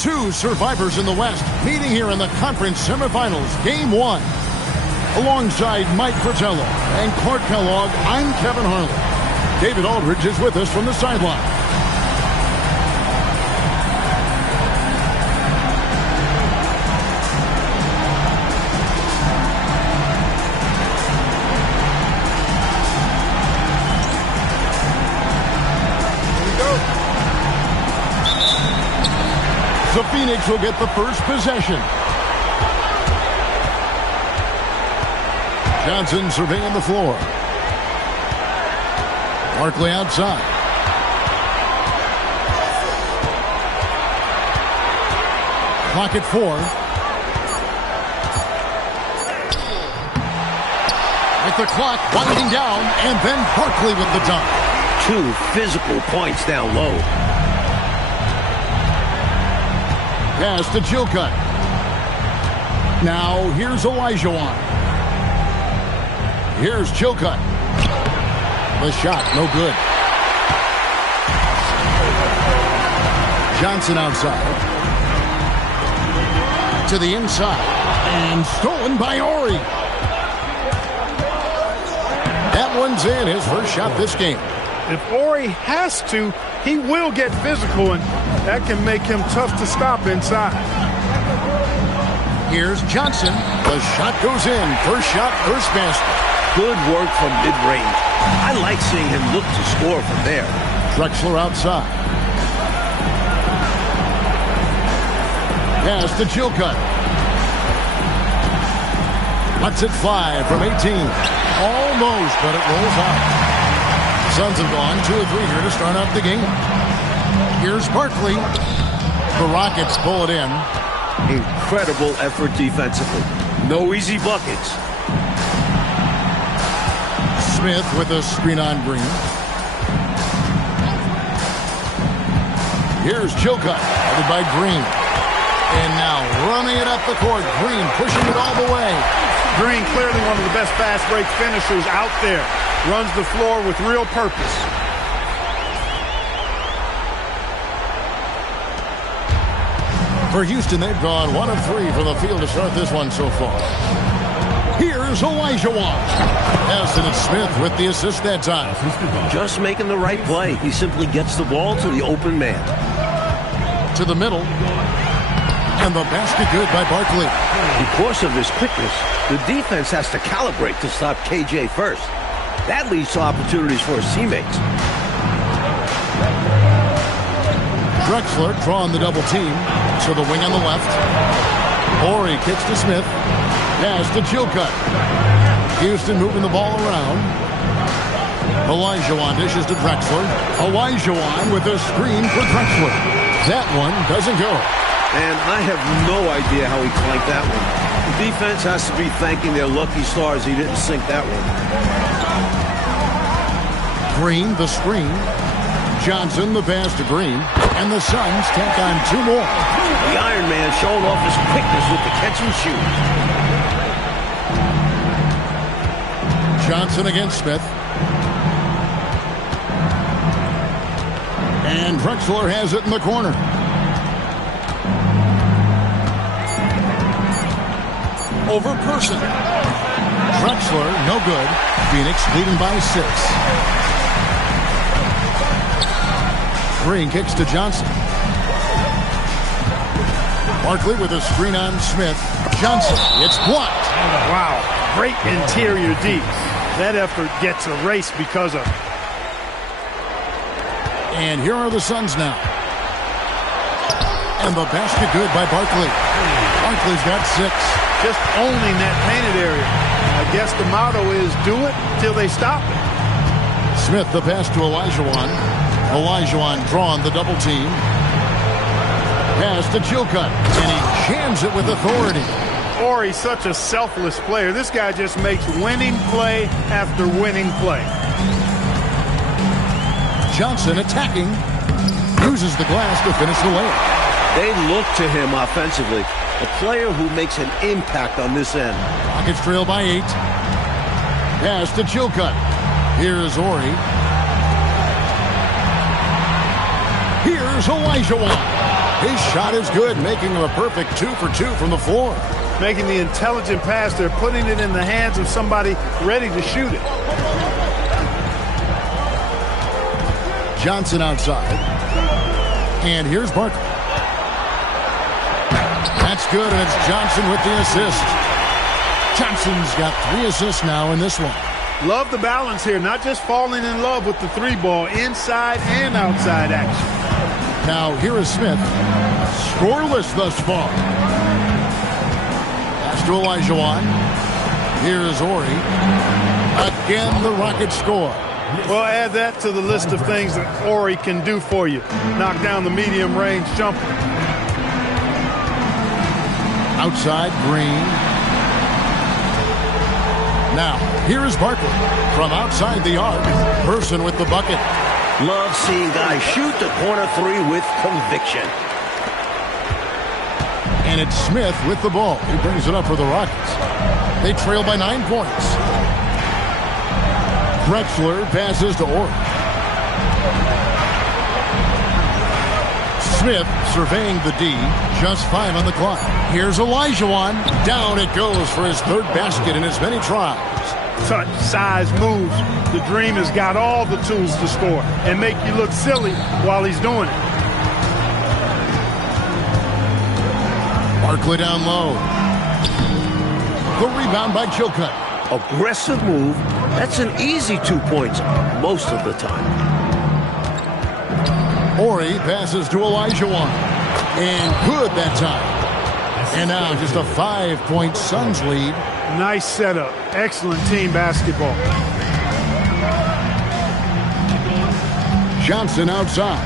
Two survivors in the West meeting here in the conference semifinals, Game 1. Alongside Mike Fratello and Clark Kellogg, I'm Kevin Harlan. David Aldridge is with us from the sideline. The Phoenix will get the first possession. Johnson surveying the floor. Barkley outside. Clock at 4. With the clock winding down, and then Barkley with the dunk. 2 physical points down low. Pass to Chilcutt. Now here's Olajuwon. Here's Chilcutt. The shot, no good. Johnson outside. To the inside. And stolen by Ori. That one's in, his first shot this game. If Ori has to, he will get physical, and that can make him tough to stop inside. Here's Johnson. The shot goes in. First shot, first basket. Good work from mid-range. I like seeing him look to score from there. Drexler outside. Pass to Chilcutt. Lets it fly from 18. Almost, but it rolls out. Suns have gone 2 of 3 here to start out the game. Here's Barkley. The Rockets pull it in. Incredible effort defensively. No easy buckets. Smith with a screen on Green. Here's Chilcutt, headed by Green. And now running it up the court. Green pushing it all the way. Green, clearly one of the best fast break finishers out there. Runs the floor with real purpose. For Houston, they've gone 1 of 3 from the field to start this one so far. Here's Olajuwon. Nelson and Smith with the assist that time. Just making the right play. He simply gets the ball to the open man. To the middle. And the basket good by Barkley. Because of his quickness, the defense has to calibrate to stop KJ first. That leads to opportunities for his teammates. Drexler drawing the double team. So the wing on the left. Ori kicks to Smith. Pass to Chilcutt. Houston moving the ball around. Olajuwon dishes to Drexler. Olajuwon with a screen for Drexler. That one doesn't go. And I have no idea how he clanked that one. The defense has to be thanking their lucky stars he didn't sink that one. Green, the screen. Johnson, the pass to Green. And the Suns tack on 2 more. The Iron Man showing off his quickness with the catch and shoot. Johnson against Smith. And Drexler has it in the corner. Over Person. Drexler, no good. Phoenix leading by 6. Green kicks to Johnson. Barkley with a screen on Smith. Johnson, it's blocked. Wow, great interior D. That effort gets erased because of it. And here are the Suns now. And the basket good by Barkley. Barkley's got 6. Just owning that painted area. I guess the motto is do it till they stop it. Smith, the pass to Olajuwon. Olajuwon drawing the double team. Pass to Chilcutt. And he jams it with authority. Ori's such a selfless player. This guy just makes winning play after winning play. Johnson attacking. Uses the glass to finish the layup. They look to him offensively. A player who makes an impact on this end. Rockets trail by 8. Pass to Chilcutt. Here's Ori. Here's Olajuwon. His shot is good, making him a perfect 2 for 2 from the floor. Making the intelligent pass there, putting it in the hands of somebody ready to shoot it. Johnson outside. And here's Barkley. That's good, and it's Johnson with the assist. Johnson's got 3 assists now in this one. Love the balance here, not just falling in love with the 3-ball, inside and outside action. Now here is Smith. Scoreless thus far. Pass to Olajuwon. Here is Ori. Again, the Rockets score. Well, add that to the list of things that Ori can do for you. Knock down the medium-range jumper. Outside, Green. Now, here is Barkley from outside the arc. Person with the bucket. Love seeing guys shoot the corner 3 with conviction. And it's Smith with the ball. He brings it up for the Rockets. They trail by 9 points. Drexler passes to Ori. Smith surveying the D. Just 5 on the clock. Here's Olajuwon. Down it goes for his 3rd basket in as many tries. Touch, size, moves. The Dream has got all the tools to score and make you look silly while he's doing it. Barkley down low. The rebound by Chilcutt. Aggressive move. That's an easy 2 points most of the time. Ori passes to Olajuwon. And good that time. And now just a 5-point Suns lead. Nice setup. Excellent team basketball. Johnson outside.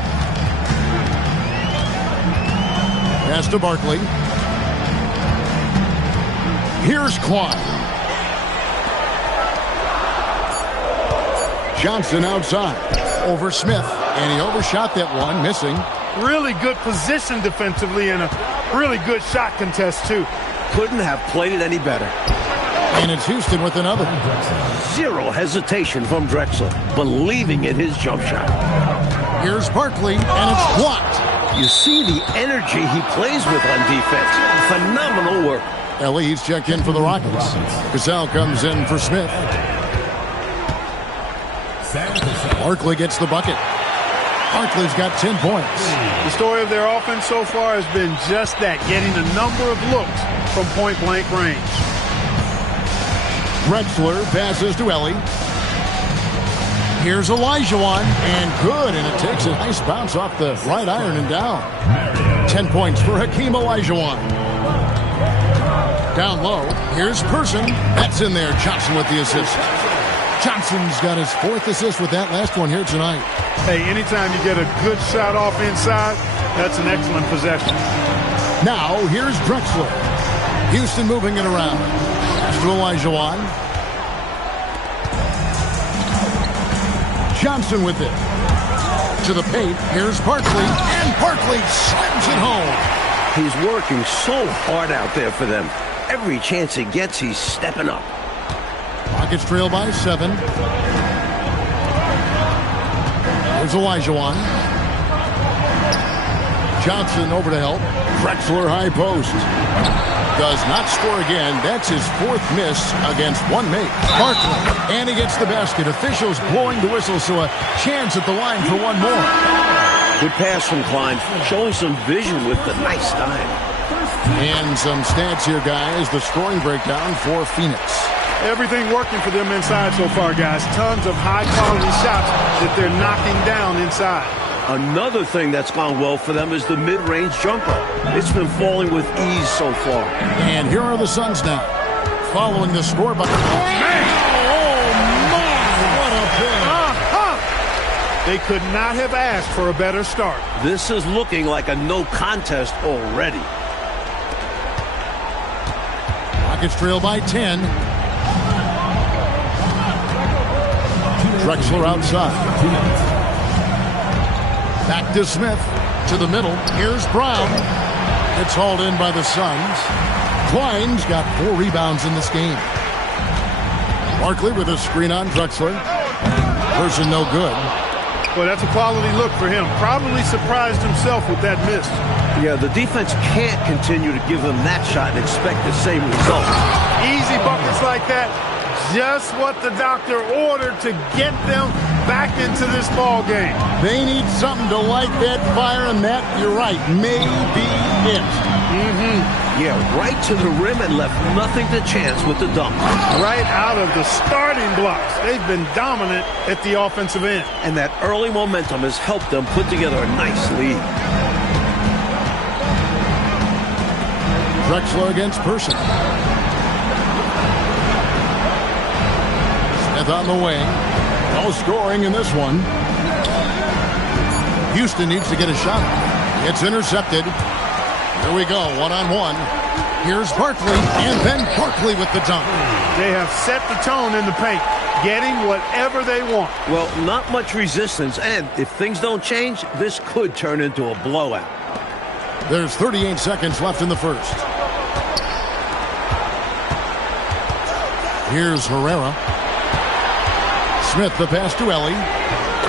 Pass to Barkley. Here's Klein. Johnson outside. Over Smith. And he overshot that one, missing. Really good position defensively and a really good shot contest, too. Couldn't have played it any better. And it's Houston with another. Zero hesitation from Drexler, believing in his jump shot. Here's Barkley, and it's blocked. You see the energy he plays with on defense. Phenomenal work. Elise checked in for the Rockets. Cassell comes in for Smith. Barkley gets the bucket. Barkley's got 10 points. The story of their offense so far has been just that, getting a number of looks from point-blank range. Drexler passes to Ellie. Here's Olajuwon, and good, and it takes a nice bounce off the right iron and down. 10 points for Hakeem Olajuwon. Down low, here's Person. That's in there. Johnson with the assist. Johnson's got his 4th assist with that last one here tonight. Hey, anytime you get a good shot off inside, that's an excellent possession. Now, here's Drexler. Houston moving it around. To Olajuwon. Johnson with it. To the paint. Here's Barkley. And Barkley slams it home. He's working so hard out there for them. Every chance he gets, he's stepping up. Rockets trail by 7. Here's Olajuwon. Johnson over to help. Drexler high post. Does not score again. That's his 4th miss against one mate. Barkley. And he gets the basket. Officials blowing the whistle, so a chance at the line for one more. Good pass from Klein. Showing some vision with the nice time. And some stats here, guys. The scoring breakdown for Phoenix. Everything working for them inside so far, guys. Tons of high-quality shots that they're knocking down inside. Another thing that's gone well for them is the mid-range jumper. It's been falling with ease so far. And here are the Suns now. Following the score by... Man! Oh, my! What a They could not have asked for a better start. This is looking like a no contest already. Rockets trail by 10. Drexler outside. Back to Smith. To the middle. Here's Brown. It's hauled in by the Suns. Klein's got 4 rebounds in this game. Barkley with a screen on Drexler. Person no good. Well, that's a quality look for him. Probably surprised himself with that miss. Yeah, the defense can't continue to give them that shot and expect the same result. Easy buckets like that. Just what the doctor ordered to get them back into this ball game. They need something to light that fire, and that, you're right, may be it. Yeah, right to the rim and left nothing to chance with the dunk. Right out of the starting blocks. They've been dominant at the offensive end. And that early momentum has helped them put together a nice lead. Drexler against Person. Smith on the wing. No scoring in this one. Houston needs to get a shot. It's intercepted. Here we go, one-on-one. Here's Barkley, and then Barkley with the dunk. They have set the tone in the paint, getting whatever they want. Well, not much resistance, and if things don't change, this could turn into a blowout. There's 38 seconds left in the first. Here's Herrera. Smith, the pass to Ellie.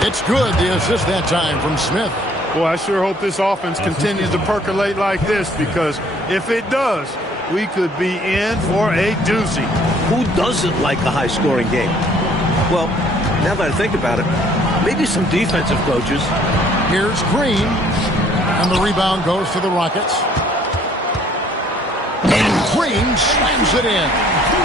It's good, the assist that time from Smith. Well, I sure hope this offense continues to percolate like this, because if it does, we could be in for a doozy. Who doesn't like a high-scoring game? Well, now that I think about it, maybe some defensive coaches. Here's Green, and the rebound goes to the Rockets. And Green slams it in.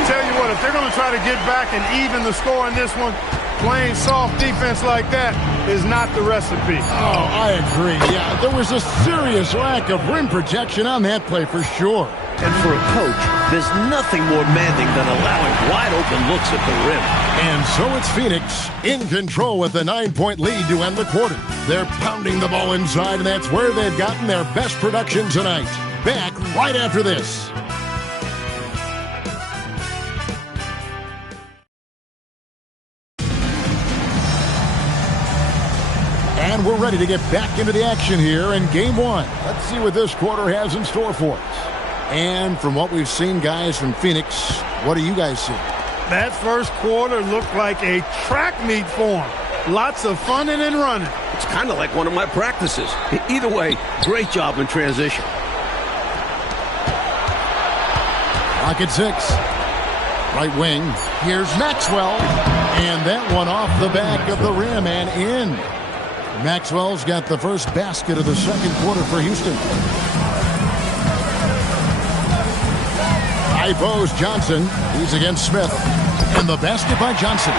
Tell you what, if they're going to try to get back and even the score in this one, playing soft defense like that is not the recipe. Oh, I agree. Yeah, there was a serious lack of rim protection on that play for sure. And for a coach, there's nothing more demanding than allowing wide-open looks at the rim. And so it's Phoenix in control with a 9-point lead to end the quarter. They're pounding the ball inside, and that's where they've gotten their best production tonight. Back right after this. And we're ready to get back into the action here in Game 1. Let's see what this quarter has in store for us. And from what we've seen, guys, from Phoenix, what do you guys see? That first quarter looked like a track meet for them. Lots of funning and running. It's kind of like one of my practices. Either way, great job in transition. Rocket 6. Right wing. Here's Maxwell. And that one off the back of the rim and in. Maxwell's got the first basket of the second quarter for Houston. High post Johnson. He's against Smith. And the basket by Johnson.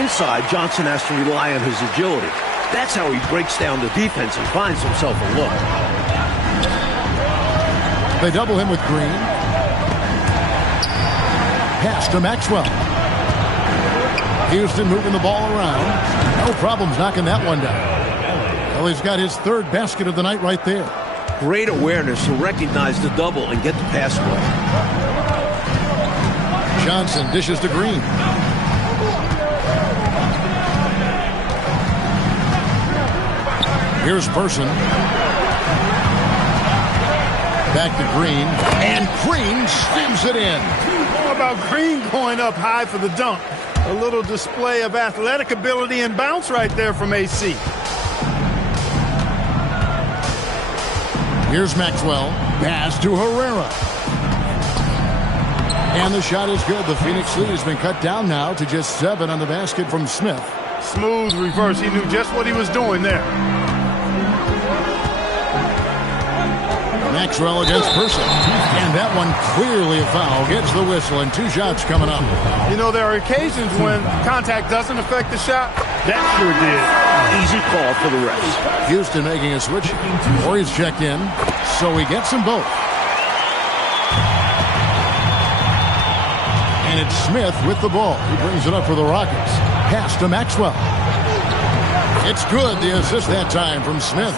Inside, Johnson has to rely on his agility. That's how he breaks down the defense and finds himself a look. They double him with Green. Pass to Maxwell. Houston moving the ball around. No problems knocking that one down. Well, he's got his third basket of the night right there. Great awareness to recognize the double and get the pass away. Johnson dishes to Green. Here's Person. Back to Green. And Green slams it in. How about Green going up high for the dunk? A little display of athletic ability and bounce right there from AC. Here's Maxwell. Pass to Herrera. And the shot is good. The Phoenix lead has been cut down now to just 7 on the basket from Smith. Smooth reverse. He knew just what he was doing there. Maxwell against Person. And that one clearly a foul. Gets the whistle and 2 shots coming up. You know, there are occasions when contact doesn't affect the shot. That sure did. Easy call for the refs. Houston making a switch. Warriors checked in. So he gets them both. And it's Smith with the ball. He brings it up for the Rockets. Pass to Maxwell. It's good. The assist that time from Smith.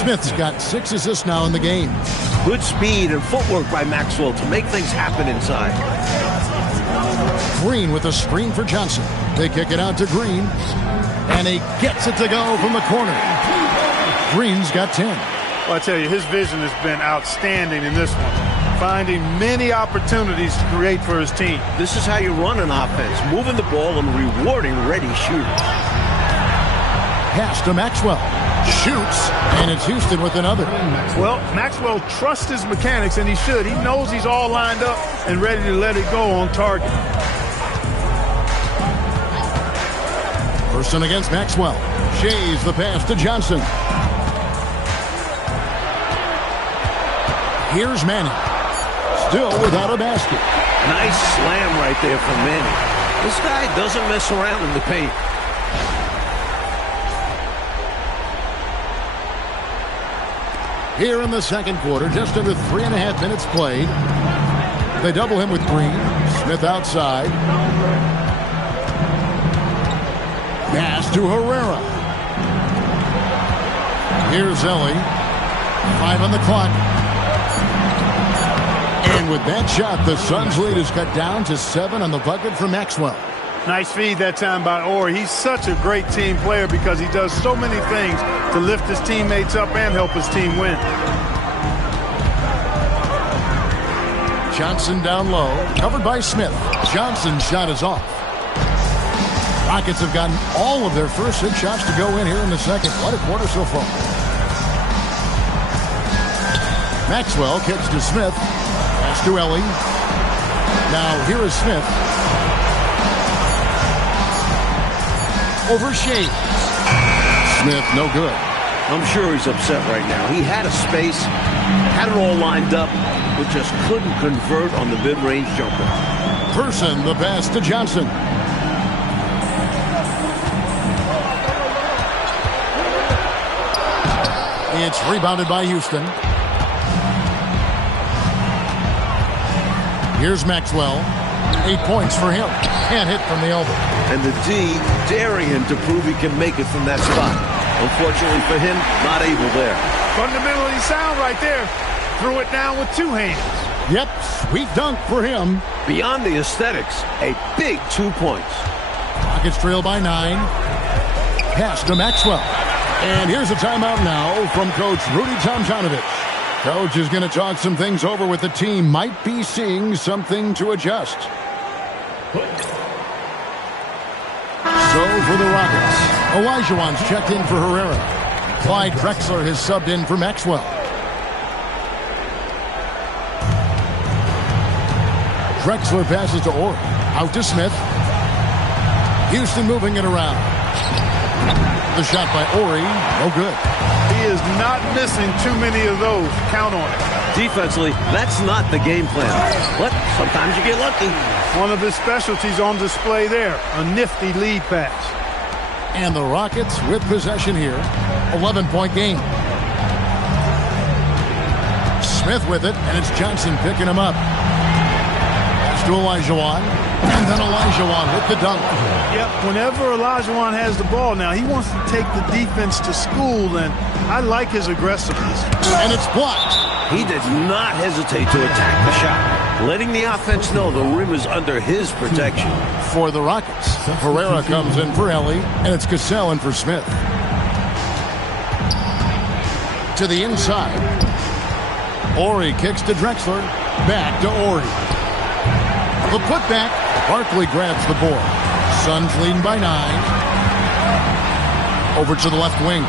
Smith's got 6 assists now in the game. Good speed and footwork by Maxwell to make things happen inside. Green with a screen for Johnson. They kick it out to Green. And he gets it to go from the corner. Green's got 10. Well, I tell you, his vision has been outstanding in this one. Finding many opportunities to create for his team. This is how you run an offense. Moving the ball and rewarding ready shooters. Pass to Maxwell. Shoots, and it's Houston with another. Well, Maxwell trusts his mechanics, and he should. He knows he's all lined up and ready to let it go on target. Person against Maxwell. Shays the pass to Johnson. Here's Manning. Still without a basket. Nice slam right there from Manning. This guy doesn't mess around in the paint. Here in the second quarter, just under 3.5 minutes played. They double him with Green. Smith outside. Pass to Herrera. Here's Ellie. 5 on the clock. And with that shot, the Suns' lead is cut down to 7 on the bucket for Maxwell. Nice feed that time by Horry. He's such a great team player because he does so many things to lift his teammates up and help his team win. Johnson down low, covered by Smith. Johnson's shot is off. Rockets have gotten all of their first 6 shots to go in here in the second. What a quarter so far. Maxwell kicks to Smith. Pass to Ellie. Now here is Smith. Over Shays. Smith, no good. I'm sure he's upset right now. He had a space, had it all lined up, but just couldn't convert on the mid-range jumper. Person, the pass to Johnson. It's rebounded by Houston. Here's Maxwell. 8 points for him. Can't hit from the elbow. And the D daring him to prove he can make it from that spot. Unfortunately for him, not able there. Fundamentally sound right there. Threw it down with 2 hands. Yep, sweet dunk for him. Beyond the aesthetics, a big 2 points. Rockets trail by 9. Pass to Maxwell. And here's a timeout now from Coach Rudy Tomjanovich. Coach is going to talk some things over with the team. Might be seeing something to adjust. So for the Rockets, Olajuwon's checked in for Herrera. Clyde Drexler has subbed in for Maxwell. Drexler passes to Orr. Out to Smith. Houston moving it around. The shot by Horry, no good. He is not missing too many of those. Count on it. Defensively, that's not the game plan. But sometimes you get lucky. One of his specialties on display there. A nifty lead pass. And the Rockets with possession here. 11-point game. Smith with it, and it's Johnson picking him up. Pass to Olajuwon. And then Olajuwon with the dunk. Yep, whenever Olajuwon has the ball now, he wants to take the defense to school, and I like his aggressiveness. And it's blocked. He did not hesitate to attack the shot, letting the offense know the rim is under his protection. For the Rockets, Herrera comes in for Ellie, and it's Cassell in for Smith. To the inside. Horry kicks to Drexler. Back to Horry. The putback. Barkley grabs the board. Suns leading by 9. Over to the left wing.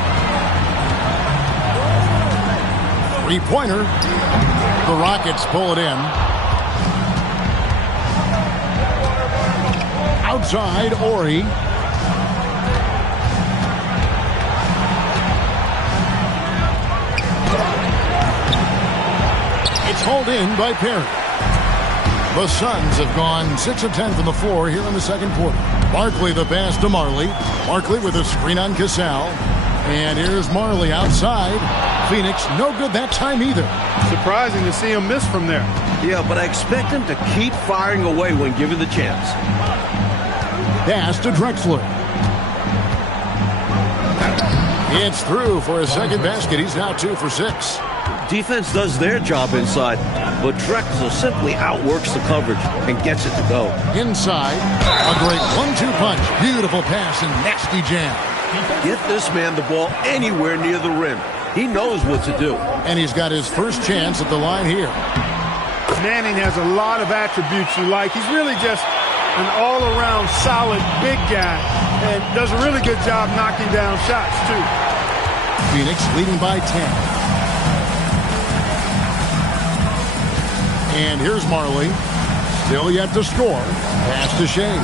3-pointer. The Rockets pull it in. Outside, Horry. It's hauled in by Perry. The Suns have gone 6 of 10 from the floor here in the second quarter. Barkley the pass to Marley. Barkley with a screen on Cassell. And here's Marley outside. Phoenix no good that time either. Surprising to see him miss from there. Yeah, but I expect him to keep firing away when given the chance. Pass to Drexler. It's through for a second basket. He's now 2 for 6. Defense does their job inside, but Drexler simply outworks the coverage and gets it to go. Inside, a great 1-2 punch. Beautiful pass and nasty jam. Get this man the ball anywhere near the rim. He knows what to do. And he's got his first chance at the line here. Manning has a lot of attributes you like. He's really just an all-around solid big guy. and does a really good job knocking down shots, too. Phoenix leading by 10. And here's Marley. Still yet to score. Pass to Shea.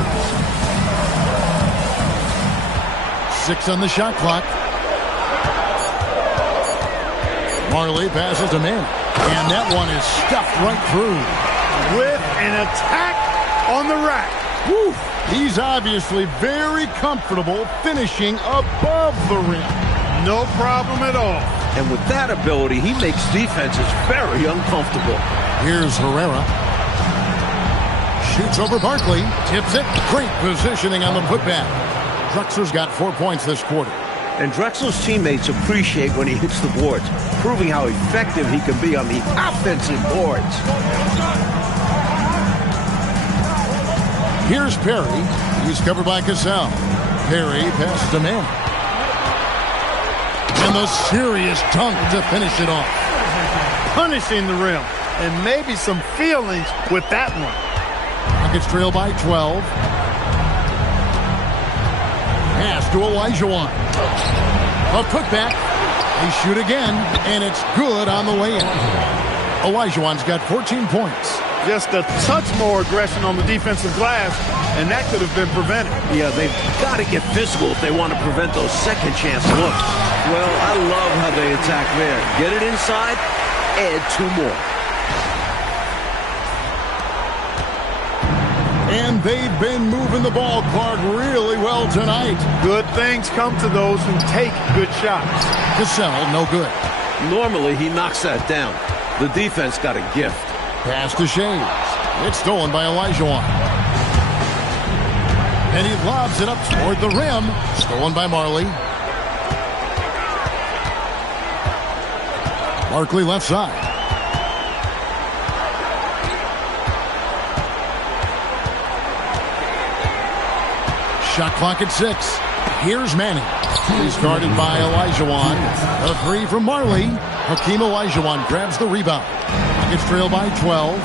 6 on the shot clock. Marley passes him in. And that one is stuffed right through. With an attack on the rack. Woo. He's obviously very comfortable finishing above the rim. No problem at all. And with that ability, he makes defenses very uncomfortable. Here's Herrera. Shoots over Barkley. Tips it. Great positioning on the putback. Drexler's got 4 points this quarter. And Drexler's teammates appreciate when he hits the boards, proving how effective he can be on the offensive boards. Here's Perry. He's covered by Cassell. Perry passes him in. And the serious dunk to finish it off. Punishing the rim. And maybe some feelings with that one. Rockets trail by 12. Pass to Olajuwon. A putback. They shoot again, and it's good on the way in. Olajuwon's got 14 points. Just a touch more aggression on the defensive glass, and that could have been prevented. Yeah, they've got to get physical if they want to prevent those second chance looks. Well, I love how they attack there. Get it inside, add 2 more. And they've been moving the ball, Clark, really well tonight. Good things come to those who take good shots. Cassell, no good. Normally, he knocks that down. The defense got a gift. Pass to Shea. It's stolen by Olajuwon. And he lobs it up toward the rim. Stolen by Marley. Barkley left side. Shot clock at 6. Here's Manning. He's guarded by Olajuwon. A 3 from Marley. Hakeem Olajuwon grabs the rebound. Rockets trail by 12.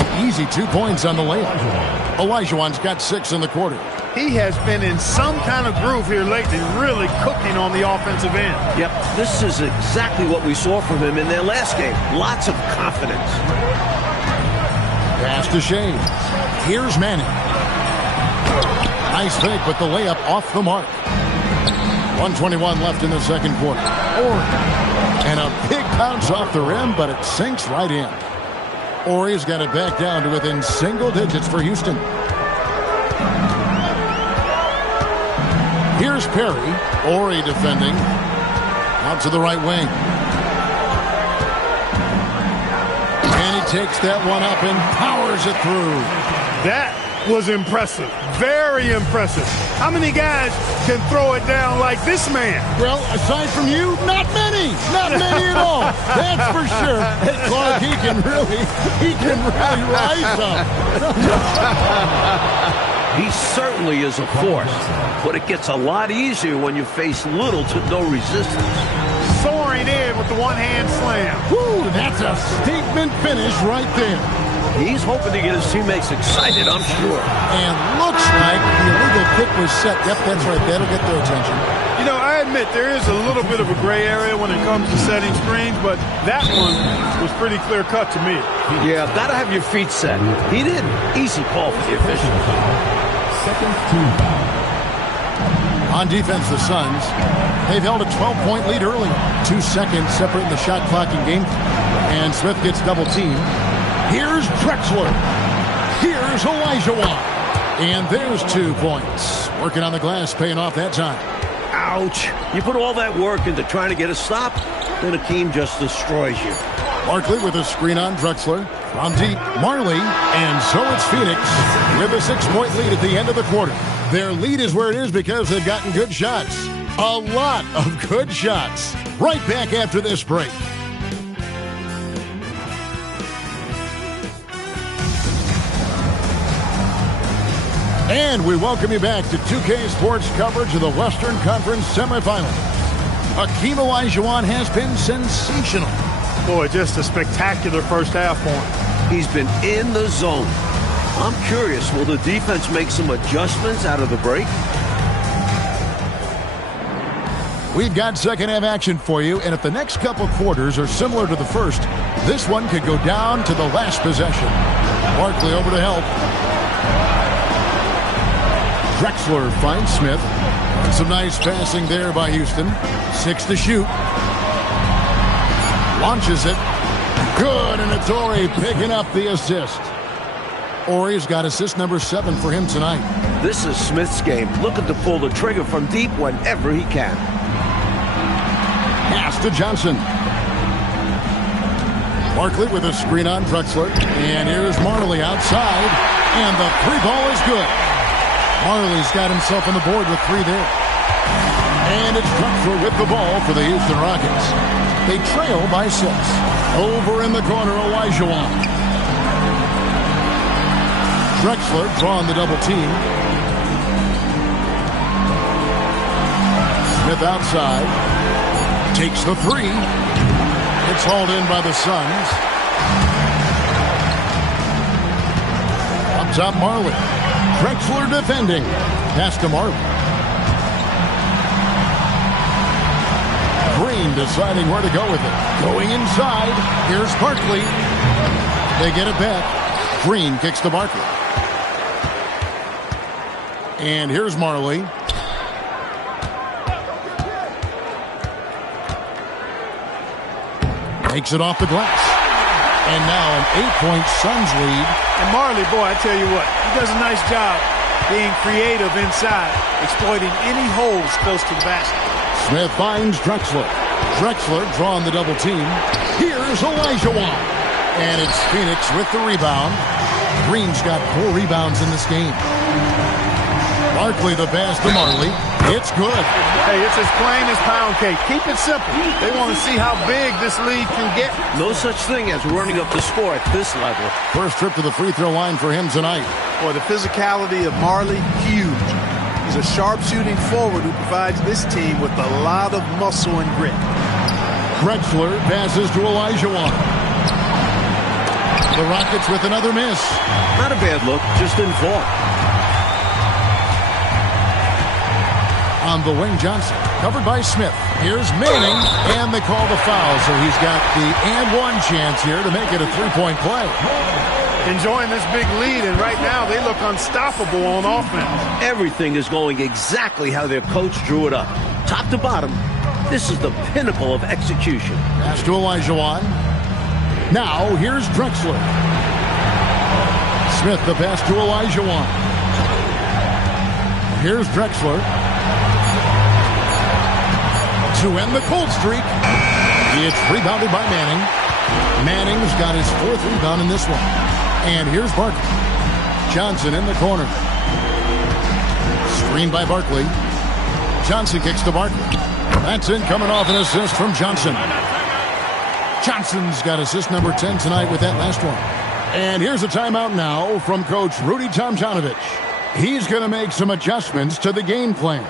An easy 2 points on the layup. Olajuwon's got 6 in the quarter. He has been in some kind of groove here lately, really cooking on the offensive end. Yep, this is exactly what we saw from him in their last game. Lots of confidence. Pass to Shea. Here's Manning. Nice fake, but the layup off the mark. 1:21 left in the second quarter. And a big bounce off the rim, but it sinks right in. Horry's got it back down to within single digits for Houston. Here's Perry. Horry defending. Out to the right wing. And he takes that one up and powers it through. That was impressive. Very impressive. How many guys can throw it down like this man? Well, aside from you, not many. Not many at all. That's for sure. Clark, he can really rise up. He certainly is a force, but it gets a lot easier when you face little to no resistance. Soaring in with the one-hand slam. Woo, that's a statement finish right there. He's hoping to get his teammates excited, I'm sure. And looks like the illegal kick was set. Yep, that's right. That'll get their attention. You know, I admit there is a little bit of a gray area when it comes to setting screens, but that one was pretty clear-cut to me. Yeah, gotta have your feet set. He didn't. Easy call for the officials. Second team foul. On defense, the Suns, they've held a 12-point lead early. 2 seconds separating the shot clock in game. And Smith gets double-teamed. Here's Drexler. Here's Olajuwon. And there's 2 points. Working on the glass, paying off that time. Ouch. You put all that work into trying to get a stop, then Hakeem just destroys you. Barkley with a screen on Drexler. From deep, Marley. And so it's Phoenix with a 6-point lead at the end of the quarter. Their lead is where it is because they've gotten good shots. A lot of good shots. Right back after this break. And we welcome you back to 2K Sports coverage of the Western Conference semifinals. Hakeem Olajuwon has been sensational. Boy, just a spectacular first half for him. He's been in the zone. I'm curious, will the defense make some adjustments out of the break? We've got second half action for you, and if the next couple quarters are similar to the first, this one could go down to the last possession. Barkley over to help. Drexler finds Smith. Some nice passing there by Houston. 6 to shoot. Launches it. Good, and it's Horry picking up the assist. Horry's got assist number 7 for him tonight. This is Smith's game, looking to pull the trigger from deep whenever he can. Pass to Johnson. Barkley with a screen on Drexler. And here's Marley outside. And the 3 ball is good. Marley's got himself on the board with 3 there. And it's Drexler with the ball for the Houston Rockets. They trail by 6. Over in the corner, Olajuwon. Drexler drawing the double team. Smith outside. Takes the 3. It's hauled in by the Suns. Up top, Marley. Drexler defending. Pass to Marley. Green deciding where to go with it. Going inside. Here's Barkley. They get it back. Green kicks to Barkley. And here's Marley. Takes it off the glass. And now an 8-point Suns lead. And Marley, boy, I tell you what, he does a nice job being creative inside, exploiting any holes close to the basket. Smith finds Drexler. Drexler drawing the double team. Here's Olajuwon. And it's Phoenix with the rebound. Green's got 4 rebounds in this game. Barkley the pass to Marley. It's good. Hey, it's as plain as pound cake. Keep it simple. They want to see how big this lead can get. No such thing as running up the score at this level. First trip to the free throw line for him tonight. Boy, the physicality of Marley, huge. He's a sharp-shooting forward who provides this team with a lot of muscle and grit. Drexler passes to Olajuwon. The Rockets with another miss. Not a bad look, just didn't fall. On the wing, Johnson. Covered by Smith. Here's Manning. And they call the foul, so he's got the and one chance here to make it a 3-point play. Enjoying this big lead, and right now they look unstoppable on offense. Everything is going exactly how their coach drew it up. Top to bottom, this is the pinnacle of execution. Pass to Olajuwon. Now, here's Drexler. Smith, the pass to Olajuwon. Here's Drexler. To end the cold streak. It's rebounded by Manning. Manning's got his 4th rebound in this one. And here's Barkley. Johnson in the corner. Screened by Barkley. Johnson kicks to Barkley. That's in, coming off an assist from Johnson. Johnson's got assist number 10 tonight with that last one. And here's a timeout now from Coach Rudy Tomjanovich. He's going to make some adjustments to the game plan.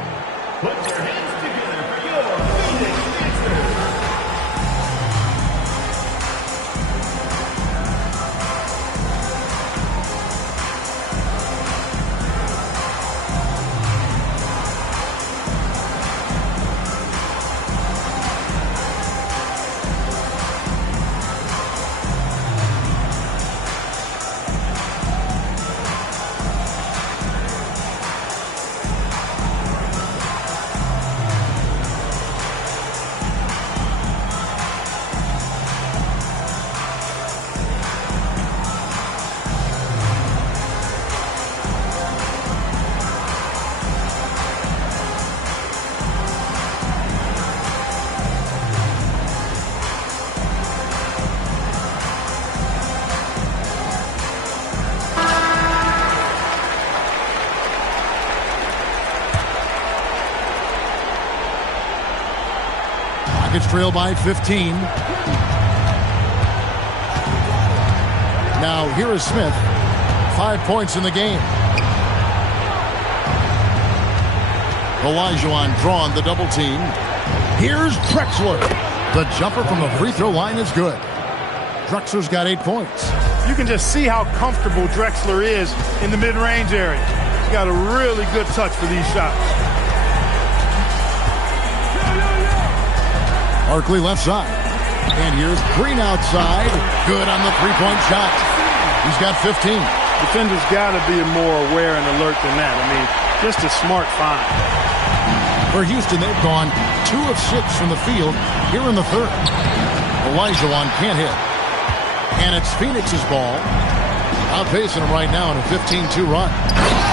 Rockets trail by 15. Now here is Smith. 5 points in the game. Olajuwon drawn the double team. Here's Drexler. The jumper from the free throw line is good. Drexler's got 8 points. You can just see how comfortable Drexler is in the mid-range area. He's got a really good touch for these shots. Barkley left side. And here's Green outside. Good on the three-point shot. He's got 15. Defenders got to be more aware and alert than that. I mean, just a smart find. For Houston, they've gone 2 of 6 from the field here in the third. Olajuwon can't hit. And it's Phoenix's ball. Outpacing them right now in a 15-2 run.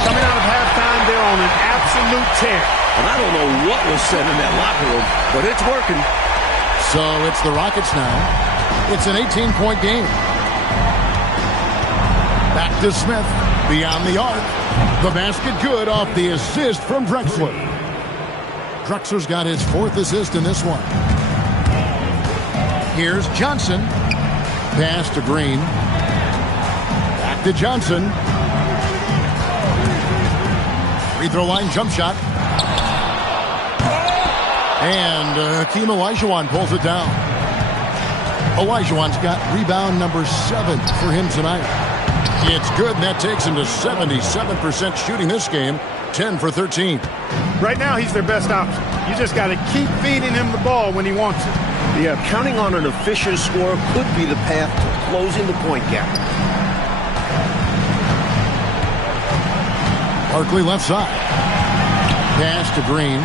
Coming out of halftime, they're on an absolute tear. And I don't know what was said in that locker room, but it's working. So it's the Rockets now. It's an 18-point game. Back to Smith. Beyond the arc. The basket good off the assist from Drexler. Drexler's got his 4th assist in this one. Here's Johnson. Pass to Green. Back to Johnson. Free throw line jump shot. And Hakeem Olajuwon pulls it down. Olajuwon's got rebound number 7 for him tonight. It's good, and that takes him to 77% shooting this game. 10 for 13. Right now, he's their best option. You just got to keep feeding him the ball when he wants it. Yeah, counting on an efficient score could be the path to closing the point gap. Barkley left side. Pass to Green.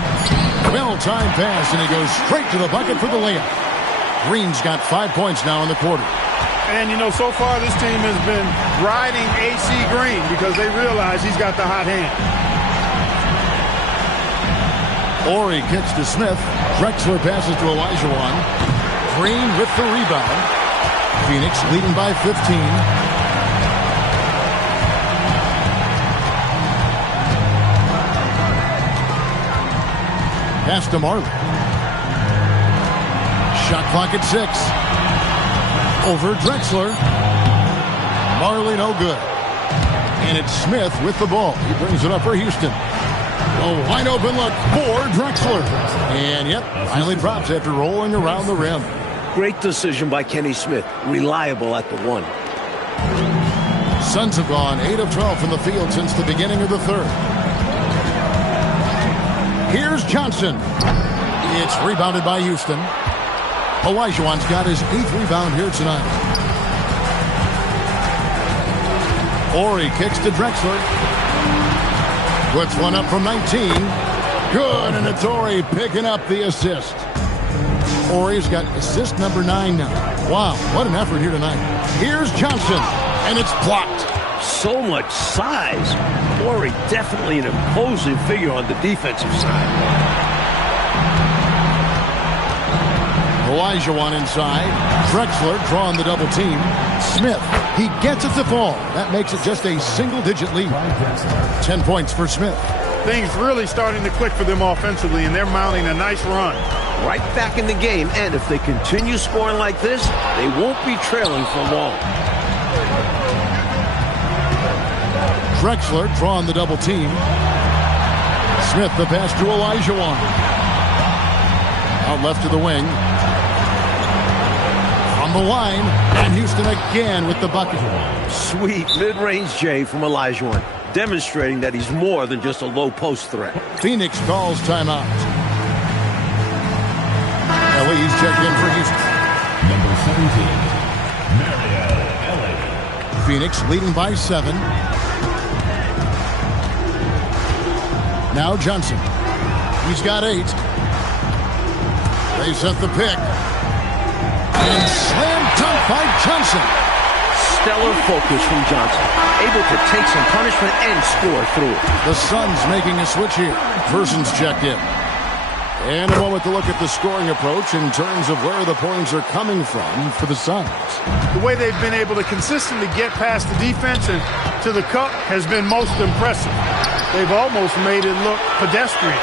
Well-timed pass, and he goes straight to the bucket for the layup. Green's got 5 points now in the quarter. And, you know, so far this team has been riding AC Green because they realize he's got the hot hand. Horry kicks to Smith. Drexler passes to Olajuwon. Green with the rebound. Phoenix leading by 15. Pass to Marley. Shot clock at 6. Over Drexler. Marley no good. And it's Smith with the ball. He brings it up for Houston. A wide open look for Drexler. And yep, finally drops after rolling around the rim. Great decision by Kenny Smith. Reliable at the 1. Suns have gone 8 of 12 from the field since the beginning of the third. Here's Johnson. It's rebounded by Houston. Olajuwon's got his 8th rebound here tonight. Horry kicks to Drexler. Puts one up from 19. Good, and it's Horry picking up the assist. Horry's got assist number 9 now. Wow, what an effort here tonight. Here's Johnson, and it's blocked. So much size. Horry definitely an imposing figure on the defensive side. Olajuwon inside. Drexler drawing the double team. Smith, he gets it to fall. That makes it just a single-digit lead. 10 points for Smith. Things really starting to click for them offensively, and they're mounting a nice run. Right back in the game, and if they continue scoring like this, they won't be trailing for long. Drexler drawing the double team. Smith the pass to Olajuwon. Out left to the wing. On the line, and Houston again with the bucket. Sweet mid-range J from Olajuwon, demonstrating that he's more than just a low-post threat. Phoenix calls timeout. Ellie's checked in for Houston. Number 17, Marielle Ellie. Phoenix leading by 7. Now Johnson. He's got 8. They set the pick. And slam dunk by Johnson. Stellar focus from Johnson. Able to take some punishment and score through it. The Suns making a switch here. Person's checked in. And a moment to look at the scoring approach in terms of where the points are coming from for the Suns. The way they've been able to consistently get past the defense and to the cup has been most impressive. They've almost made it look pedestrian.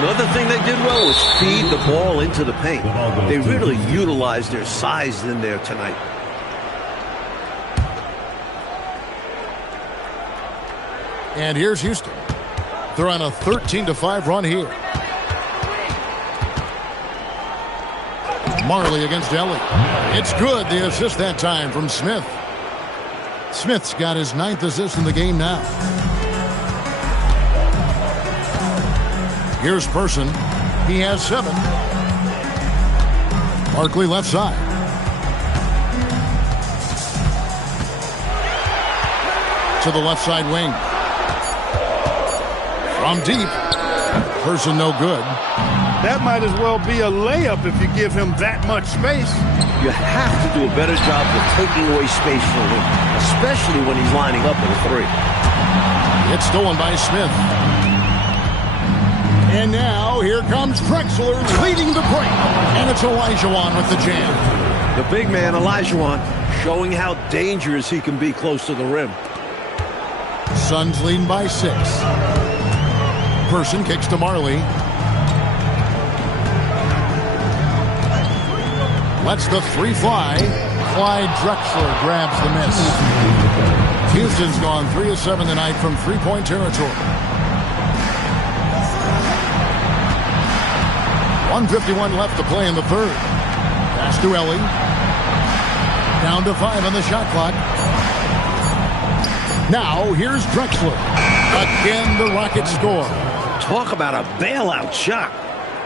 Another thing they did well was feed the ball into the paint. They really utilized their size in there tonight. And here's Houston. They're on a 13-5 run here. Marley against Ellie. It's good. The assist that time from Smith. Smith's got his 9th assist in the game now. Here's Person. He has 7. Barkley left side. To the left side wing. From deep. Person no good. That might as well be a layup if you give him that much space. You have to do a better job of taking away space from him, especially when he's lining up with a 3. It's stolen by Smith. And now here comes Drexler leading the break. And it's Olajuwon with the jam. The big man, Olajuwon, showing how dangerous he can be close to the rim. Suns leading by 6. Person kicks to Marley. Lets the 3 fly. Clyde Drexler grabs the miss. Houston's gone 3 of 7 tonight from three-point territory. 1:51 left to play in the third. Pass to Ellie. Down to 5 on the shot clock. Now here's Drexler. Again, the Rockets score. Talk about a bailout shot.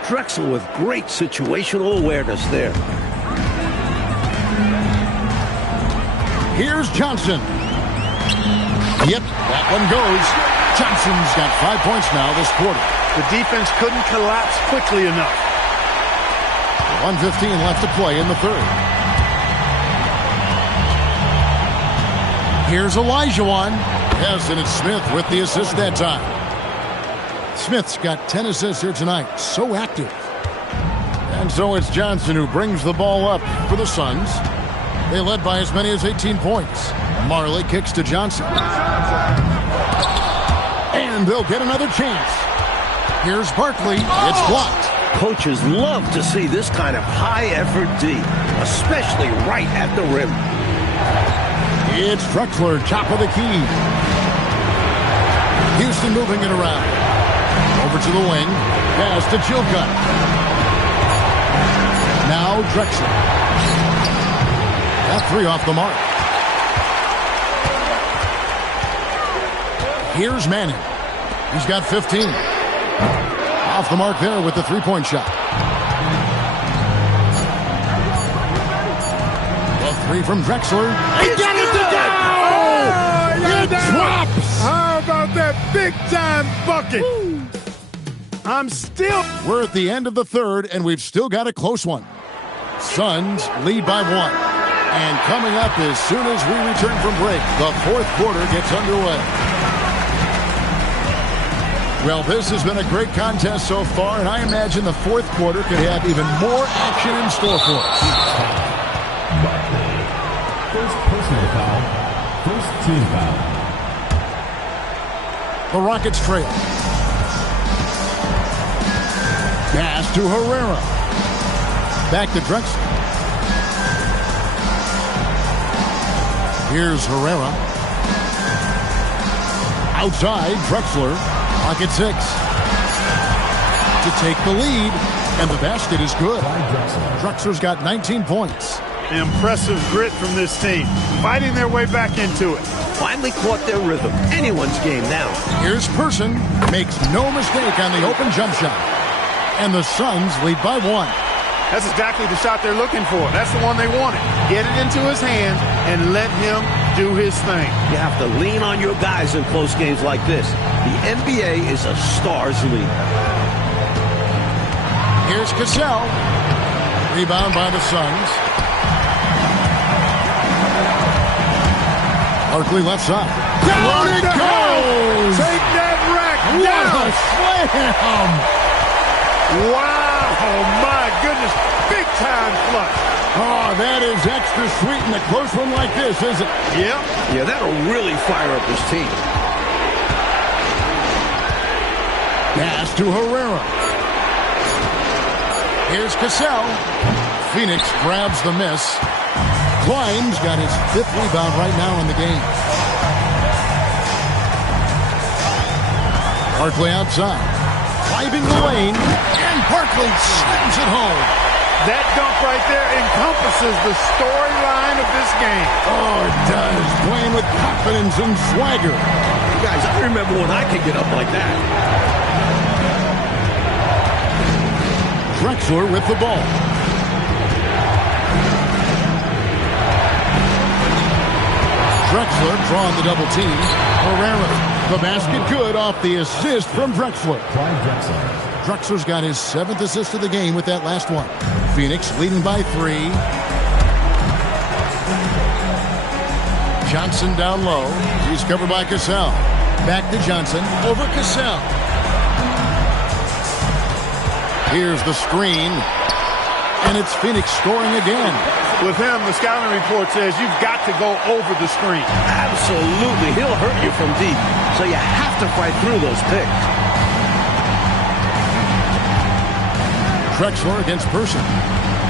Drexler with great situational awareness there. Here's Johnson. Yep, that one goes. Johnson's got 5 points now this quarter. The defense couldn't collapse quickly enough. 1:15 left to play in the third. Here's Olajuwon. Yes, and it's Smith with the assist that time. Smith's got 10 assists here tonight. So active. And so it's Johnson who brings the ball up for the Suns. They led by as many as 18 points. Marley kicks to Johnson. And they'll get another chance. Here's Barkley. It's blocked. Coaches love to see this kind of high-effort D, especially right at the rim. It's Drexler, top of the key. Houston moving it around. Over to the wing. Pass to Chilcutt. Now Drexler. That 3 off the mark. Here's Manning. He's got 15. Off the mark there with the 3-point shot. The 3 from Drexler. He got it to go! It drops! How about that big-time bucket? We're at the end of the third, and we've still got a close one. Suns lead by 1. And coming up as soon as we return from break, the fourth quarter gets underway. Well, this has been a great contest so far, and I imagine the fourth quarter could have even more action in store for us. First personal foul. First team foul. The Rockets trail. Pass to Herrera. Back to Drexler. Here's Herrera. Outside, Drexler. Pocket 6. To take the lead, and the basket is good. Drexler's got 19 points. Impressive grit from this team, fighting their way back into it. Finally caught their rhythm. Anyone's game now. Here's Person. Makes no mistake on the open jump shot. And the Suns lead by 1. That's exactly the shot they're looking for. That's the one they wanted. Get it into his hands and let him do his thing. You have to lean on your guys in close games like this. The NBA is a stars league. Here's Cassell. Rebound by the Suns. Barkley left side. Down it goes! Take that rack down! What a slam! Wow, my goodness, big time flush. Oh, that is extra sweet in a close one like this, isn't it? Yep. Yeah, that'll really fire up his team. Pass to Herrera. Here's Cassell. Phoenix grabs the miss. Klein's got his 5th rebound right now in the game. Barkley outside. Driving the lane, and Barkley slams it home. That dunk right there encompasses the storyline of this game. Oh, it does. Playing with confidence and swagger. Guys, I remember when I could get up like that. Drexler with the ball. Drexler drawing the double team. Herrera, the basket good off the assist from Drexler. Clyde Drexler. Drexler's got his 7th assist of the game with that last one. Phoenix leading by 3. Johnson down low. He's covered by Cassell. Back to Johnson. Over Cassell. Here's the screen. And it's Phoenix scoring again. With him, the scouting report says you've got to go over the screen. Absolutely. He'll hurt you from deep. So you have to fight through those picks. Drexler against Person.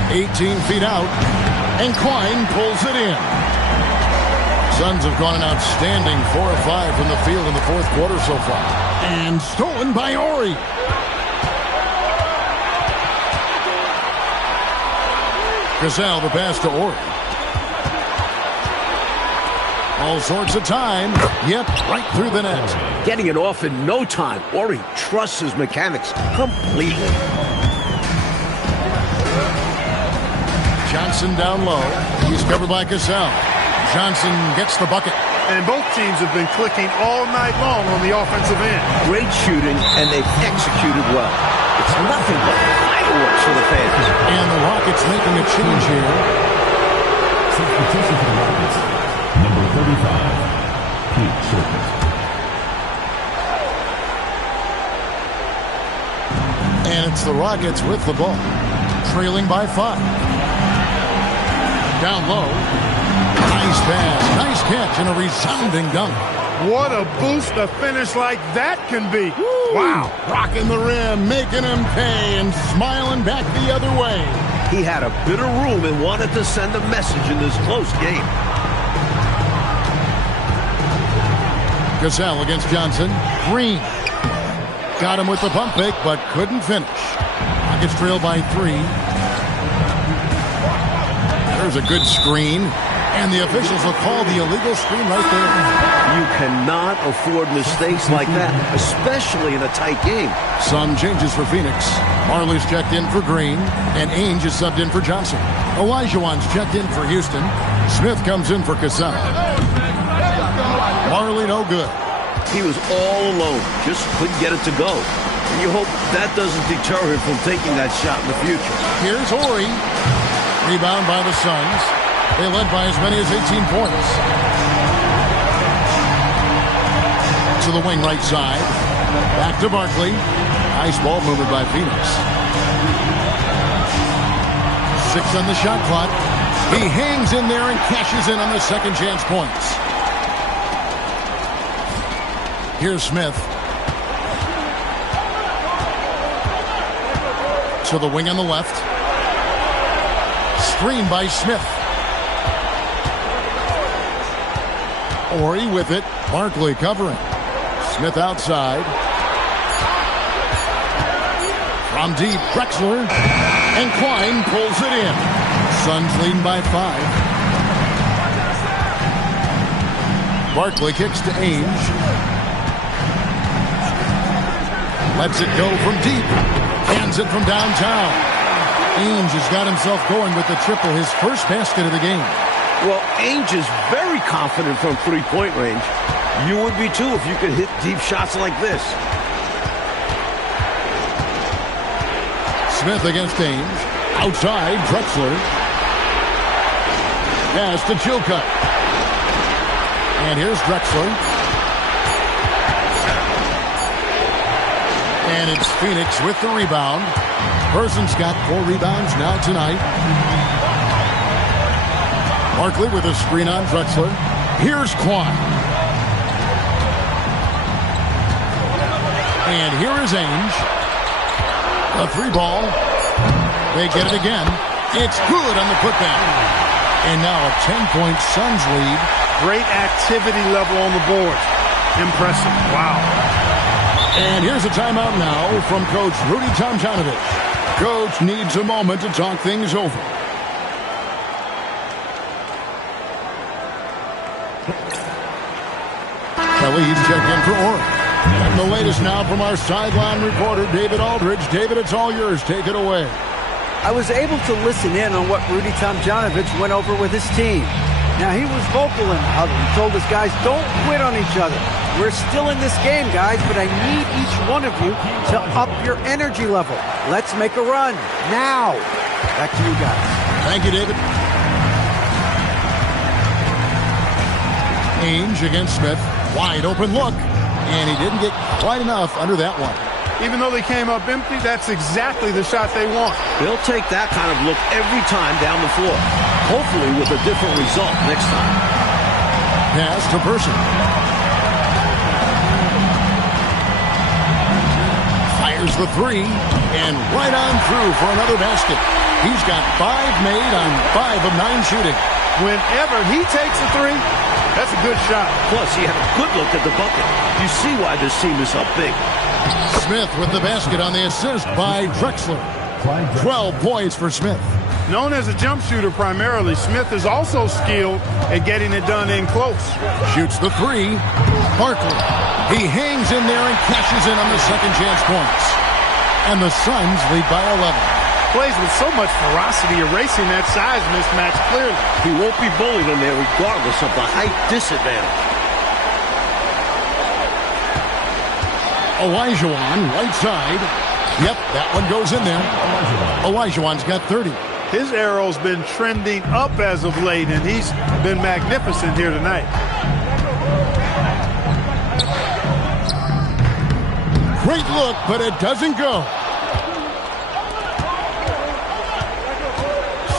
18 feet out. And Quine pulls it in. Suns have gone an outstanding 4 of 5 from the field in the 4th quarter so far. And stolen by Horry. Cassell the pass to Horry. All sorts of time. Yep, right through the net. Getting it off in no time. Horry trusts his mechanics completely. Johnson down low. He's covered by Cassell. Johnson gets the bucket. And both teams have been clicking all night long on the offensive end. Great shooting, and they've executed well. It's nothing but fireworks for the fans. And the Rockets making a change here. Substitution for the Rockets. Number 35, Pete Shurkin. And it's the Rockets with the ball. Trailing by 5. Down low. Nice pass. Nice catch and a resounding dunk. What a boost a finish like that can be. Woo! Wow. Rocking the rim, making him pay, and smiling back the other way. He had a bit of room and wanted to send a message in this close game. Cassell against Johnson. Green. Got him with the pump fake, but couldn't finish. Rockets trail by 3. There's a good screen. And the officials will call the illegal screen right there. You cannot afford mistakes like that, especially in a tight game. Some changes for Phoenix. Marley's checked in for Green, and Ainge is subbed in for Johnson. Olajuwon's checked in for Houston. Smith comes in for Cassell. Marley no good. He was all alone, just couldn't get it to go. And you hope that doesn't deter him from taking that shot in the future. Here's Horry. Rebound by the Suns. They led by as many as 18 points. To the wing right side. Back to Barkley. Nice ball movement by Phoenix. 6 on the shot clock. He hangs in there and cashes in on the second chance points. Here's Smith. To the wing on the left. Screen by Smith. Horry with it. Barkley covering. Smith outside. From deep, Drexler. And Quine pulls it in. Suns leading by 5. Barkley kicks to Ainge. Lets it go from deep. Hands it from downtown. Ainge has got himself going with the triple, his first basket of the game. Well, Ainge is very confident from three-point range. You would be too if you could hit deep shots like this. Smith against Ainge. Outside, Drexler. Pass to Chilcutt. And here's Drexler. And it's Phoenix with the rebound. Person's got 4 rebounds now tonight. Barkley with a screen on Drexler. Here's Quine. And here is Ainge. A 3-ball. They get it again. It's good on the putback. And now a 10-point Suns lead. Great activity level on the board. Impressive. Wow. And here's a timeout now from Coach Rudy Tomjanovich. Coach needs a moment to talk things over. Kelly checked in for Oregon. And the latest now from our sideline reporter, David Aldridge. David, it's all yours. Take it away. I was able to listen in on what Rudy Tomjanovich went over with his team. Now, he was vocal in the huddle. He told his guys, don't quit on each other. We're still in this game, guys, but I need each one of you to up your energy level. Let's make a run. Now. Back to you guys. Thank you, David. Ainge against Smith. Wide open look. And he didn't get quite enough under that one. Even though they came up empty, that's exactly the shot they want. They'll take that kind of look every time down the floor. Hopefully with a different result next time. Pass to Person. Fires the three. And right on through for another basket. He's got 5 made on 5 of 9 shooting. Whenever he takes a three, that's a good shot. Plus, he had a good look at the bucket. You see why this team is up big. Smith with the basket on the assist by Drexler. 12 points for Smith. Known as a jump shooter primarily, Smith is also skilled at getting it done in close. Shoots the three. Barkley. He hangs in there and cashes in on the second chance points. And the Suns lead by 11. Plays with so much ferocity, erasing that size mismatch clearly. He won't be bullied in there regardless of the height disadvantage. Olajuwon, right side. Yep, that one goes in there. Olajuwon's got 30. His arrow's been trending up as of late, and he's been magnificent here tonight. Great look, but it doesn't go.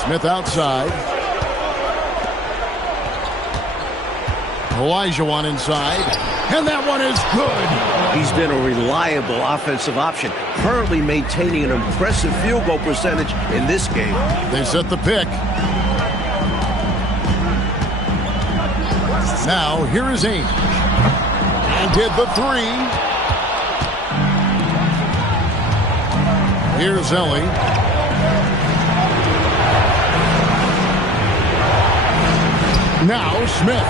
Smith outside. Olajuwon inside. And that one is good. He's been a reliable offensive option, currently maintaining an impressive field goal percentage in this game. They set the pick. Now, here is Ainge. And did the three. Here's Ellie. Now, Smith.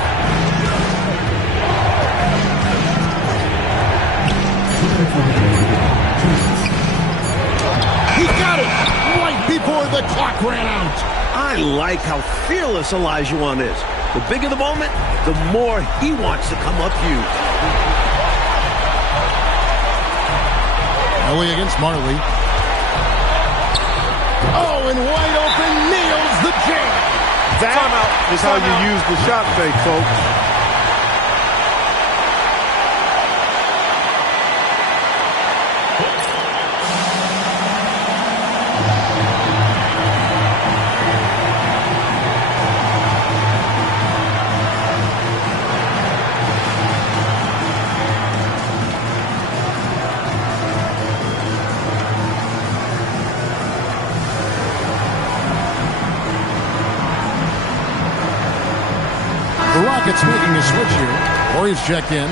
He got it right before the clock ran out. I like how fearless Olajuwon is. The bigger the moment, the more he wants to come up huge. Ellie against Marley. Oh, and wide open, nails the jam. That is how you use the shot fake, folks. The Rockets making a switch here. Horry's checked in.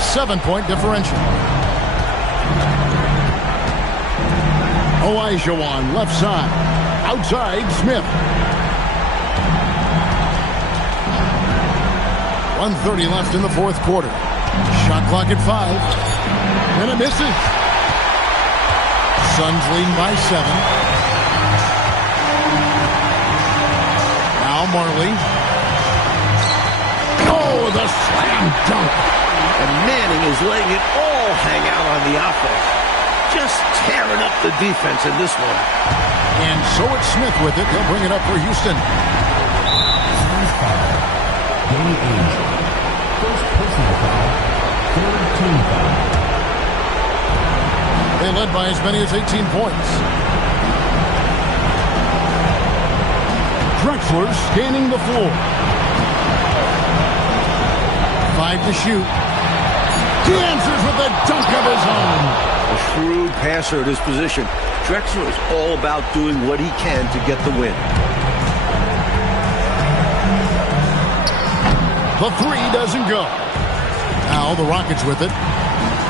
7-point differential. Olajuwon left side. Outside, Smith. 1:30 left in the fourth quarter. Shot clock at 5. And it misses. Suns leading by 7. Marley. Oh, the slam dunk. And Manning is letting it all hang out on the offense. Just tearing up the defense in this one. And so it's Smith with it. He'll bring it up for Houston. Danny Ainge. First personal foul. Third team foul. They led by as many as 18 points. Drexler scanning the floor. 5 to shoot. He answers with a dunk of his own. A shrewd passer at his position. Drexler is all about doing what he can to get the win. The three doesn't go. Now the Rockets with it.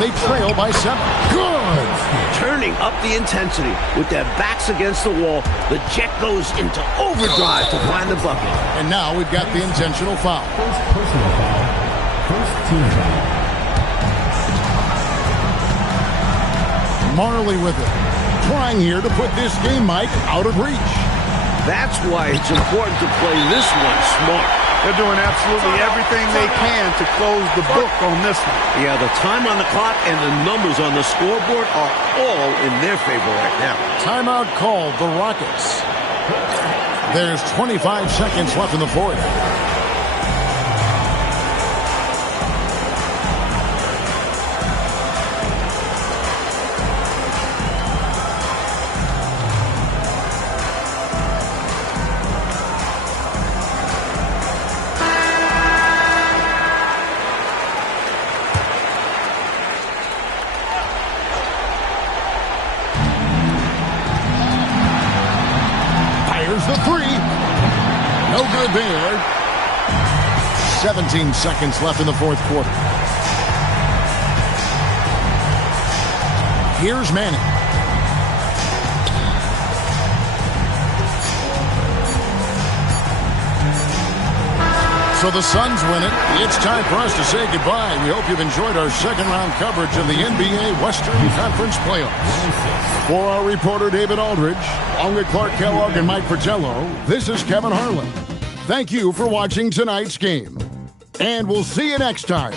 They trail by 7. Good. Turning up the intensity with their backs against the wall. The Jet goes into overdrive to find the bucket. And now we've got the intentional foul. First personal foul. First team foul. Marley with it. Trying here to put this game, Mike, out of reach. That's why it's important to play this one smart. They're doing absolutely everything they can to close the book on this one. Yeah, the time on the clock and the numbers on the scoreboard are all in their favor right now. Timeout called the Rockets. There's 25 seconds left in the fourth. The three. No good there. 17 seconds left in the fourth quarter. Here's Manning. So the Suns win it. It's time for us to say goodbye. We hope you've enjoyed our second round coverage of the NBA Western Conference Playoffs. For our reporter David Aldridge, along with Clark Kellogg and Mike Fratello, this is Kevin Harlan. Thank you for watching tonight's game. And we'll see you next time.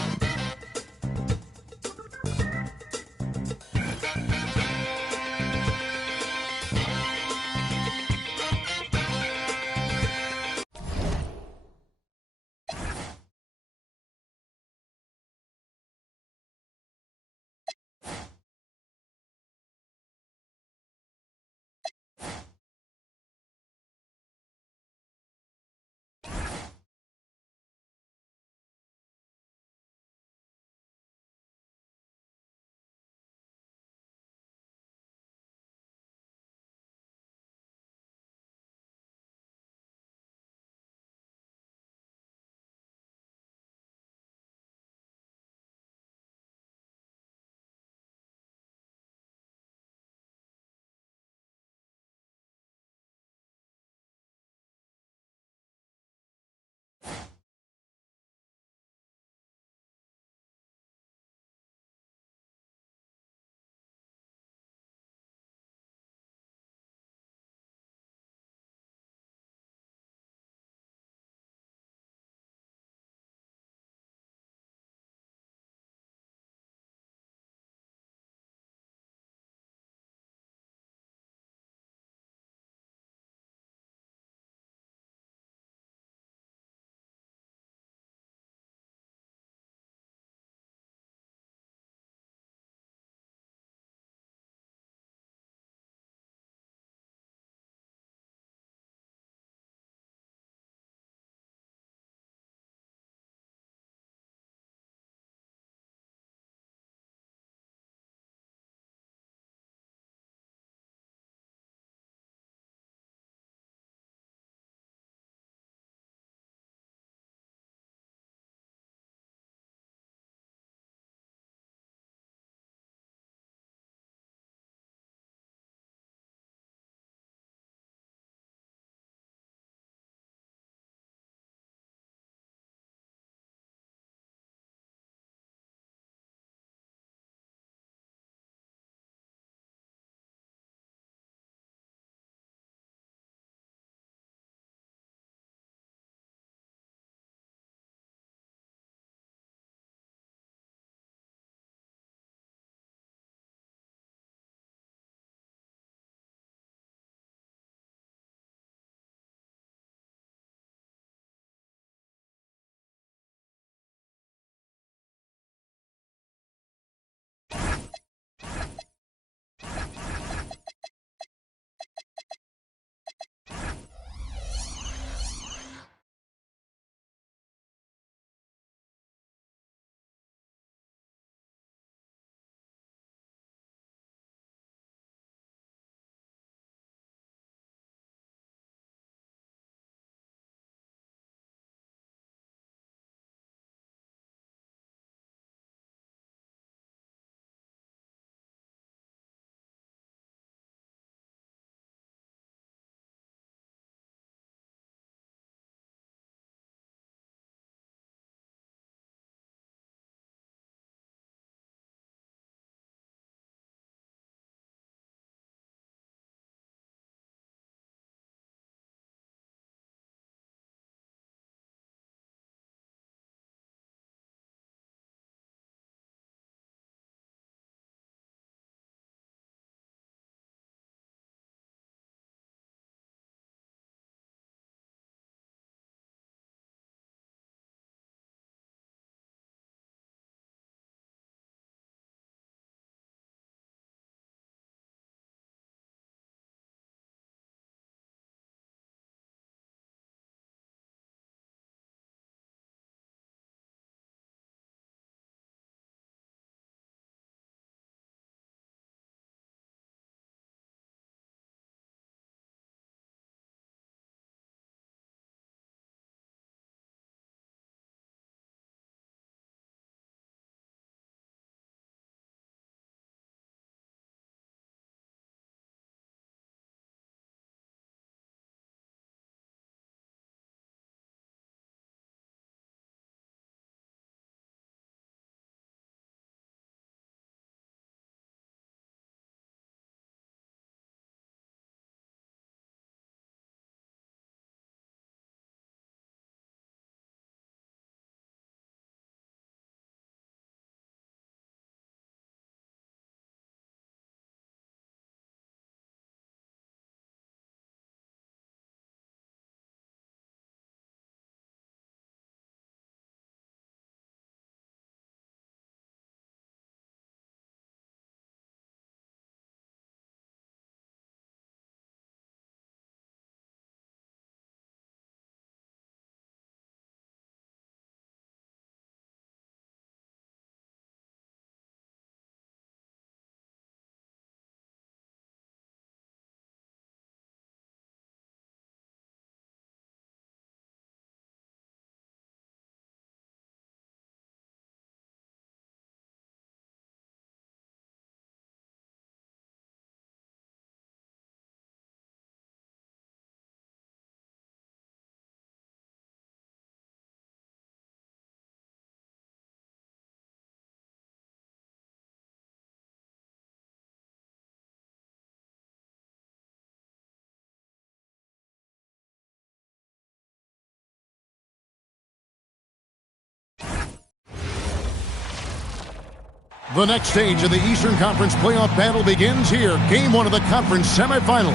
The next stage of the Eastern Conference playoff battle begins here. Game 1 of the conference semifinals.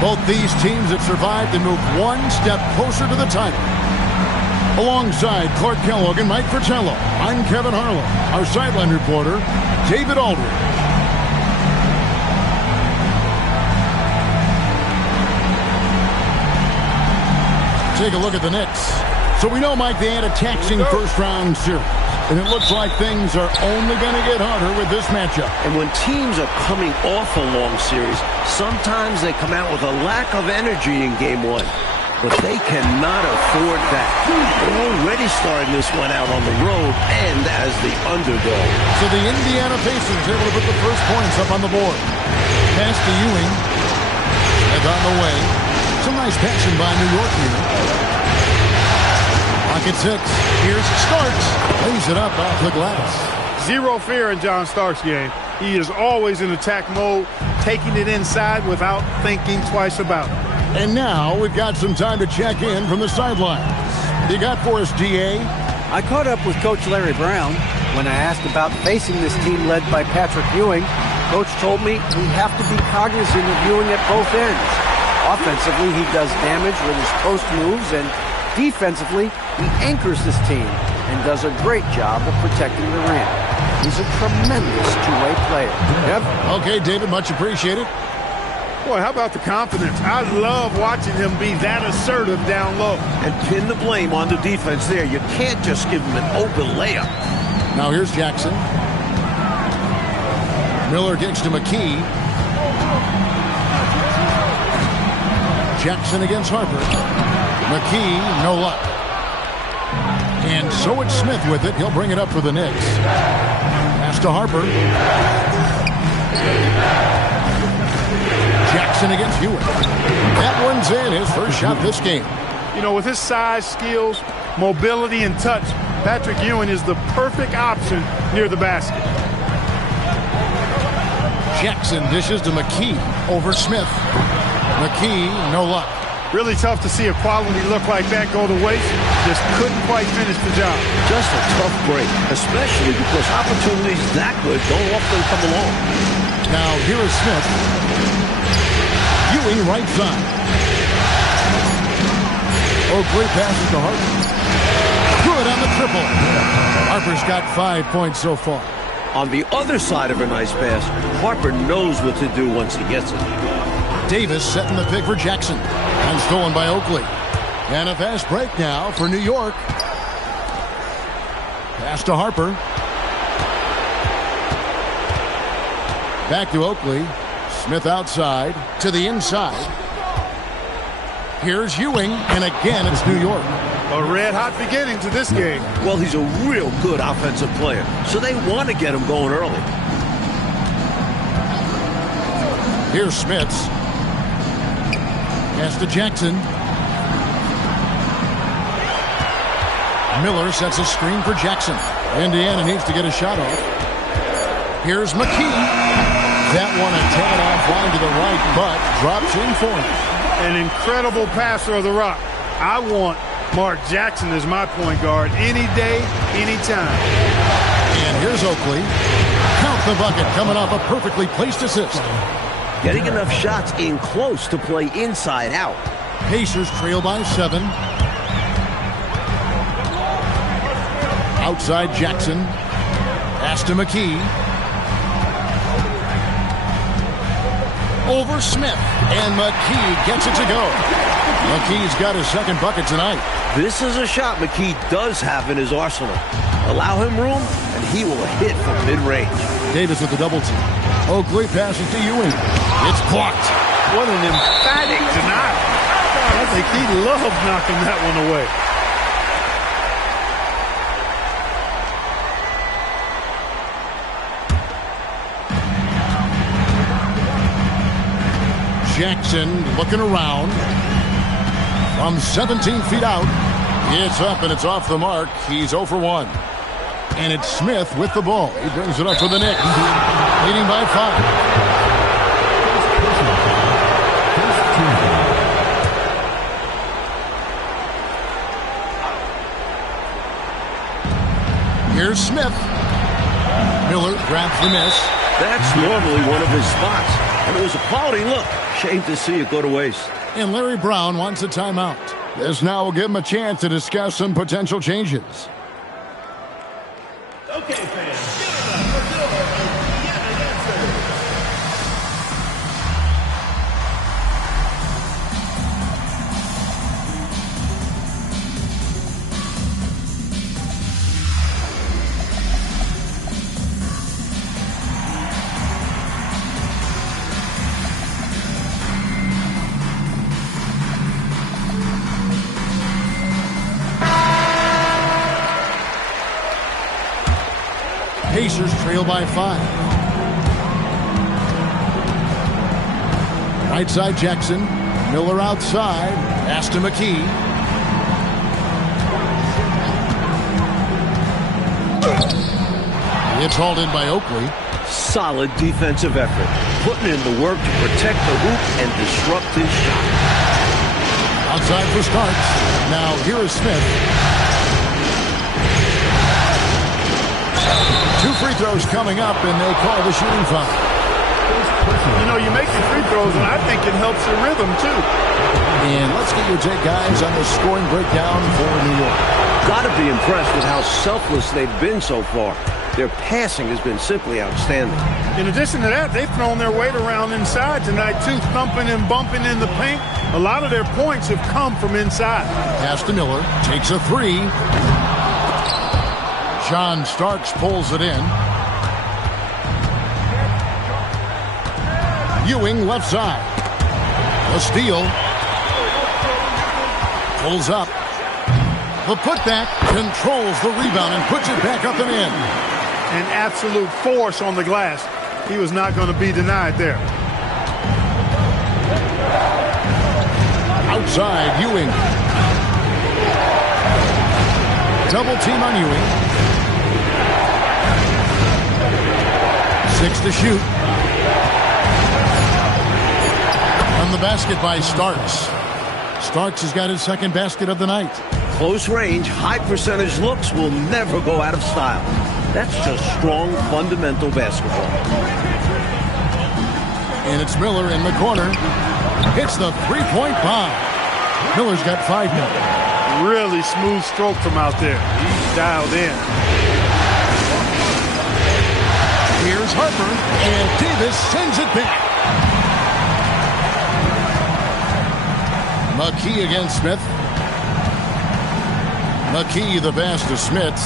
Both these teams have survived and moved one step closer to the title. Alongside Clark Kellogg and Mike Fratello, I'm Kevin Harlan. Our sideline reporter, David Aldridge. Take a look at the Knicks. So we know, Mike, they had a taxing first-round series. And it looks like things are only going to get harder with this matchup. And when teams are coming off a long series, sometimes they come out with a lack of energy in Game 1. But they cannot afford that. They're already starting this one out on the road and as the underdog. So the Indiana Pacers able to put the first points up on the board. Pass to Ewing. And on the way. Some nice passing by New York here. Pocket 6. Here's Starks. Lays it up off the glass. Zero fear in John Starks' game. He is always in attack mode, taking it inside without thinking twice about it. And now we've got some time to check in from the sidelines. You got for us, DA? I caught up with Coach Larry Brown. When I asked about facing this team led by Patrick Ewing, Coach told me we have to be cognizant of Ewing at both ends. Offensively, he does damage with his post moves, and defensively, he anchors this team and does a great job of protecting the rim. He's a tremendous two-way player. Yep. Okay, David, much appreciated. Boy, how about the confidence? I love watching him be that assertive down low. And pin the blame on the defense there. You can't just give him an open layup. Now here's Jackson. Miller kicks to McKee. Jackson against Harper. McKee, no luck. And so it's Smith with it. He'll bring it up for the Knicks. Pass to Harper. Jackson against Hewitt. That one's in. His first shot this game. You know, with his size, skills, mobility, and touch, Patrick Ewing is the perfect option near the basket. Jackson dishes to McKee over Smith. McKee, no luck. Really tough to see a quality look like that go to waste. Just couldn't quite finish the job. Just a tough break, especially because opportunities that good don't often come along. Now here is Smith. Ewing right side. Oakley passes to Harper. Good on the triple. Harper's got 5 points so far. On the other side of a nice pass, Harper knows what to do once he gets it. Davis setting the pick for Jackson. And stolen by Oakley. And a fast break now for New York. Pass to Harper. Back to Oakley. Smith outside to the inside. Here's Ewing, and again it's New York. A red-hot beginning to this game. Well, he's a real good offensive player, so they want to get him going early. Here's Smits. Pass to Jackson. Miller sets a screen for Jackson. Indiana needs to get a shot off. Here's McKee. That one a tad offline to the right, but drops in for him. An incredible passer of the rock. I want Mark Jackson as my point guard any day, anytime. And here's Oakley. Count the bucket coming off a perfectly placed assist. Getting enough shots in close to play inside out. Pacers trail by 7. Outside Jackson. Pass to McKee. Over Smith. And McKee gets it to go. McKee's got his second bucket tonight. This is a shot McKee does have in his arsenal. Allow him room, and he will hit from mid-range. Davis with the double team. Oakley passes to Ewing. It's blocked. What an emphatic denial. I think he loved knocking that one away. Jackson looking around. From 17 feet out. It's up and it's off the mark. He's 0 for 1. And it's Smith with the ball. He brings it up for the Knicks. Leading by 5. Here's Smith. Miller grabs the miss. That's normally one of his spots, and it was a quality look. Shame to see it go to waste. And Larry Brown wants a timeout. This now will give him a chance to discuss some potential changes. Okay, fans, get it up. Let's go. Get an answer. Pacers trail by 5. Right side Jackson. Miller outside. Pass to McKee. It's hauled in by Oakley. Solid defensive effort. Putting in the work to protect the hoop and disrupt his shot. Outside for Starks. Now here is Smith. 2 free throws coming up, and they call the shooting foul. You know, you make the free throws, and I think it helps the rhythm, too. And let's get your take, guys, on the scoring breakdown for New York. Got to be impressed with how selfless they've been so far. Their passing has been simply outstanding. In addition to that, they've thrown their weight around inside tonight, too, thumping and bumping in the paint. A lot of their points have come from inside. Pass to Miller. Takes a 3. John Starks pulls it in. Ewing left side. The steal. Pulls up. The putback controls the rebound and puts it back up and in. An absolute force on the glass. He was not going to be denied there. Outside, Ewing. Double team on Ewing. 6 to shoot. On the basket by Starks. Starks has got his second basket of the night. Close range, high percentage looks will never go out of style. That's just strong, fundamental basketball. And it's Miller in the corner. Hits the three-point bomb. Miller's got 5 now. Really smooth stroke from out there. He's dialed in. Here's Harper, and Davis sends it back. McKee against Smith. McKee the pass to Smith.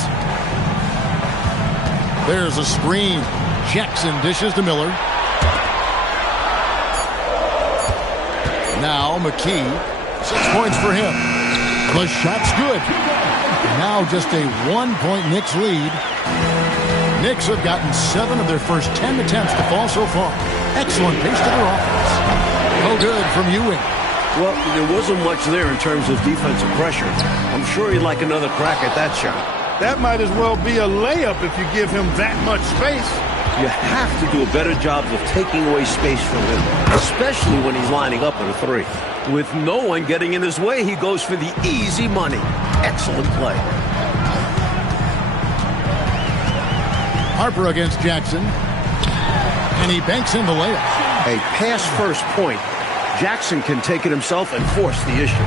There's a screen. Jackson dishes to Miller. Now McKee. 6 points for him. The shot's good. Now just a 1-point Knicks lead. Knicks have gotten 7 of their first 10 attempts to fall so far. Excellent pace to their offense. No good from Ewing. Well, there wasn't much there in terms of defensive pressure. I'm sure he'd like another crack at that shot. That might as well be a layup if you give him that much space. You have to do a better job of taking away space from him, especially when he's lining up at a 3. With no one getting in his way, he goes for the easy money. Excellent play. Harper against Jackson. And he banks in the layup. A pass-first point. Jackson can take it himself and force the issue.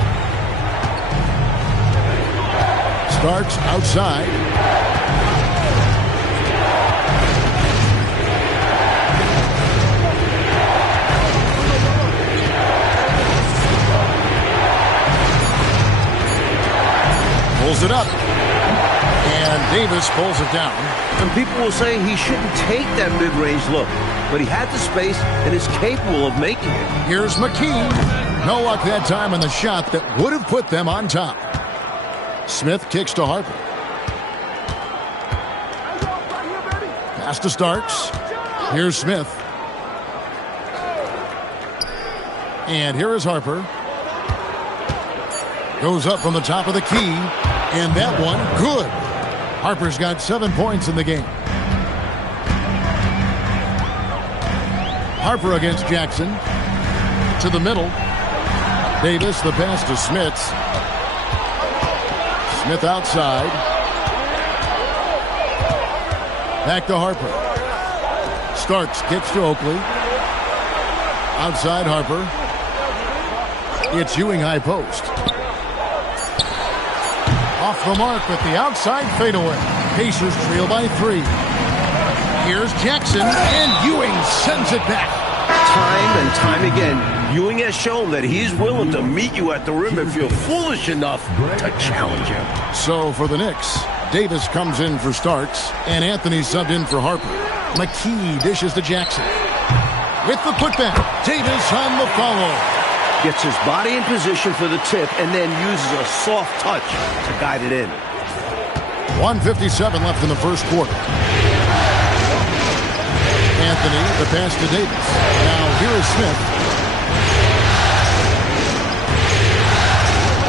Starks outside. Pulls it up. And Davis pulls it down. And people will say he shouldn't take that mid-range look, but he had the space and is capable of making it. Here's McKee. No luck that time on the shot that would have put them on top. Smith kicks to Harper. Pass to Starks. Here's Smith. And here is Harper. Goes up from the top of the key. And that one, good. Harper's got 7 points in the game. Harper against Jackson. To the middle. Davis, the pass to Smith. Smith outside. Back to Harper. Starks kicks to Oakley. Outside Harper. It's Ewing high post. Off the mark with the outside fadeaway. Pacers trail by 3. Here's Jackson, and Ewing sends it back. Time and time again, Ewing has shown that he's willing to meet you at the rim if you're foolish enough to challenge him. So for the Knicks, Davis comes in for Starks, and Anthony subbed in for Harper. McKee dishes to Jackson. With the putback, Davis on the follow. Gets his body in position for the tip and then uses a soft touch to guide it in. 1:57 left in the first quarter. Anthony, the pass to Davis. Now here is Smith.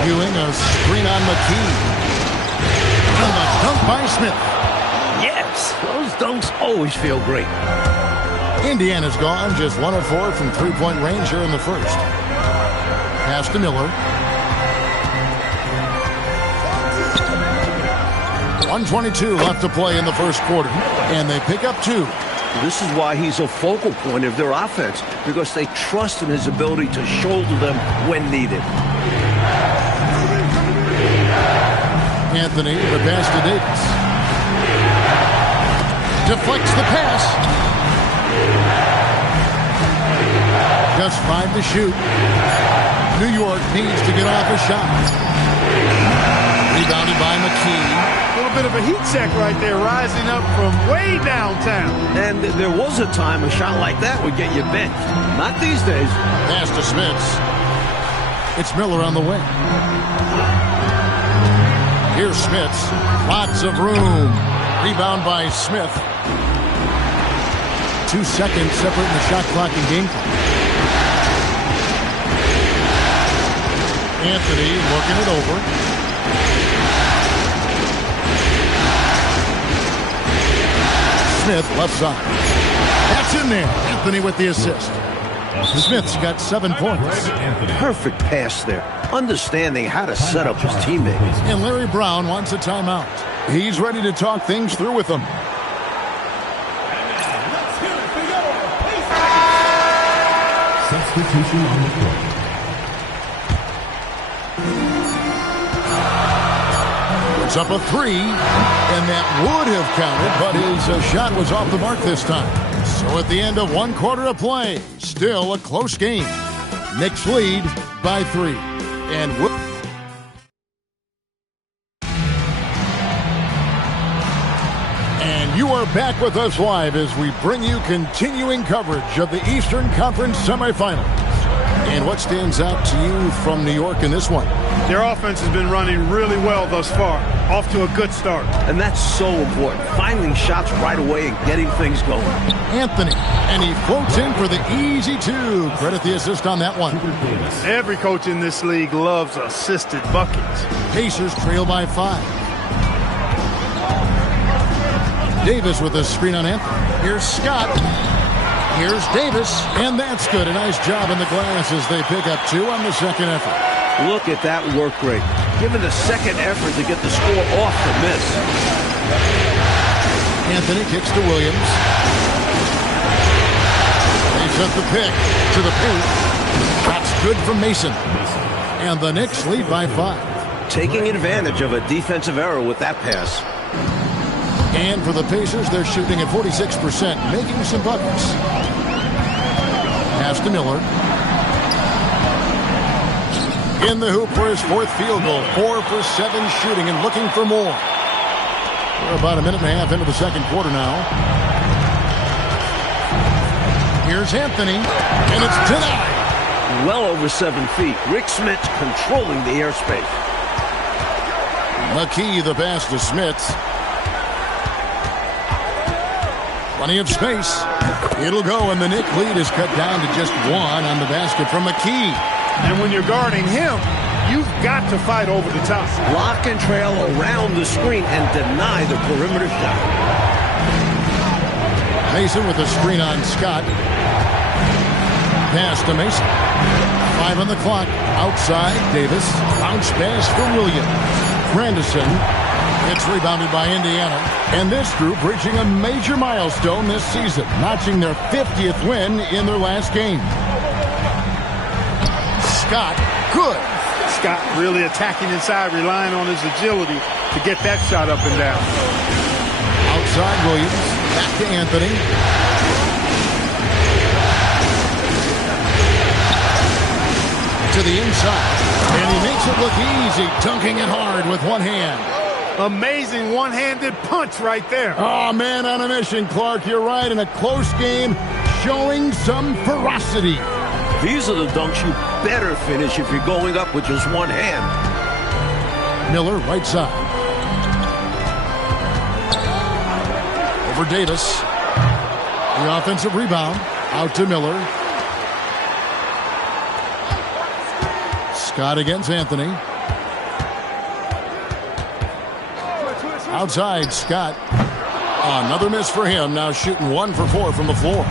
Ewing, a screen on McKee. And a dunk by Smith. Yes, those dunks always feel great. Indiana's gone, just 1 of 4 from three-point range here in the first. Pass to Miller. 1:22 left to play in the first quarter, and they pick up 2. This is why he's a focal point of their offense, because they trust in his ability to shoulder them when needed. Anthony, the pass to Davis. Deflects the pass. Just 5 to shoot. New York needs to get off a shot. Rebounded by McKee. A little bit of a heat check right there, rising up from way downtown. And there was a time a shot like that would get you benched. Not these days. Pass to Smith. It's Miller on the wing. Here's Smith. Lots of room. Rebound by Smith. 2 seconds separating the shot clock and game clock. Anthony looking it over. Smith left side. That's in there. Anthony with the assist. Smith's got 7 points. Perfect pass there. Understanding how to set up his teammates. And Larry Brown wants a timeout. He's ready to talk things through with them. Substitution on the court. It's up a 3, and that would have counted, but his shot was off the mark this time. So at the end of 1 quarter of play, still a close game. Knicks lead by 3. And you are back with us live as we bring you continuing coverage of the Eastern Conference semifinals. And what stands out to you from New York in this one? Their offense has been running really well thus far. Off to a good start. And that's so important. Finding shots right away and getting things going. Anthony, and he floats in for the easy 2. Credit the assist on that one. Every coach in this league loves assisted buckets. Pacers trail by 5. Davis with a screen on Anthony. Here's Scott. Here's Davis, and that's good. A nice job in the glass as they pick up 2 on the second effort. Look at that work rate. Given the second effort to get the score off the miss. Anthony kicks to Williams. They set the pick to the paint. That's good from Mason. And the Knicks lead by 5. Taking advantage of a defensive error with that pass. And for the Pacers, they're shooting at 46%, making some buckets. Pass to Miller. In the hoop for his 4th field goal. 4 for 7 shooting and looking for more. We're about a minute and a half into the second quarter now. Here's Anthony, and it's denied. Well over 7 feet. Rick Smith controlling the airspace. McKee the pass to Smith. Plenty of space. It'll go, and the Knicks lead is cut down to just 1 on the basket from McKee. And when you're guarding him, you've got to fight over the top. Block and trail around the screen and deny the perimeter shot. Mason with a screen on Scott. Pass to Mason. 5 on the clock. Outside, Davis. Bounce pass for Williams. Grandison It's rebounded by Indiana. And this group reaching a major milestone this season, notching their 50th win in their last game. Scott, good. Scott really attacking inside, relying on his agility to get that shot up and down. Outside Williams, back to Anthony. To the inside, and he makes it look easy, dunking it hard with one hand. Amazing one-handed punch right there. Oh, man on a mission, Clark. You're right. In a close game, showing some ferocity. These are the dunks you better finish if you're going up with just one hand. Miller, right side. Over Davis. The offensive rebound. Out to Miller. Scott against Anthony. Outside, Scott. Another miss for him. Now shooting 1 for 4 from the floor.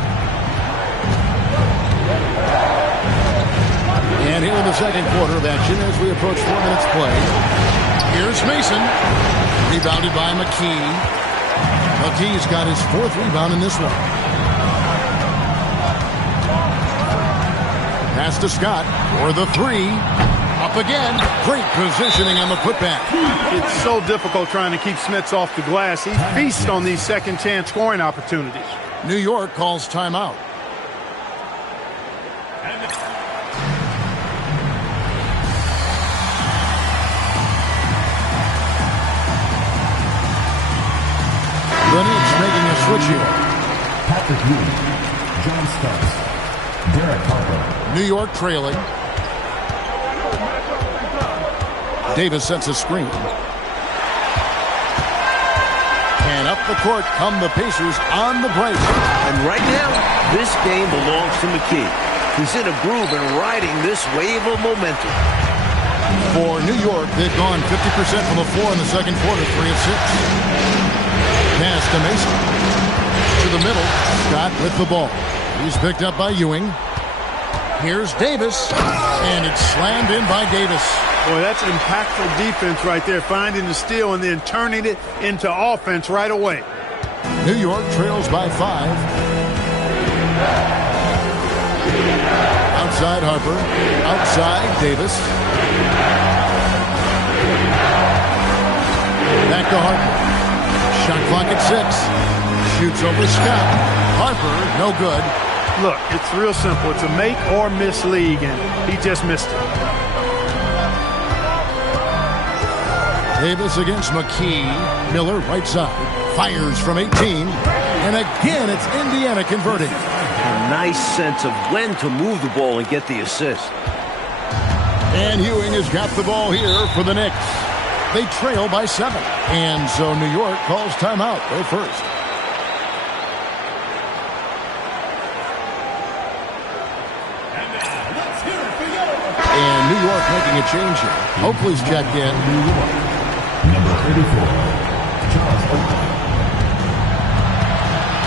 And here in the second quarter of action as we approach 4 minutes play. Here's Mason. Rebounded by McKee. McKee's got his 4th rebound in this one. Pass to Scott for the 3. Up again. Great positioning on the putback. It's so difficult trying to keep Smits off the glass. He feasts on these second-chance scoring opportunities. New York calls timeout. The Knicks making a switch here. Patrick Ewing, John Starks, Derek Harper. New York trailing. Davis sets a screen. And up the court come the Pacers on the break. And right now, this game belongs to McKee. He's in a groove and riding this wave of momentum. For New York, they've gone 50% from the floor in the second quarter, 3 of 6. Pass to Mason. To the middle. Scott with the ball. He's picked up by Ewing. Here's Davis. And it's slammed in by Davis. Boy, that's impactful defense right there, finding the steal and then turning it into offense right away. New York trails by 5. Outside Harper. Outside Davis. Back to Harper. Shot clock at 6. Shoots over Scott. Harper, no good. Look, it's real simple. It's a make or miss league, and he just missed it. Davis against McKee. Miller, right side. Fires from 18. And again, it's Indiana converting. A nice sense of when to move the ball and get the assist. And Ewing has got the ball here for the Knicks. They trail by 7. And so New York calls timeout. They're first. And New York making a change here. Oakley's checked in. New York, number 34, Charles Oakley.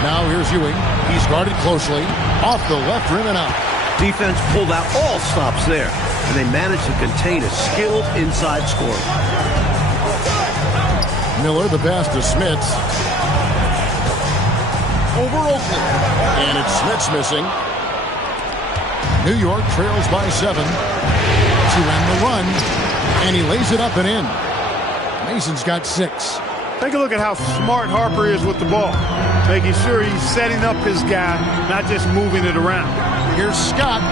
Now here's Ewing. He's guarded closely. Off the left rim and out. Defense pulled out all stops there, and they managed to contain a skilled inside scorer. Miller, the pass to Smits. Over Oakley. And it's Smits missing. New York trails by 7 to end the run. And he lays it up and in. Mason's got 6. Take a look at how smart Harper is with the ball, making sure he's setting up his guy, not just moving it around. Here's Scott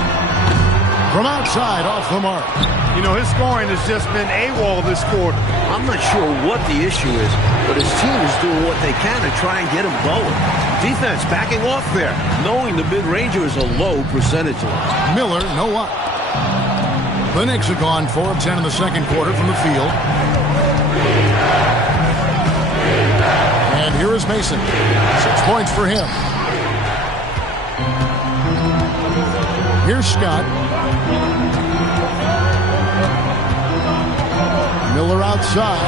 from outside off the mark. You know, his scoring has just been AWOL this quarter. I'm not sure what the issue is, but his team is doing what they can to try and get him going. Defense backing off there, knowing the mid-ranger is a low percentage line. Miller, no luck. The Knicks have gone 4 of 10 in the second quarter from the field. And here is Mason. 6 points for him. Here's Scott. Miller outside.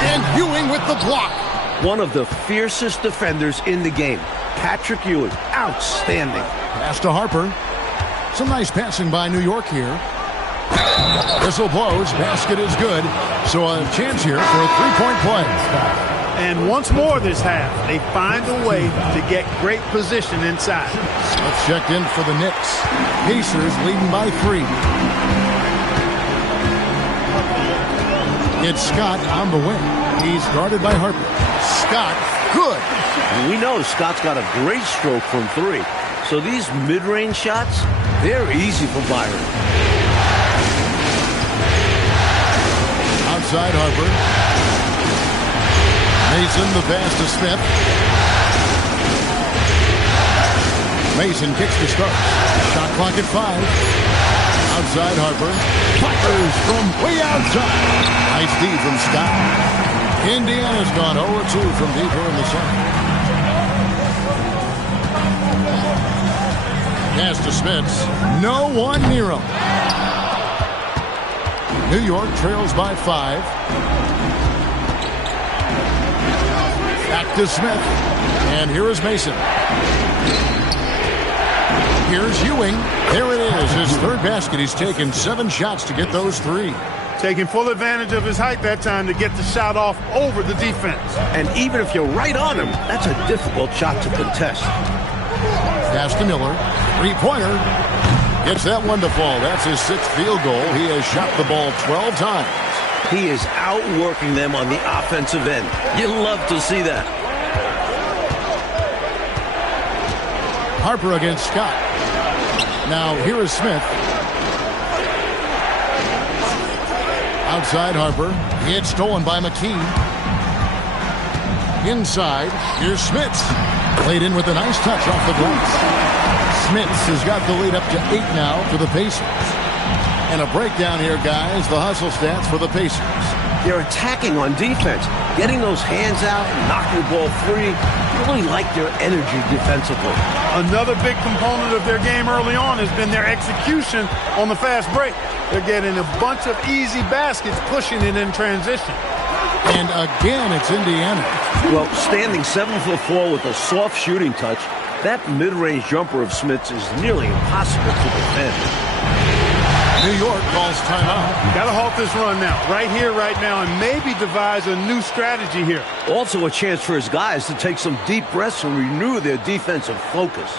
And Ewing with the block. One of the fiercest defenders in the game. Patrick Ewing, outstanding. Pass to Harper. Some nice passing by New York here. Whistle blows. Basket is good. So a chance here for a three-point play. And once more this half, they find a way to get great position inside. Smith checked in for the Knicks. Pacers leading by 3. It's Scott on the wing. He's guarded by Harper. Scott, good. And we know Scott's got a great stroke from 3. So these mid-range shots, they're easy for Byron. Outside Harper. Mason the pass to Smith. Mason kicks to start. Shot clock at 5. Outside Harper. Fires from way outside. Nice D from Scott. Indiana's gone 0-2 from deep here in the center. Pass to Smith. No one near him. New York trails by 5. Back to Smith. And here is Mason. Here's Ewing. There it is. His third basket. He's taken 7 shots to get those 3. Taking full advantage of his height that time to get the shot off over the defense. And even if you're right on him, that's a difficult shot to contest. Pass to Miller. Three-pointer. Gets that one to fall. That's his 6th field goal. He has shot the ball 12 times. He is outworking them on the offensive end. You love to see that. Harper against Scott. Now here is Smith. Outside Harper. It's stolen by McKee. Inside. Here's Smith. Played in with a nice touch off the glass. Smith has got the lead up to 8 now for the Pacers. And a breakdown here, guys. The hustle stats for the Pacers. They're attacking on defense, getting those hands out and knocking the ball free. Really like their energy defensively. Another big component of their game early on has been their execution on the fast break. They're getting a bunch of easy baskets, pushing it in transition. And again, it's Indiana. Well, standing 7'4" with a soft shooting touch, that mid-range jumper of Smith's is nearly impossible to defend. New York calls timeout. Got to halt this run now, right here, right now, and maybe devise a new strategy here. Also a chance for his guys to take some deep breaths and renew their defensive focus.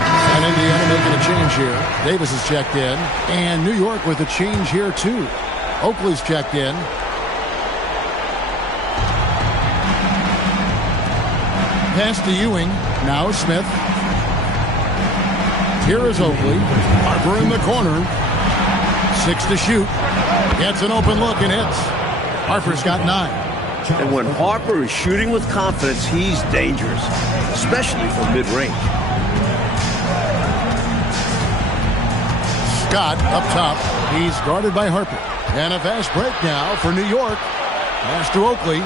And Indiana making a change here. Davis has checked in. And New York with a change here, too. Oakley's checked in. Pass to Ewing. Now Smith. Here is Oakley. Harper in the corner. 6 to shoot. Gets an open look and hits. Harper's got 9. And when Harper is shooting with confidence, he's dangerous, especially from mid-range. Scott up top. He's guarded by Harper. And a fast break now for New York. Pass to Oakley.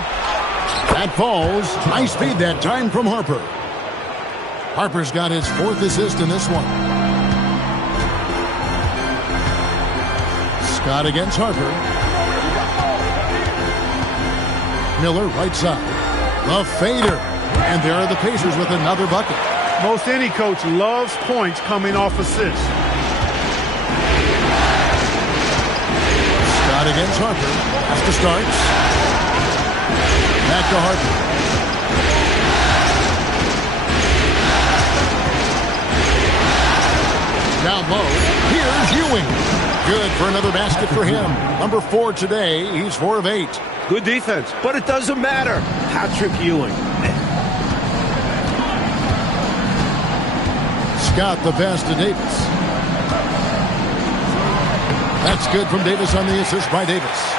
That falls. Nice speed that time from Harper. Harper's got his 4th assist in this one. Scott against Harper. Miller right side. The fader. And there are the Pacers with another bucket. Most any coach loves points coming off assists. Scott against Harper. Has to start. Back to Harper. Down low. Here's Ewing. Good for another basket for him. Number 4 today. He's 4 of 8. Good defense, but it doesn't matter. Patrick Ewing. Scott the pass to Davis. That's good from Davis on the assist by Davis.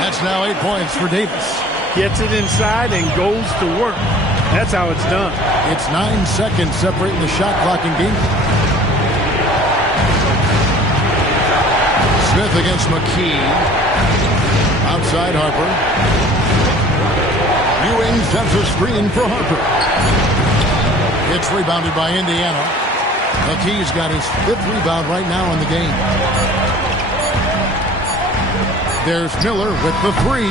That's now 8 points for Davis. Gets it inside and goes to work. That's how it's done. It's 9 seconds separating the shot clock and game. Smith against McKee. Outside Harper. Ewing sets a screen for Harper. It's rebounded by Indiana. McKee's got his 5th rebound right now in the game. There's Miller with the 3,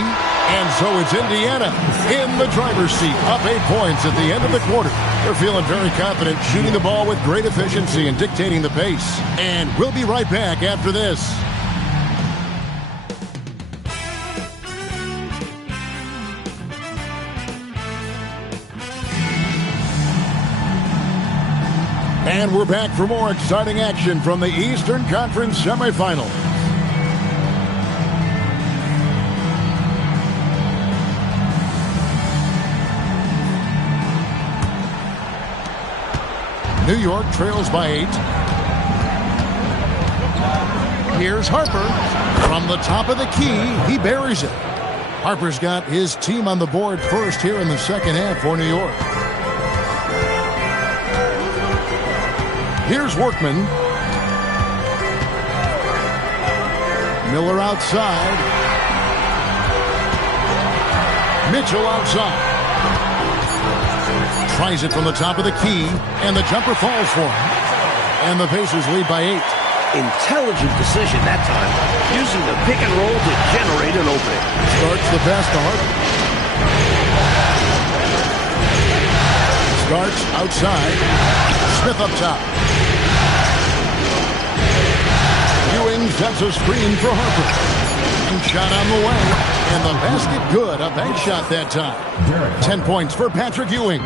And so it's Indiana in the driver's seat, up 8 points at the end of the quarter. They're feeling very confident, shooting the ball with great efficiency and dictating the pace. And we'll be right back after this. And we're back for more exciting action from the Eastern Conference semifinals. New York trails by 8. Here's Harper. From the top of the key, he buries it. Harper's got his team on the board first here in the second half for New York. Here's Workman. Miller outside. Mitchell outside. Tries it from the top of the key, and the jumper falls for him. And the Pacers lead by 8. Intelligent decision that time, using the pick and roll to generate an opening. Starts the pass to Harper. Starts outside. Smith up top. Ewing sets a screen for Harper. And shot on the way. And the basket good. A bank shot that time. 10 points for Patrick Ewing.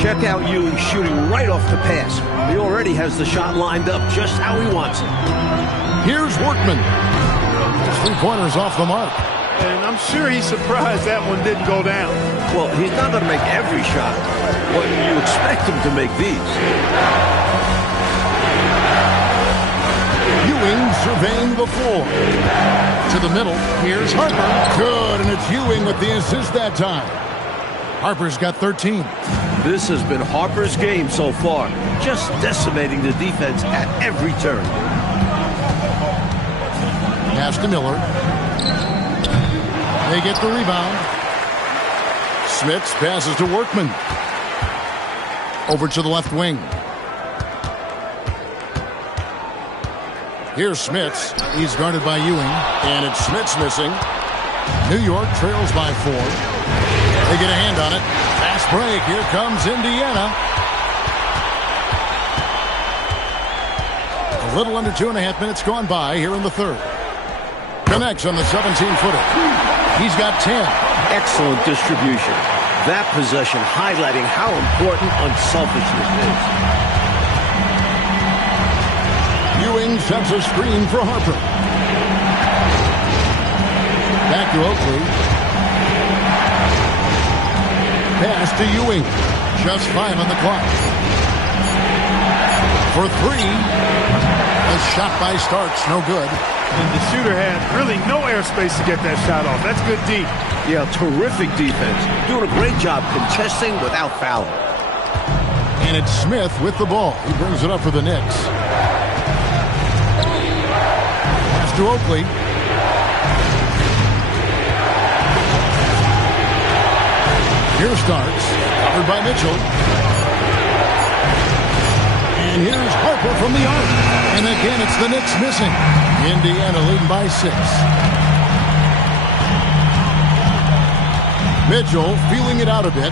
Check out Ewing shooting right off the pass. He already has the shot lined up just how he wants it. Here's Workman. 3-pointers off the mark. And I'm sure he's surprised that one didn't go down. Well, he's not going to make every shot. Well, you expect him to make these. Ewing surveying the floor. To the middle. Here's Harper. Good, and it's Ewing with the assist that time. Harper's got 13. This has been Harper's game so far. Just decimating the defense at every turn. Pass to Miller. They get the rebound. Smits passes to Workman. Over to the left wing. Here's Smits. He's guarded by Ewing. And it's Smits missing. New York trails by 4. They get a hand on it. Fast break. Here comes Indiana. A little under 2.5 minutes gone by here in the third. Connects on the 17-footer. He's got 10. Excellent distribution. That possession highlighting how important unselfishness is. Ewing sets a screen for Harper. Back to Oakley. Pass to Ewing. Just 5 on the clock. For 3. A shot by Starks. No good. And the shooter had really no airspace to get that shot off. That's good deep. Yeah, terrific defense. Doing a great job contesting without fouling. And it's Smith with the ball. He brings it up for the Knicks. Pass to Oakley. Here Starks, covered by Mitchell. And here's Harper from the arc. And again, it's the Knicks missing. Indiana leading by 6. Mitchell feeling it out a bit.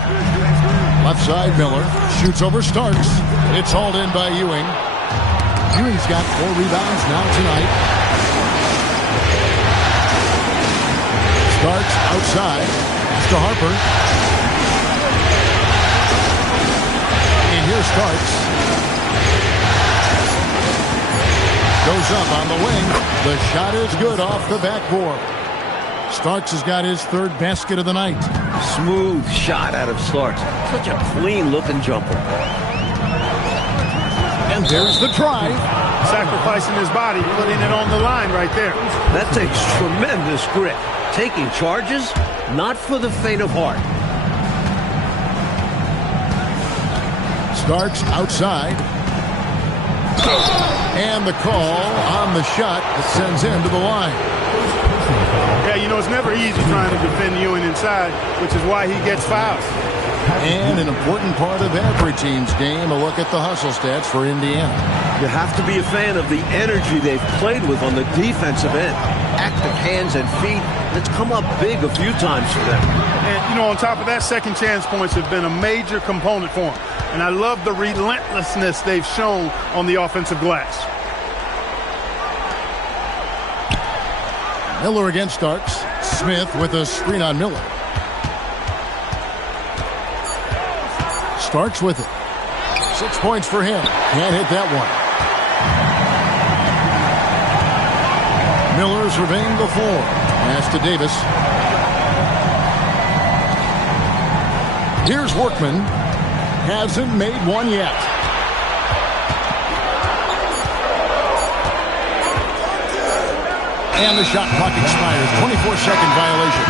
Left side, Miller shoots over Starks. It's hauled in by Ewing. Ewing's got 4 rebounds now tonight. Starks outside. To Harper. And here Starks. Goes up on the wing. The shot is good off the backboard. Starks has got his 3rd basket of the night. Smooth shot out of Starks. Such a clean-looking jumper. And there's the drive. Sacrificing his body, putting it on the line right there. That takes tremendous grit. Taking charges, not for the faint of heart. Starks outside. And the call on the shot that sends him to the line. Yeah, you know, it's never easy trying to defend Ewing inside, which is why he gets fouls. And an important part of every team's game, a look at the hustle stats for Indiana. You have to be a fan of the energy they've played with on the defensive end. At active hands and feet. It's come up big a few times for them. And, on top of that, second chance points have been a major component for them. And I love the relentlessness they've shown on the offensive glass. Miller against Starks. Smith with a screen on Miller. Starks with it. 6 points for him. Can't hit that one. Miller surveying the floor. Pass to Davis. Here's Workman. Hasn't made one yet. And the shot clock expires. 24-second violation.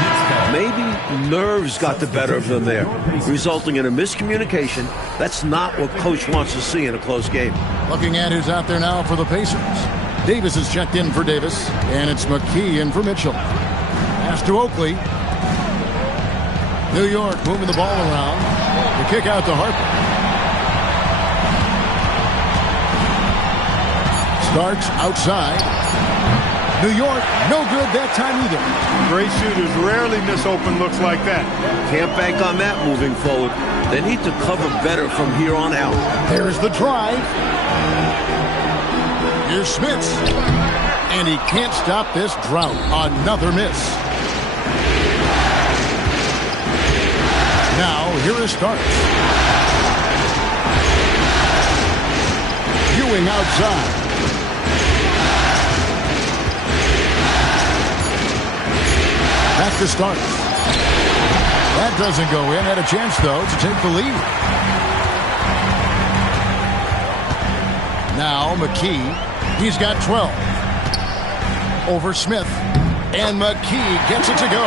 Maybe nerves got the better of them there, resulting in a miscommunication. That's not what Coach wants to see in a close game. Looking at who's out there now for the Pacers. Davis is checked in for Davis, and it's McKee in for Mitchell. Pass to Oakley. New York moving the ball around. The kick out to Harper. Starks outside. New York, no good that time either. Great shooters rarely miss open looks like that. Can't bank on that moving forward. They need to cover better from here on out. There's the drive. Here's Smith. And he can't stop this drought. Another miss. Now, here is Starks. Ewing outside. Back to Starks. That doesn't go in. Had a chance, though, to take the lead. Now, McKee. He's got 12. Over Smith. And McKee gets it to go.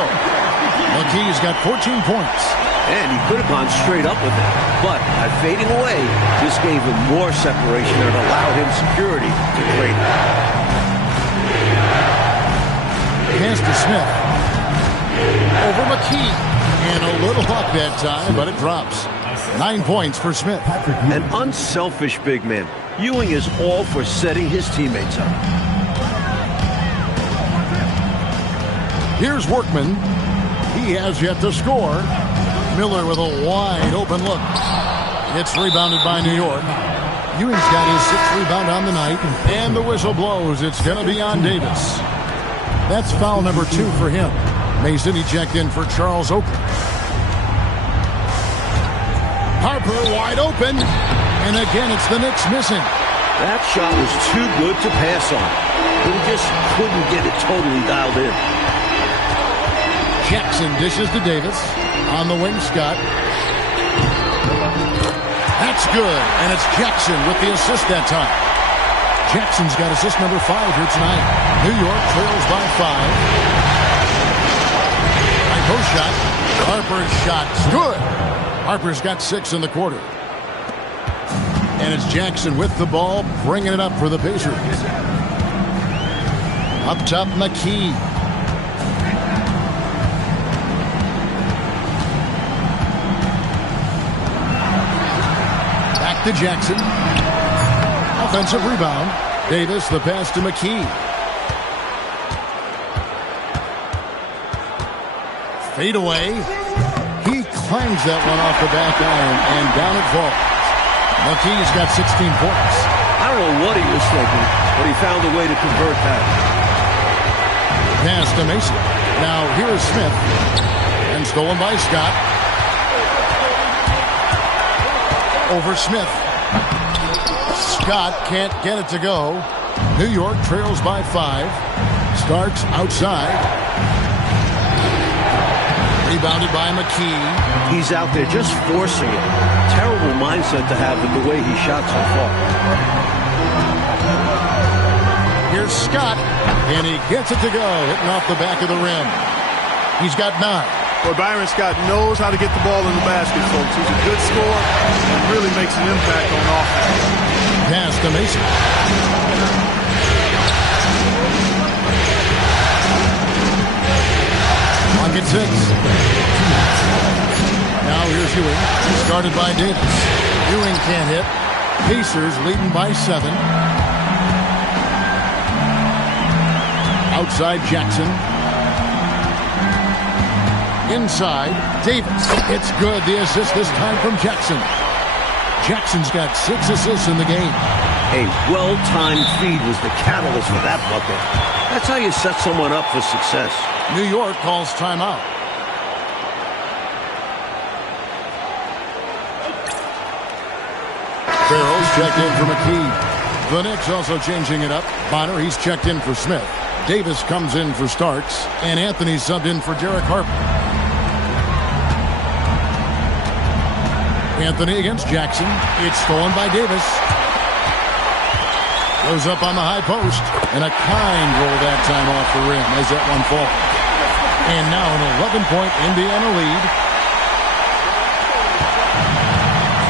McKee's got 14 points. And he could have gone straight up with it. But by fading away, this gave him more separation and allowed him security to create. Pass to Smith. Over McKee. And a little luck that time, but it drops. 9 points for Smith. An unselfish big man. Ewing is all for setting his teammates up. Here's Workman. He has yet to score. Miller with a wide open look. It's rebounded by New York. Ewing's got his 6th rebound on the night. And the whistle blows. It's going to be on Davis. That's foul number 2 for him. Mason, he checked in for Charles Oakley. Harper wide open. And again, it's the Knicks missing. That shot was too good to pass on. But he just couldn't get it totally dialed in. Jackson dishes to Davis. On the wing, Scott. That's good. And it's Jackson with the assist that time. Jackson's got assist number 5 here tonight. New York trails by 5. Post shot. Harper's shot's good. Harper's got 6 in the quarter. And it's Jackson with the ball, bringing it up for the Pacers. Up top, McKee. Back to Jackson. Offensive rebound. Davis, the pass to McKee. Fade away. He clangs that one off the back iron, and down it falls. McKee's got 16 points. I don't know what he was thinking, but he found a way to convert that. Pass to Mason. Now here is Smith. And stolen by Scott. Over Smith. Scott can't get it to go. New York trails by 5. Starks outside. Rebounded by McKee. He's out there just forcing it. Terrible mindset to have with the way he shot so far. Here's Scott, and he gets it to go, hitting off the back of the rim. He's got 9. Well, Byron Scott knows how to get the ball in the basket, folks. He's a good scorer and really makes an impact on offense. Pass to Mason. At 6. Now here's Ewing. Started by Davis. Ewing can't hit. Pacers leading by 7. Outside Jackson. Inside Davis. It's good. The assist this time from Jackson. Jackson's got 6 assists in the game. A well-timed feed was the catalyst for that bucket. That's how you set someone up for success. New York calls timeout. Farrell's checked in for McKee. The Knicks also changing it up. Bonner, he's checked in for Smith. Davis comes in for Starks. And Anthony subbed in for Derek Harper. Anthony against Jackson. It's stolen by Davis. Goes up on the high post. And a kind roll that time off the rim as that one falls. And now an 11-point Indiana lead.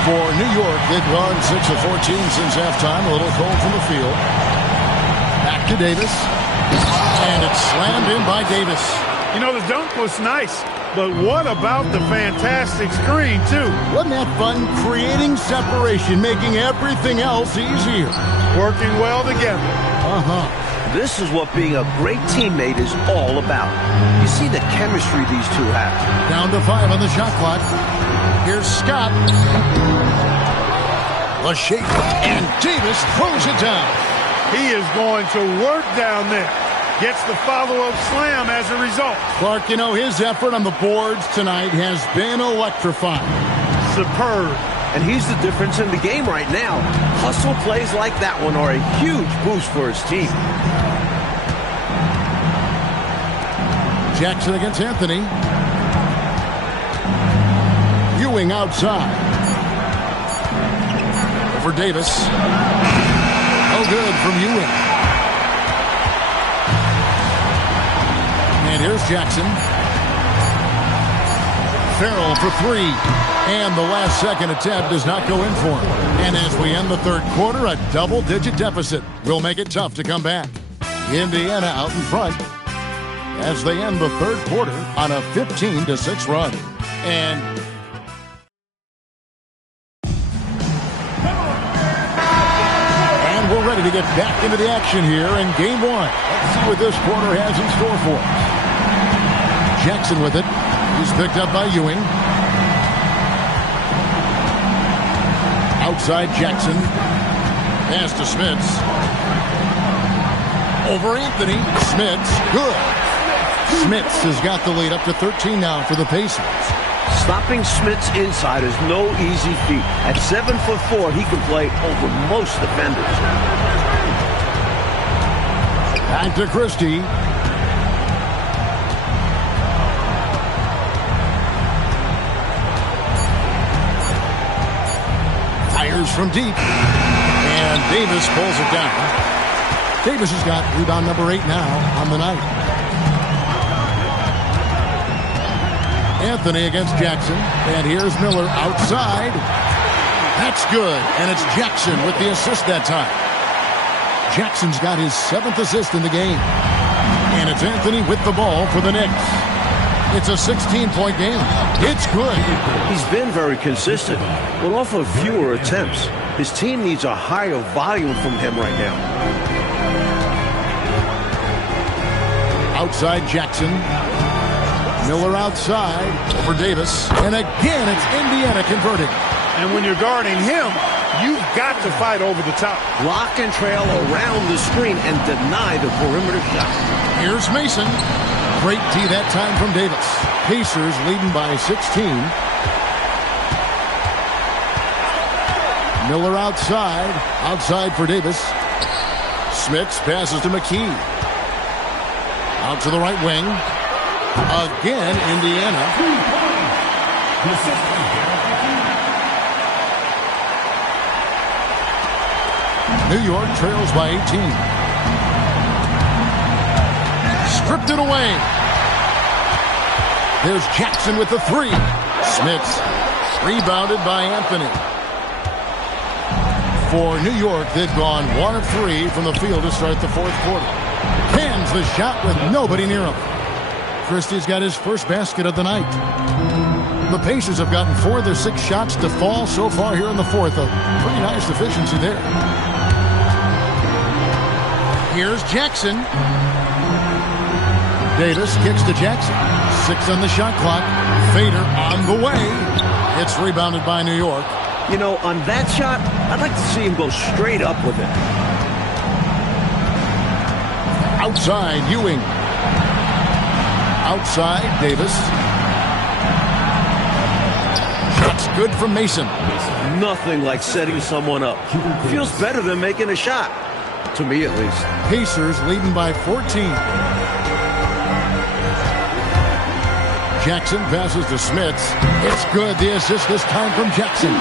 For New York, they've gone 6 of 14 since halftime. A little cold from the field. Back to Davis. And it's slammed in by Davis. You know, the dunk was nice, but what about the fantastic screen, too? Wasn't that fun? Creating separation, making everything else easier. Working well together. This is what being a great teammate is all about. You see the chemistry these two have. Down to 5 on the shot clock. Here's Scott. The shake. And Davis throws it down. He is going to work down there. Gets the follow-up slam as a result. Clark, you know, his effort on the boards tonight has been electrifying. Superb. And he's the difference in the game right now. Hustle plays like that one are a huge boost for his team. Jackson against Anthony. Ewing outside. Over Davis. No good from Ewing. And here's Jackson. Farrell for 3. And the last second attempt does not go in for him. And as we end the third quarter, a double-digit deficit will make it tough to come back. Indiana out in front as they end the third quarter on a 15-6 run. And we're ready to get back into the action here in game 1. Let's see what this quarter has in store for us. Jackson with it. He's picked up by Ewing. Outside Jackson. Pass to Smits. Over Anthony. Smits. Good. Smits has got the lead up to 13 now for the Pacers. Stopping Smits inside is no easy feat. At 7'4", he can play over most defenders. Back to Christie. Fires from deep. And Davis pulls it down. Davis has got rebound number 8 now on the night. Anthony against Jackson. And here's Miller outside. That's good. And it's Jackson with the assist that time. Jackson's got his 7th assist in the game. And it's Anthony with the ball for the Knicks. It's a 16-point game. It's good. He's been very consistent, but off of fewer attempts. His team needs a higher volume from him right now. Outside Jackson. Miller outside over Davis. And again, it's Indiana converting. And when you're guarding him, you've got to fight over the top. Block and trail around the screen and deny the perimeter shot. Here's Mason. Great D that time from Davis. Pacers leading by 16. Miller outside. Outside for Davis. Smits passes to McKee. Out to the right wing. Again, Indiana. New York trails by 18. Stripped it away. There's Jackson with the 3. Smits rebounded by Anthony. For New York, they've gone 1 of 3 from the field to start the fourth quarter. Cans the shot with nobody near him. Christie's got his first basket of the night. The Pacers have gotten 4 of their 6 shots to fall so far here in the fourth. A pretty nice efficiency there. Here's Jackson. Davis kicks to Jackson. 6 on the shot clock. Fader on the way. It's rebounded by New York. You know, on that shot, I'd like to see him go straight up with it. Outside, Ewing. Outside, Davis. Shot's good from Mason. Nothing like setting someone up. Feels better than making a shot. To me, at least. Pacers leading by 14. Jackson passes to Smits. It's good. The assist this time from Jackson.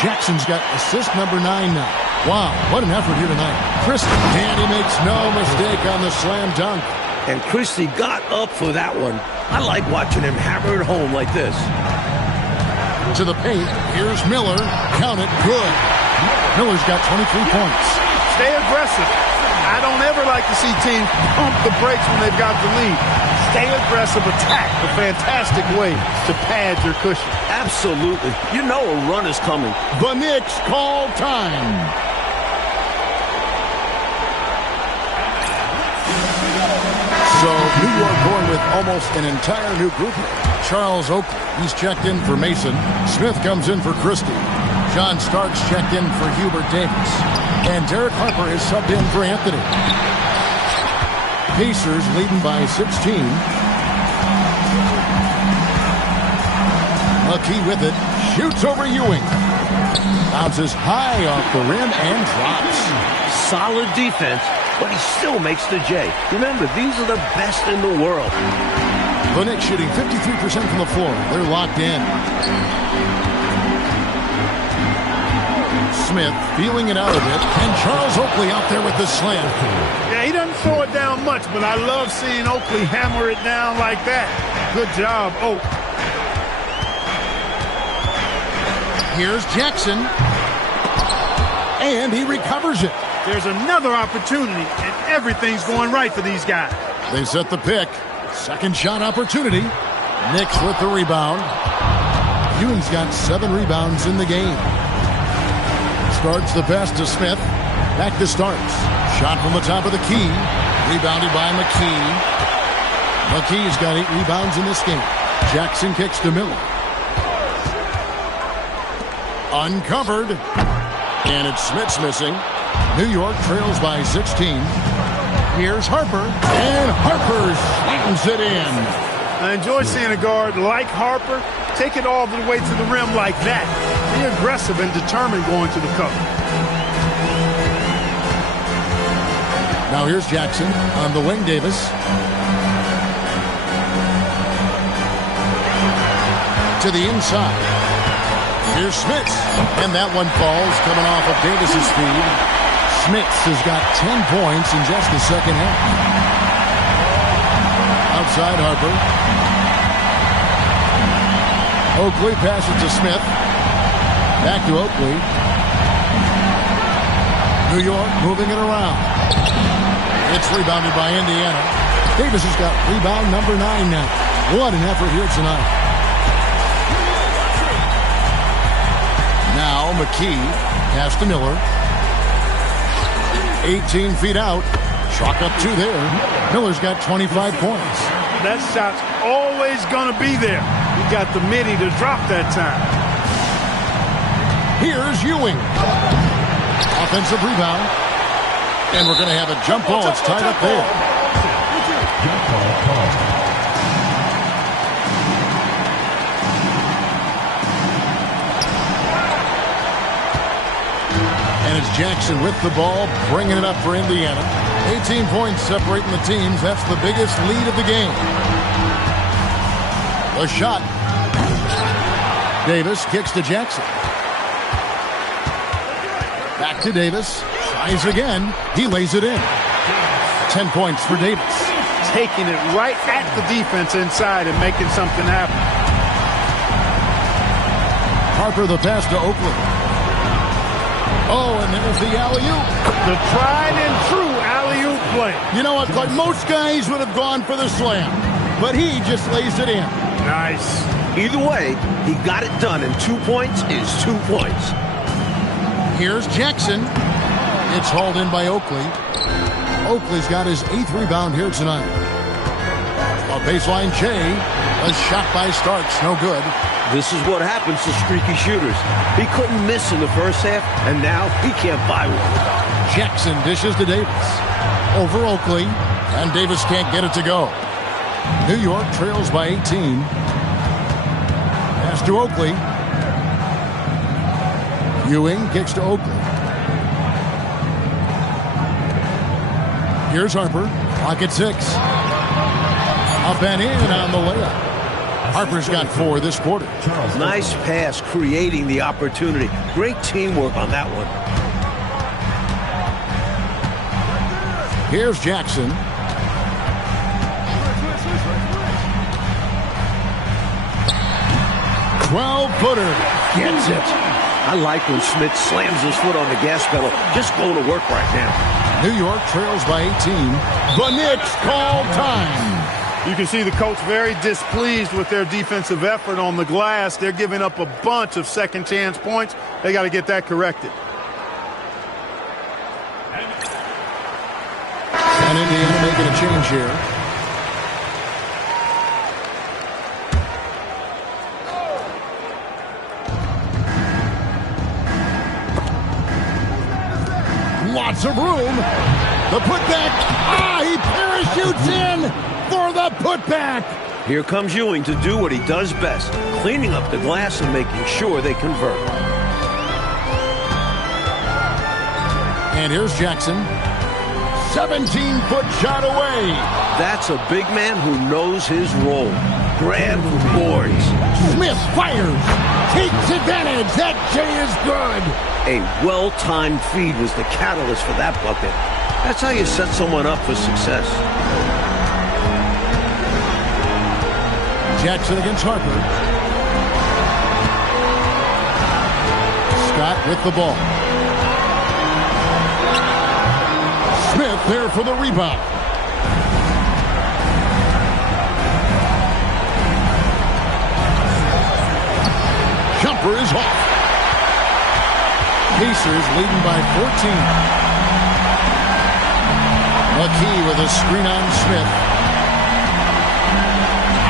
Jackson's got assist number 9 now. Wow, what an effort here tonight. Christie, and he makes no mistake on the slam dunk. And Christie got up for that one. I like watching him hammer it home like this. To the paint, here's Miller. Count it, good. Miller's got 23 points. Stay aggressive. I don't ever like to see teams pump the brakes when they've got the lead. Stay aggressive, attack. A fantastic way to pad your cushion. Absolutely. You know a run is coming. The Knicks call time. So New York going with almost an entire new group. Charles Oakley, he's checked in for Mason. Smith comes in for Christie. John Starks checked in for Hubert Davis. And Derek Harper is subbed in for Anthony. Pacers leading by 16. McKee with it. Shoots over Ewing. Bounces high off the rim and drops. Solid defense, but he still makes the J. Remember, these are the best in the world. The Knicks shooting 53% from the floor. They're locked in. Smith feeling it out a bit, and Charles Oakley out there with the slam. Yeah, he doesn't throw it down much, but I love seeing Oakley hammer it down like that. Good job, Oak. Here's Jackson, and he recovers it. There's another opportunity, and everything's going right for these guys. They set the pick. Second shot opportunity. Knicks with the rebound. Ewing's got 7 rebounds in the game. Starts the pass to Smith. Back to Starks. Shot from the top of the key. Rebounded by McKee. McKee's got 8 rebounds in this game. Jackson kicks to Miller. Uncovered. And it's Smith's missing. New York trails by 16. Here's Harper. And Harper slams it in. I enjoy seeing a guard like Harper take it all the way to the rim like that. Be aggressive and determined going to the cup. Now here's Jackson on the wing. Davis. To the inside. Here's Smits. And that one falls coming off of Davis's feed. Smits has got 10 points in just the second half. Outside Harper. Oakley passes to Smith. Back to Oakley. New York moving it around. It's rebounded by Indiana. Davis has got rebound number 9 now. What an effort here tonight. Now McKee pass to Miller. 18 feet out. Chalk up 2 there. Miller's got 25 points. That shot's always going to be there. He got the midi to drop that time. Here's Ewing. Offensive rebound. And we're going to have a jump ball. It's tied up there. And it's Jackson with the ball, bringing it up for Indiana. 18 points separating the teams. That's the biggest lead of the game. The shot. Davis kicks to Jackson. Back to Davis. Tries again. He lays it in. 10 points for Davis. Taking it right at the defense inside and making something happen. Harper the pass to Oakley. Oh, and there's the alley-oop. The tried and true alley-oop play. You know what? Like most guys would have gone for the slam, but he just lays it in. Nice. Either way, he got it done, and 2 points is 2 points. Here's Jackson. It's hauled in by Oakley. Oakley's got his 8th rebound here tonight. A baseline J. A shot by Starks. No good. This is what happens to streaky shooters. He couldn't miss in the first half, and now he can't buy one. Jackson dishes to Davis. Over Oakley. And Davis can't get it to go. New York trails by 18. Pass to Oakley. Ewing kicks to Oakley. Here's Harper. Clock at 6. Up and in on the layup. Harper's got 4 this quarter. Nice pass, creating the opportunity. Great teamwork on that one. Here's Jackson. Footer gets it. I like when Smith slams his foot on the gas pedal. Just going to work right now. New York trails by 18. The Knicks call time. You can see the coach very displeased with their defensive effort on the glass. They're giving up a bunch of second chance points. They got to get that corrected. And Indiana making a change here. Lots of room. The putback. He parachutes in for the putback. Here comes Ewing to do what he does best, cleaning up the glass and making sure they convert. And here's Jackson. 17-foot shot away. That's a big man who knows his role. Grab boards. Smith fires. Takes advantage. That J is good. A well-timed feed was the catalyst for that bucket. That's how you set someone up for success. Jackson against Harper. Scott with the ball. Smith there for the rebound. Jumper is off. Pacers leading by 14. McKee with a screen on Smith.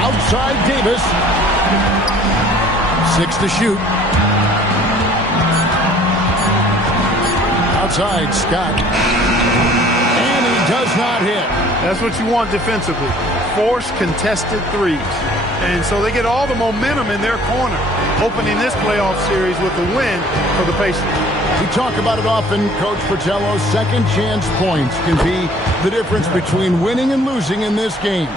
Outside Davis. 6 to shoot. Outside Scott. And he does not hit. That's what you want defensively. Force contested threes. And so they get all the momentum in their corner, opening this playoff series with a win for the Pacers. We talk about it often, Coach Fratello. Second chance points can be the difference between winning and losing in this game.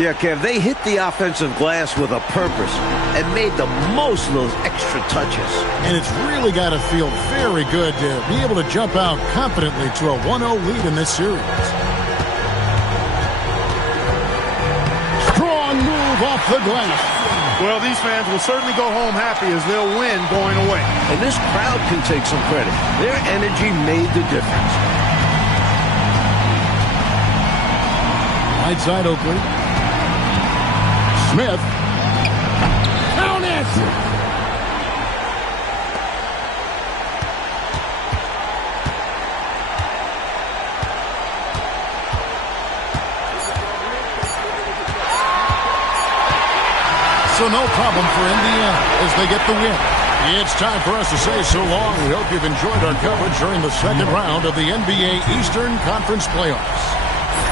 Yeah, Kev, they hit the offensive glass with a purpose and made the most of those extra touches. And it's really got to feel very good to be able to jump out confidently to a 1-0 lead in this series. Strong move off the glass. Well, these fans will certainly go home happy as they'll win going away. And this crowd can take some credit. Their energy made the difference. Right side Oakley. Smith. Count it! So no problem for Indiana as they get the win. It's time for us to say so long. We hope you've enjoyed our coverage during the second round of the NBA Eastern Conference Playoffs.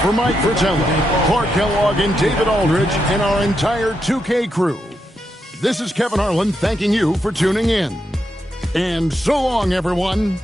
For Mike Fratello, Clark Kellogg, and David Aldridge, and our entire 2K crew, this is Kevin Harlan thanking you for tuning in. And so long, everyone.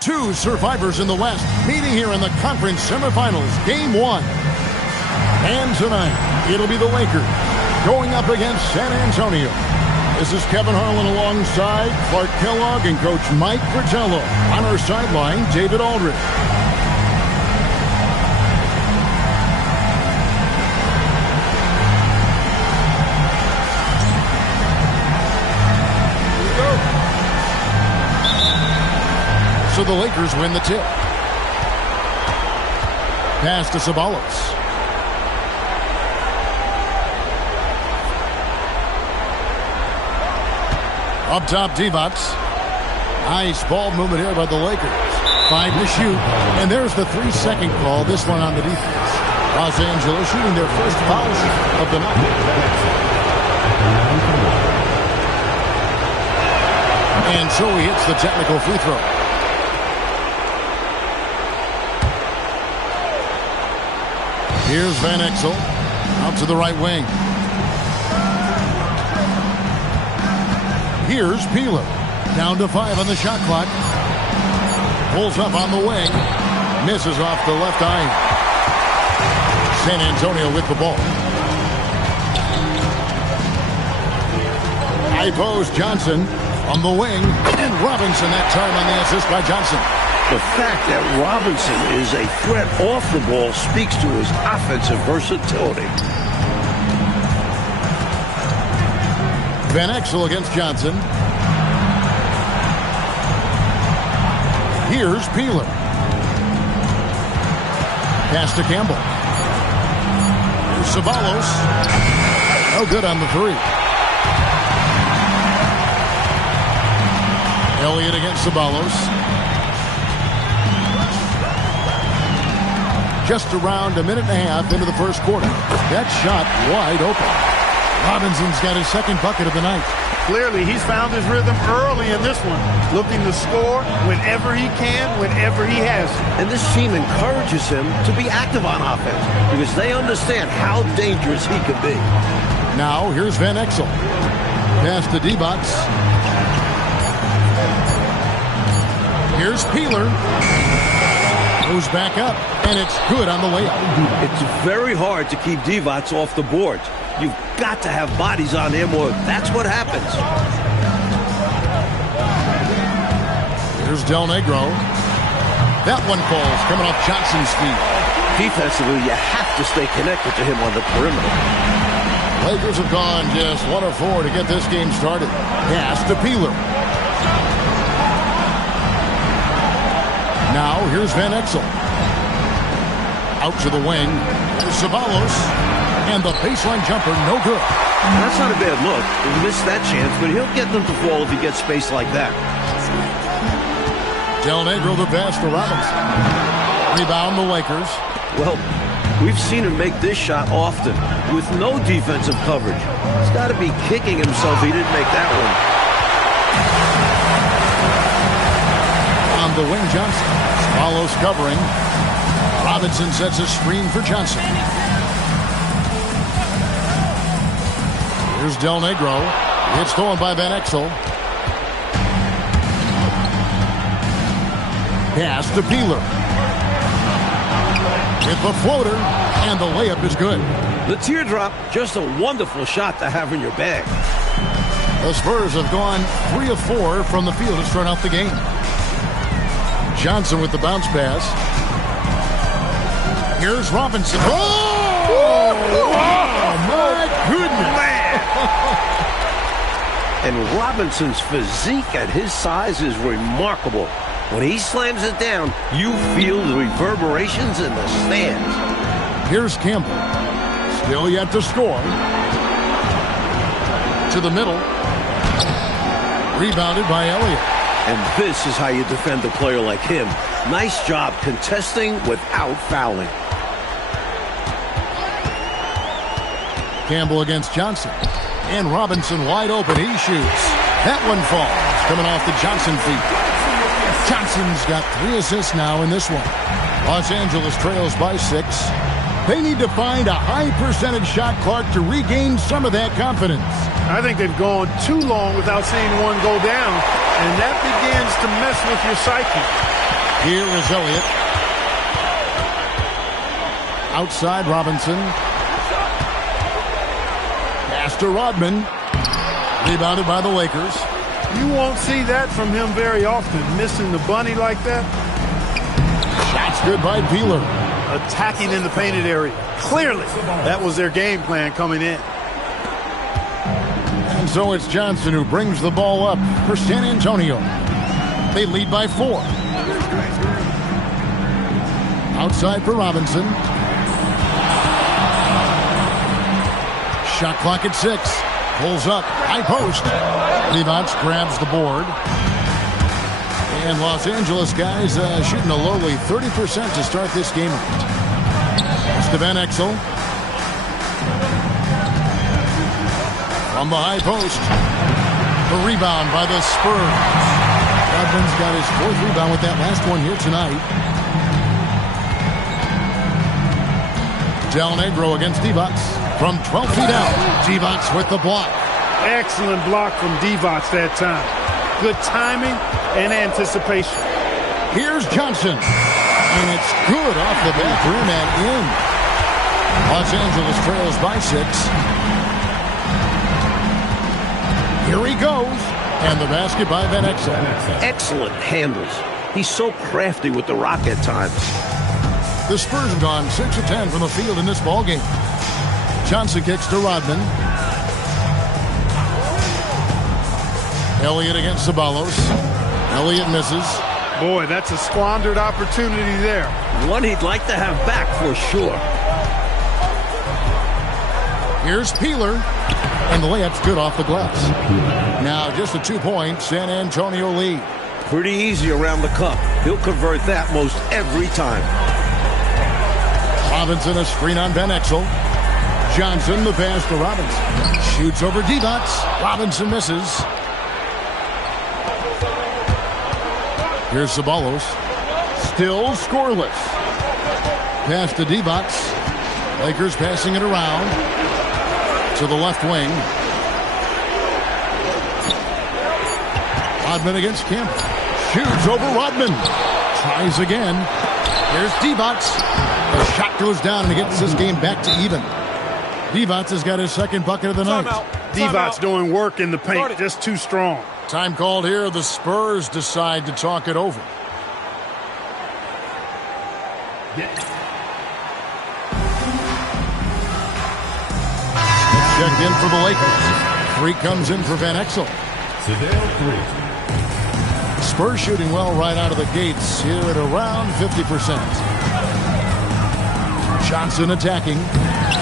Two survivors in the West meeting here in the conference semifinals, game one. And tonight, it'll be the Lakers going up against San Antonio. This is Kevin Harlan alongside Clark Kellogg and Coach Mike Fratello. On our sideline, David Aldridge. So the Lakers win the tip. Pass to Ceballos. Up top, Divac. Nice ball movement here by the Lakers. 5 to shoot. And there's the 3-second call. This one on the defense. Los Angeles shooting their first foul of the night. And so he hits the technical free throw. Here's Van Exel. Out to the right wing. Here's Peeler. Down to 5 on the shot clock. Pulls up on the wing. Misses off the left eye. San Antonio with the ball. High post Johnson on the wing. And Robinson that time on the assist by Johnson. The fact that Robinson is a threat off the ball speaks to his offensive versatility. Van Exel against Johnson. Here's Peeler. Pass to Campbell. Here's Ceballos. No good on the 3. Elliott against Ceballos. Just around a minute and a half into the first quarter. That shot wide open. Robinson's got his second bucket of the night. Clearly, he's found his rhythm early in this one, looking to score whenever he can, whenever he has to. And this team encourages him to be active on offense because they understand how dangerous he can be. Now, here's Van Exel. Pass to Divac. Here's Peeler. Goes back up, and it's good on the layup. It's very hard to keep Divac off the boards. You've got to have bodies on him, or that's what happens. Here's Del Negro. That one falls, coming off Johnson's feet. Defensively, you have to stay connected to him on the perimeter. Lakers have gone just 1 of 4 to get this game started. Pass to Peeler. Now, here's Van Exel. Out to the wing. Here's Ceballos. And the baseline jumper, no good. That's not a bad look. He missed that chance, but he'll get them to fall if he gets space like that. Del Negro the pass to Robinson. Rebound the Lakers. Well, we've seen him make this shot often with no defensive coverage. He's got to be kicking himself he didn't make that one. On the wing, Johnson. Follows covering. Robinson sets a screen for Johnson. Here's Del Negro. It's stolen by Van Exel. Pass to Peeler. With the floater, and the layup is good. The teardrop, just a wonderful shot to have in your bag. The Spurs have gone 3 of 4 from the field to start out the game. Johnson with the bounce pass. Here's Robinson. Oh, my goodness. And Robinson's physique at his size is remarkable. When he slams it down, you feel the reverberations in the stands. Here's Campbell. Still yet to score. To the middle. Rebounded by Elliott. And this is how you defend a player like him. Nice job contesting without fouling. Campbell against Johnson. And Robinson wide open. He shoots. That one falls. Coming off the Johnson feet. Johnson's got 3 assists now in this one. Los Angeles trails by 6. They need to find a high percentage shot, Clark, to regain some of that confidence. I think they've gone too long without seeing one go down, and that begins to mess with your psyche. Here is Elliott. Outside Robinson. Pass to Rodman. Rebounded by the Lakers. You won't see that from him very often, missing the bunny like that. Shots good by Peeler. Attacking in the painted area. Clearly, that was their game plan coming in. And so it's Johnson who brings the ball up for San Antonio. They lead by 4. Outside for Robinson. Shot clock at 6. Pulls up. High post. Leibovitz grabs the board. And Los Angeles guys shooting a lowly 30% to start this game out. It's to Van Exel. From the high post. The rebound by the Spurs. Rodman's got his 4th rebound with that last one here tonight. Del Negro against Divac. From 12 feet out, Divac with the block. Excellent block from Divac that time. Good timing and anticipation. Here's Johnson. And it's good off the back rim and in. Los Angeles trails by 6. Here he goes. And the basket by Van Exel. Excellent handles. He's so crafty with the rock at times. The Spurs have gone 6 of 10 from the field in this ballgame. Johnson kicks to Rodman. Elliott against Ceballos. Elliott misses. Boy, that's a squandered opportunity there. One he'd like to have back for sure. Here's Peeler. And the layup's good off the glass. Now just a 2-point San Antonio lead. Pretty easy around the cup. He'll convert that most every time. Robinson a screen on Van Exel. Johnson the pass to Robinson. Shoots over Divac. Robinson misses. Here's Ceballos. Still scoreless. Pass to Divac. Lakers passing it around to the left wing. Rodman against Campbell. Shoots over Rodman. Tries again. Here's Divac. The shot goes down and he gets this game back to even. Divac has got his 2nd bucket of the night. Divac doing work in the paint, just too strong. Time called here. The Spurs decide to talk it over. Checked in for the Lakers. 3 comes in for Van Exel. Spurs shooting well right out of the gates here at around 50%. Johnson attacking.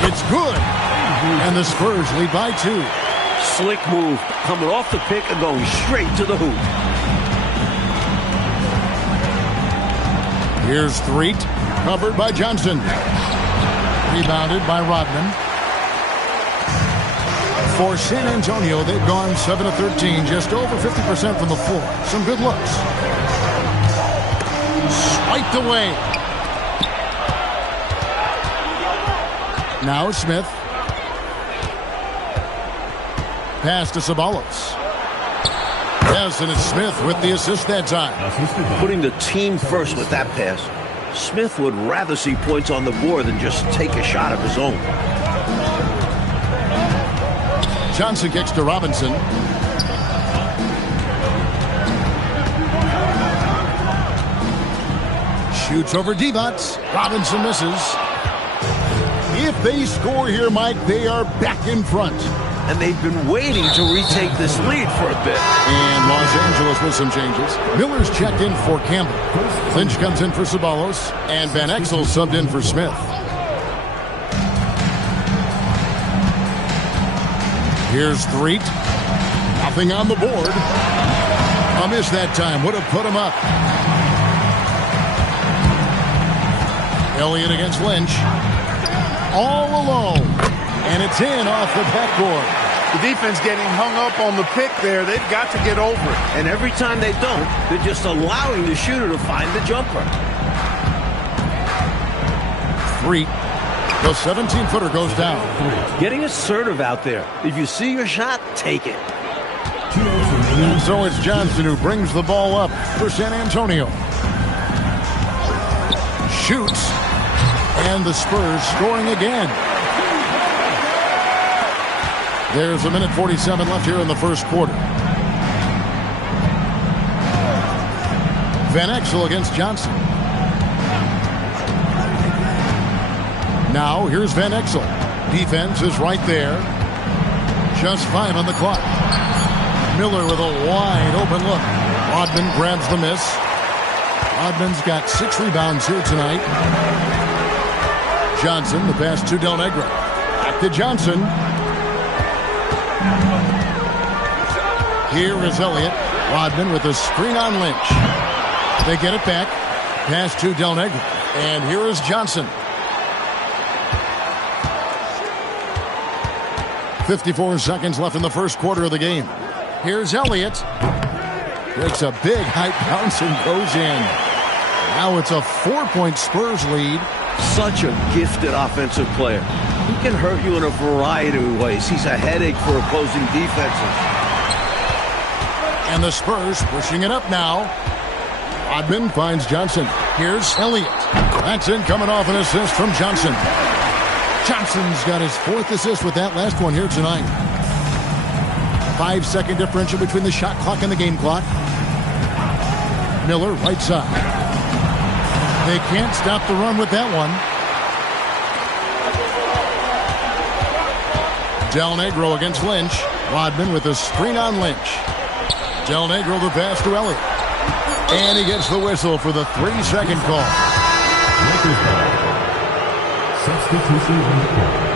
It's good. And the Spurs lead by 2. Slick move. Coming off the pick and going straight to the hoop. Here's Threet. Covered by Johnson. Rebounded by Rodman. For San Antonio, they've gone 7 of 13, just over 50% from the floor. Some good looks. Swiped away. Now Smith. Pass to Ceballos. Yes, and it's Smith with the assist that time. Putting the team first with that pass. Smith would rather see points on the board than just take a shot of his own. Johnson kicks to Robinson. Shoots over Divac. Robinson misses. If they score here, Mike, they are back in front. And they've been waiting to retake this lead for a bit. And Los Angeles with some changes. Miller's checked in for Campbell. Lynch comes in for Ceballos. And Van Exel subbed in for Smith. Here's Threet. Nothing on the board. A miss that time. Would have put him up. Elliott against Lynch. All alone. And it's in off the backboard. The defense getting hung up on the pick there. They've got to get over it. And every time they don't, they're just allowing the shooter to find the jumper. Threet. The 17-footer goes down. Getting assertive out there. If you see your shot, take it. And so it's Johnson who brings the ball up for San Antonio. shoots. And the Spurs scoring again. There's a minute 47 left here in the first quarter. Van Exel against Johnson. Now here's Van Exel. Defense is right there. Just 5 on the clock. Miller with a wide open look. Rodman grabs the miss. Rodman's got 6 rebounds here tonight. Johnson, the pass to Del Negro. Back to Johnson. Here is Elliott. Rodman with a screen on Lynch. They get it back. Pass to Del Negro. And here is Johnson. 54 seconds left in the first quarter of the game. Here's Elliott. Breaks a big high bounce and goes in. Now it's a 4-point Spurs lead. Such a gifted offensive player. He can hurt you in a variety of ways. He's a headache for opposing defenses. And the Spurs pushing it up now. Rodman finds Johnson. Here's Elliott. That's in, coming off an assist from Johnson. Johnson's got his 4th assist with that last one here tonight. 5-second differential between the shot clock and the game clock. Miller, right side. They can't stop the run with that one. Del Negro against Lynch. Rodman with a screen on Lynch. Del Negro the pass to Elliott. And he gets the whistle for the 3-second call. Lakers ball. Substitution on the court.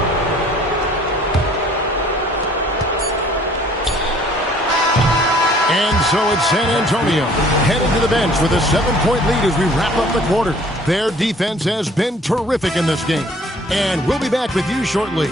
And so it's San Antonio heading to the bench with a 7-point lead as we wrap up the quarter. Their defense has been terrific in this game. And we'll be back with you shortly.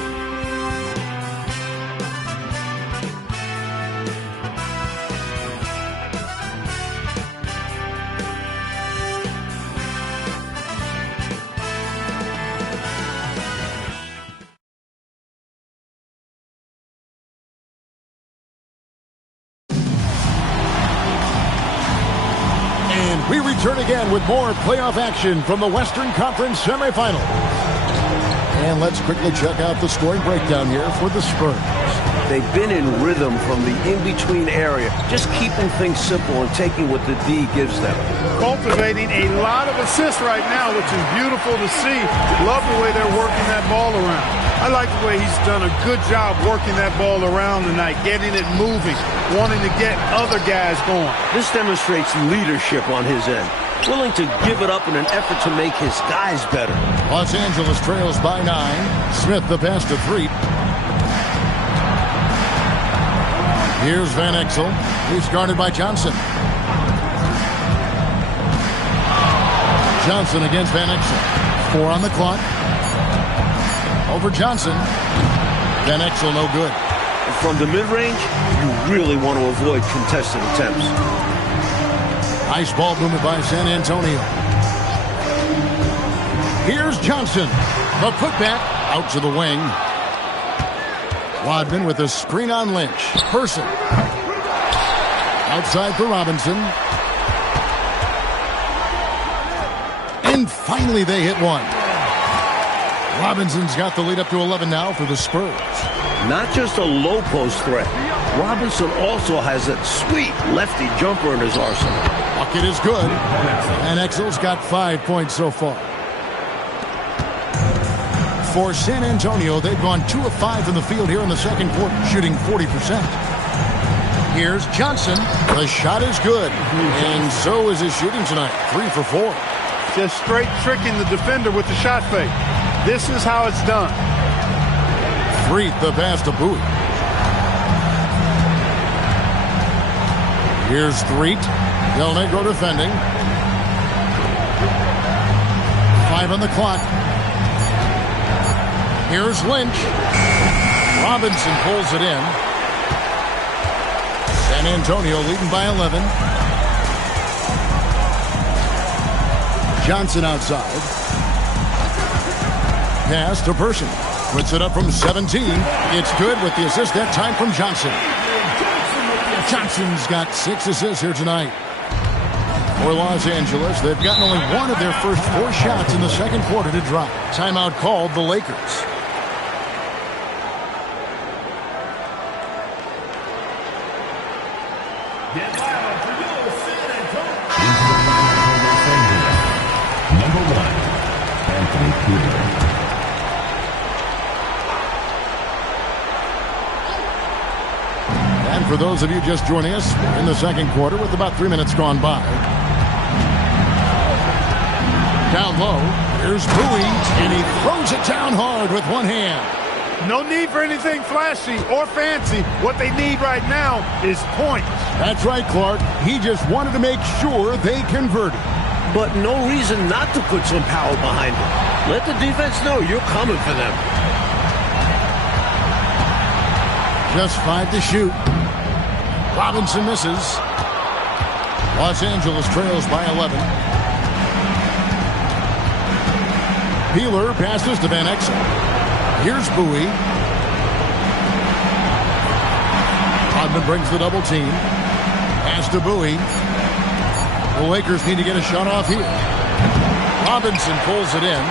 We return again with more playoff action from the Western Conference semifinals. And let's quickly check out the scoring breakdown here for the Spurs. They've been in rhythm from the in-between area, just keeping things simple and taking what the D gives them. Cultivating a lot of assists right now, which is beautiful to see. Love the way they're working that ball around. I like the way he's done a good job working that ball around tonight, getting it moving, wanting to get other guys going. This demonstrates leadership on his end, willing to give it up in an effort to make his guys better. Los Angeles trails by 9. Smith the pass to 3. Here's Van Exel. He's guarded by Johnson. Johnson against Van Exel. 4 on the clock. Over Johnson. Van Exel no good. From the mid-range, you really want to avoid contested attempts. Nice ball movement by San Antonio. Here's Johnson. The putback out to the wing. Rodman with a screen on Lynch. Person. Outside for Robinson. And finally they hit one. Robinson's got the lead up to 11 now for the Spurs. Not just a low post threat. Robinson also has that sweet lefty jumper in his arsenal. Bucket is good. And Exel's got 5 points so far. For San Antonio, they've gone 2 of 5 from the field here in the second quarter, shooting 40%. Here's Johnson. The shot is good. And so is his shooting tonight. 3 for 4. Just straight tricking the defender with the shot fake. This is how it's done. Freet the pass to Bowie. Here's Threet. Del Negro defending. 5 on the clock. Here's Lynch. Robinson pulls it in. San Antonio leading by 11. Johnson outside. Pass to Person. Puts it up from 17. It's good with the assist that time from Johnson. Johnson's got 6 assists here tonight. For Los Angeles, they've gotten only one of their first 4 shots in the second quarter to drop. Timeout called the Lakers. Number 1, Anthony Peeler. And for those of you just joining us, in the second quarter with about 3 minutes gone by. Down low, here's Bowie, and he throws it down hard with one hand. No need for anything flashy or fancy. What they need right now is points. That's right, Clark. He just wanted to make sure they converted. But no reason not to put some power behind it. Let the defense know you're coming for them. Just 5 to shoot. Robinson misses. Los Angeles trails by 11. Peeler passes to Van Exel. Here's Bowie. Rodman brings the double team. Pass to Bowie. The Lakers need to get a shot off here. Robinson pulls it in.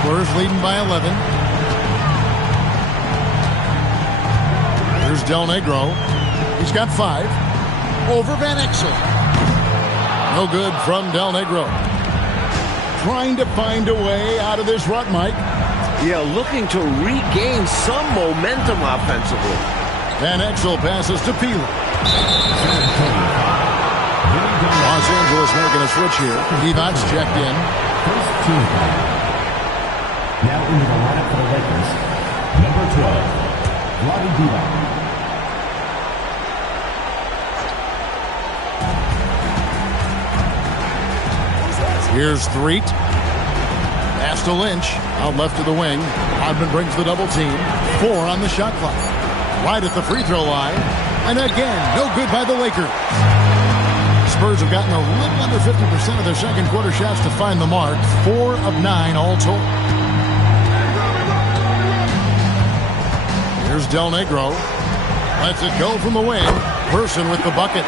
Spurs leading by 11. Here's Del Negro. He's got 5. Over Van Exel. No good from Del Negro. Trying to find a way out of this rut, Mike. Yeah, looking to regain some momentum offensively. Van Exel passes to Peeler. Los Angeles making a switch here. Divac checked in. First team foul. Now into the lineup for the Lakers. Number 12, Vlade Divac. Here's Threet. Pass to Lynch. Out left to the wing. Rodman brings the double team. 4 on the shot clock. Right at the free throw line. And again, no good by the Lakers. Spurs have gotten a little under 50% of their second quarter shots to find the mark. 4 of 9 all told. Here's Del Negro. Lets it go from the wing. Person with the bucket.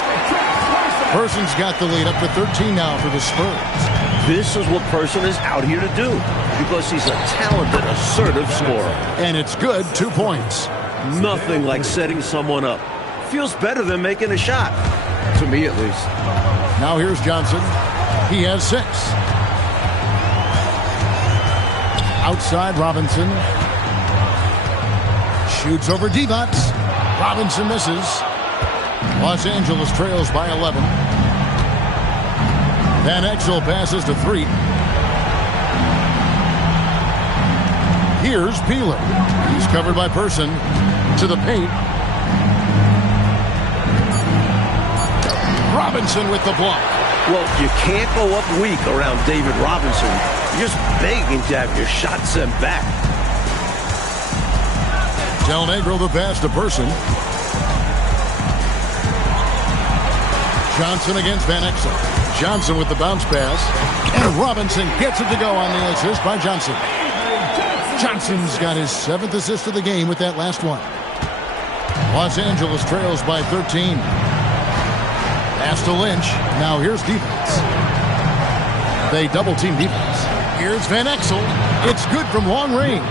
Person's got the lead up to 13 now for the Spurs. This is what Person is out here to do because he's a talented, assertive scorer. And it's good, 2 points. Nothing like setting someone up. Feels better than making a shot. To me, at least. Now here's Johnson. He has 6. Outside, Robinson. Shoots over Divac. Robinson misses. Los Angeles trails by 11. Van Exel passes to Threet. Here's Peeler. He's covered by Person. To the paint. Robinson with the block. Well, you can't go up weak around David Robinson. You're just begging to have your shot sent back. Del Negro the pass to Person. Johnson against Van Exel. Johnson with the bounce pass. And Robinson gets it to go on the assist by Johnson. Johnson's got his 7th assist of the game with that last one. Los Angeles trails by 13. Pass to Lynch. Now here's defense. They double-team defense. Here's Van Exel. It's good from long range.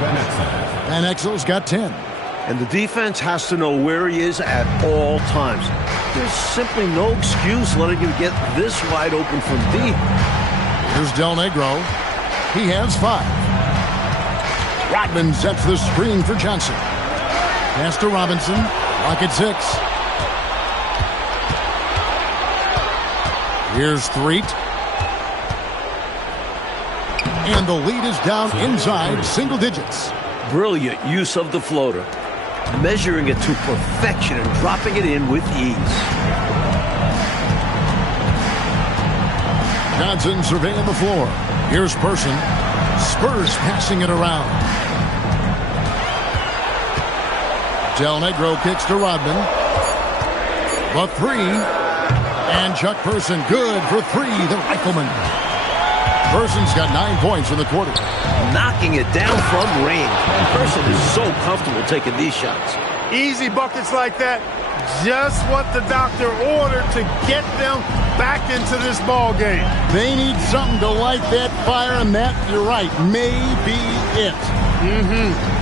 Van Exel's got 10. And the defense has to know where he is at all times. There's simply no excuse letting him get this wide open from deep. Here's Del Negro. He has 5. Rodman sets the screen for Johnson. Pass to Robinson. Lock at 6. Here's Threet. And the lead is down inside single digits. Brilliant use of the floater. Measuring it to perfection and dropping it in with ease. Johnson surveying the floor. Here's Person. Spurs passing it around. Del Negro kicks to Rodman. The 3. And Chuck Person good for 3, the rifleman. Person's got 9 points in the quarter. Knocking it down from range. Person is so comfortable taking these shots. Easy buckets like that, just what the doctor ordered to get them back into this ball game. They need something to light that fire, and that, you're right, may be it.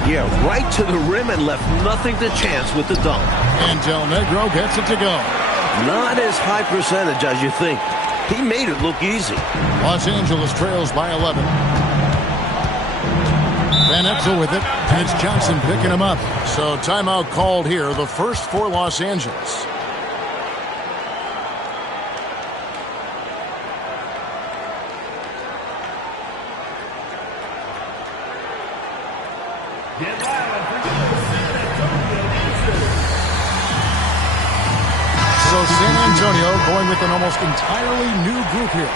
Yeah, right to the rim and left nothing to chance with the dunk. And Del Negro gets it to go. Not as high percentage as you think. He made it look easy. Los Angeles trails by 11. Van Exel with it, and it's Johnson picking him up. So timeout called here, the first for Los Angeles. So San Antonio going with an almost entirely new group here.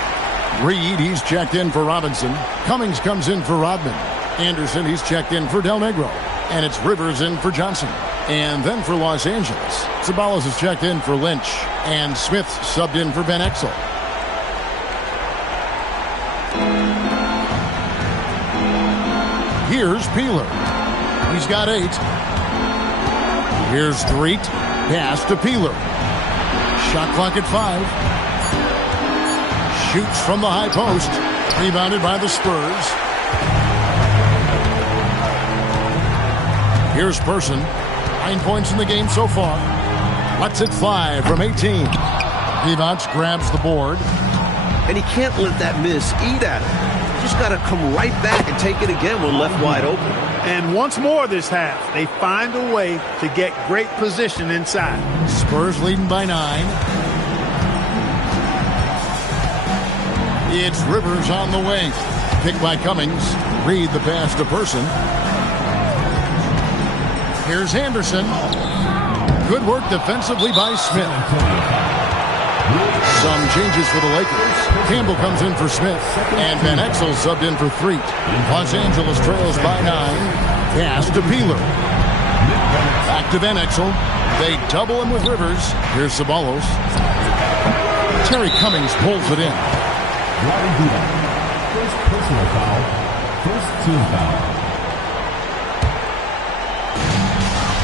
Reed, he's checked in for Robinson. Cummings comes in for Rodman. Anderson, he's checked in for Del Negro. And it's Rivers in for Johnson. And then for Los Angeles, Ceballos is checked in for Lynch. And Smith's subbed in for Van Exel. Here's Peeler. He's got 8. Here's Threet. Pass to Peeler. Shot clock at 5. Shoots from the high post. Rebounded by the Spurs. Here's Person. 9 points in the game so far. Lets it fly from 18. Divac grabs the board. And he can't let that miss eat at him. Just got to come right back and take it again when left wide open. And once more this half, they find a way to get great position inside. Spurs leading by 9. It's Rivers on the wing. Picked by Cummings. Reed the pass to Person. Here's Anderson. Good work defensively by Smith. Some changes for the Lakers. Campbell comes in for Smith. And Van Exel subbed in for Threet. Los Angeles trails by 9. Pass to Peeler. Back to Van Exel. They double him with Rivers. Here's Ceballos. Terry Cummings pulls it in. First personal foul. First team foul.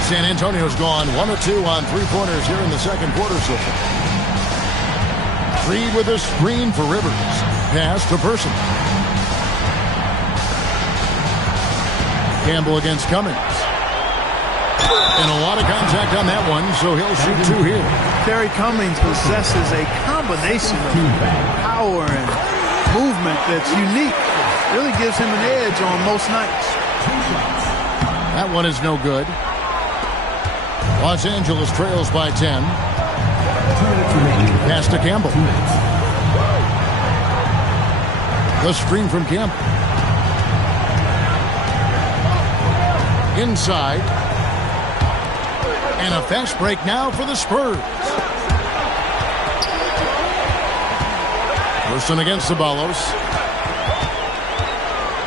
San Antonio's gone 1 of 2 on three-pointers here in the second quarter so far. Reed with a screen for Rivers. Pass to Person. Campbell against Cummings. And a lot of contact on that one, so he'll shoot 2 here. Terry Cummings possesses a combination of power and movement that's unique. Really gives him an edge on most nights. That one is no good. Los Angeles trails by 10. Pass to Campbell. The screen from Campbell. Inside. And a fast break now for the Spurs. Person against Ceballos.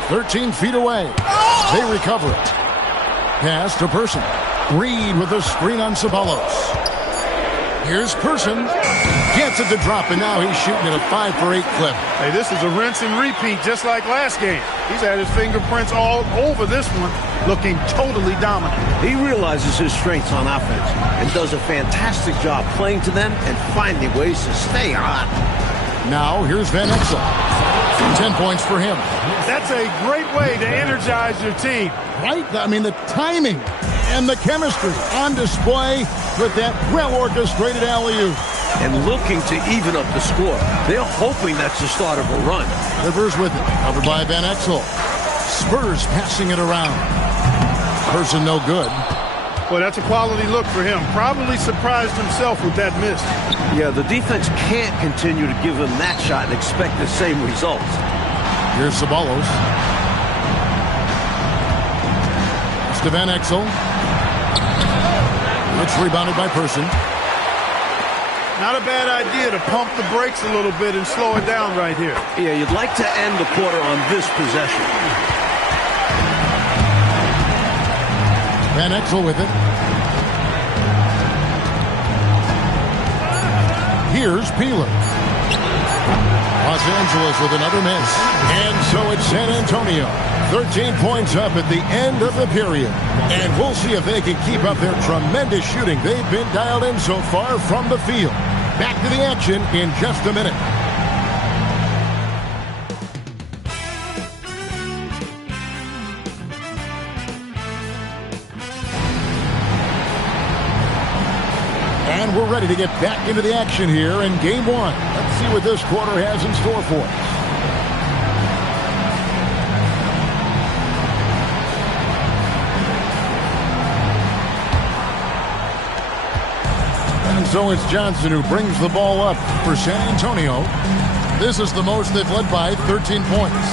13 feet away. They recover it. Pass to Person. Reed with a screen on Ceballos. Here's Person. Gets it to drop, and now he's shooting at a 5 for 8 clip. Hey, this is a rinse and repeat just like last game. He's had his fingerprints all over this one, looking totally dominant. He realizes his strengths on offense and does a fantastic job playing to them and finding ways to stay hot. Now, here's Van Exel. 10 points for him. That's a great way to energize your team. Right? I mean, the timing and the chemistry on display with that well-orchestrated alley-oop. And looking to even up the score. They're hoping that's the start of a run. Rivers with it. Covered by Van Exel. Spurs passing it around. Person no good. Well, that's a quality look for him. Probably surprised himself with that miss. Yeah, the defense can't continue to give him that shot and expect the same results. Here's Ceballos. It's to Van Exel. It's rebounded by Person. Not a bad idea to pump the brakes a little bit and slow it down right here. Yeah, you'd like to end the quarter on this possession. Van Exel with it. Here's Peeler. Los Angeles with another miss. And so it's San Antonio. 13 points up at the end of the period. And we'll see if they can keep up their tremendous shooting they've been dialed in so far from the field. Back to the action in just a minute. And we're ready to get back into the action here in game one. Let's see what this quarter has in store for us. And so it's Johnson who brings the ball up for San Antonio. This is the most they've led by, 13 points.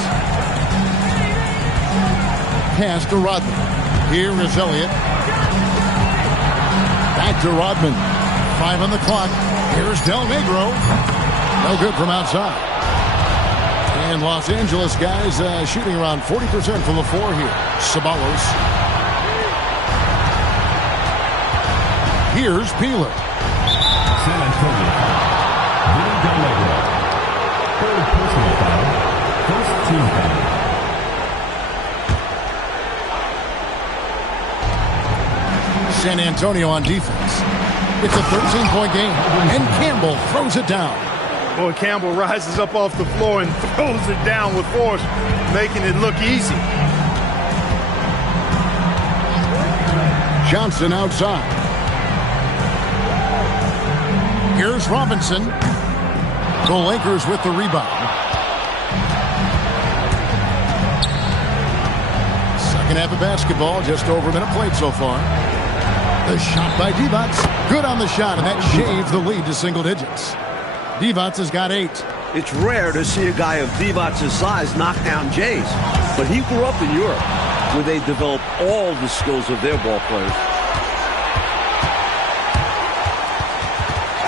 Pass to Rodman. Here is Elliott. Back to Rodman. 5 on the clock. Here's Del Negro. No good from outside. And Los Angeles guys shooting around 40% from the floor here. Ceballos. Here's Peeler. San Antonio. Vinny Del Negro. Third personal foul. First team foul. San Antonio on defense. It's a 13-point game, and Campbell throws it down. Boy, Campbell rises up off the floor and throws it down with force, making it look easy. Johnson outside. Here's Robinson. The Lakers with the rebound. Second half of basketball, just over a minute played so far. The shot by Divac. Good on the shot, and that shaves the lead to single digits. Divac has got 8. It's rare to see a guy of Divac's size knock down Jays, but he grew up in Europe, where they develop all the skills of their ball players.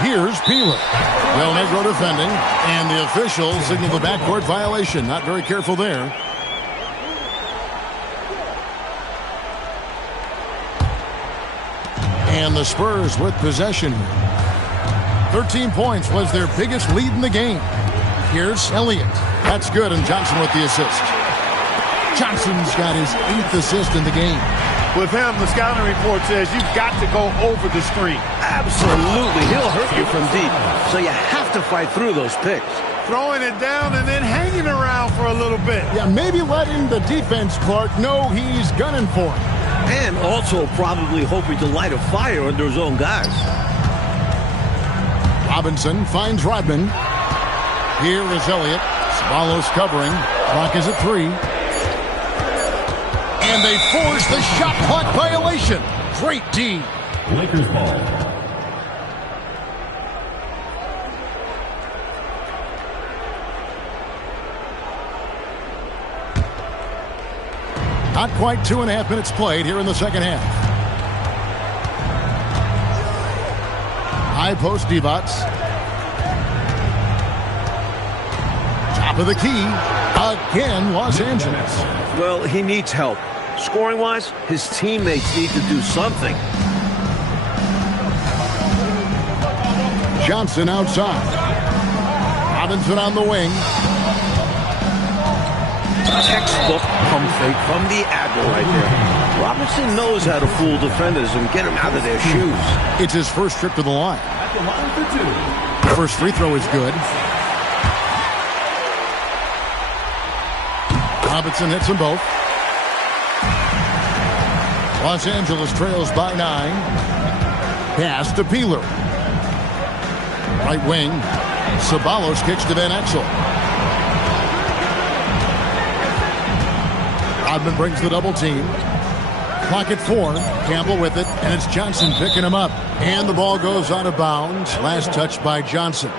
Here's Peeler. Del Negro defending, and the officials signal the backcourt violation. Not very careful there. And the Spurs with possession. 13 points was their biggest lead in the game. Here's Elliott. That's good, and Johnson with the assist. Johnson's got his 8th assist in the game. With him, the scouting report says you've got to go over the screen. Absolutely. He'll hurt you from deep, so you have to fight through those picks. Throwing it down and then hanging around for a little bit. Yeah, maybe letting the defense, Clark, know he's gunning for him. And also probably hoping to light a fire under his own guys. Robinson finds Rodman. Here is Elliott. Ceballos covering. Clock is at 3. And they force the shot clock violation. Great D. Lakers ball. Not quite 2.5 minutes played here in the second half. High post Divac. Top of the key. Again, Los Angeles. Well, he needs help. Scoring-wise, his teammates need to do something. Johnson outside. Robinson on the wing. Textbook pump fake from the Admiral right there. Robinson knows how to fool defenders and get them out of their shoes. It's his first trip to the line. At the line for 2. First free throw is good. Robinson hits them both. Los Angeles trails by 9. Pass to Peeler. Right wing. Ceballos kicks to Van Exel. Rodman brings the double team. Clock at 4. Campbell with it, and it's Johnson picking him up. And the ball goes out of bounds. Last touch by Johnson.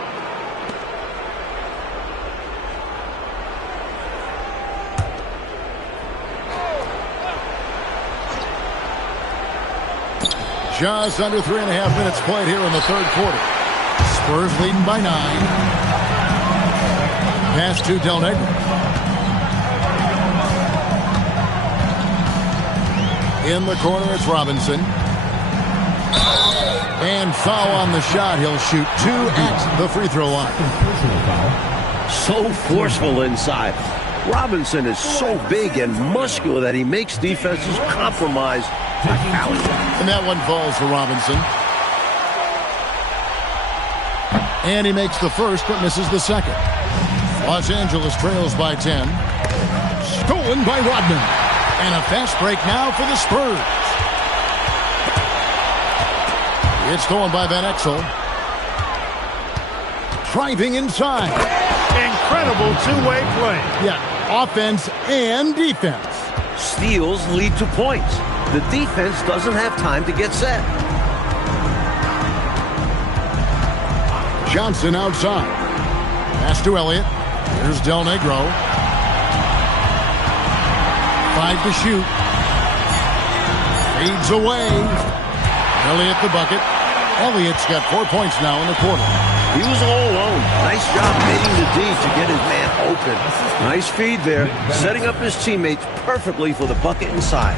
Just under 3.5 minutes played here in the third quarter. Spurs leading by 9. Pass to Del Negro. In the corner, it's Robinson. And foul on the shot. He'll shoot 2 at the free throw line. Personal foul. So forceful inside. Robinson is so big and muscular that he makes defenses compromise by fouling him. And that one falls for Robinson. And he makes the first but misses the second. Los Angeles trails by 10. Stolen by Rodman. And a fast break now for the Spurs. It's stolen by Van Exel. Driving inside. Incredible two-way play. Yeah, offense and defense. Steals lead to points. The defense doesn't have time to get set. Johnson outside. Pass to Elliott. Here's Del Negro. 5 to shoot. Fades away. Elliott the bucket. Elliott's got 4 points now in the quarter. He was all alone. Nice job making the D to get his man open. Nice feed there, setting up his teammates perfectly for the bucket inside.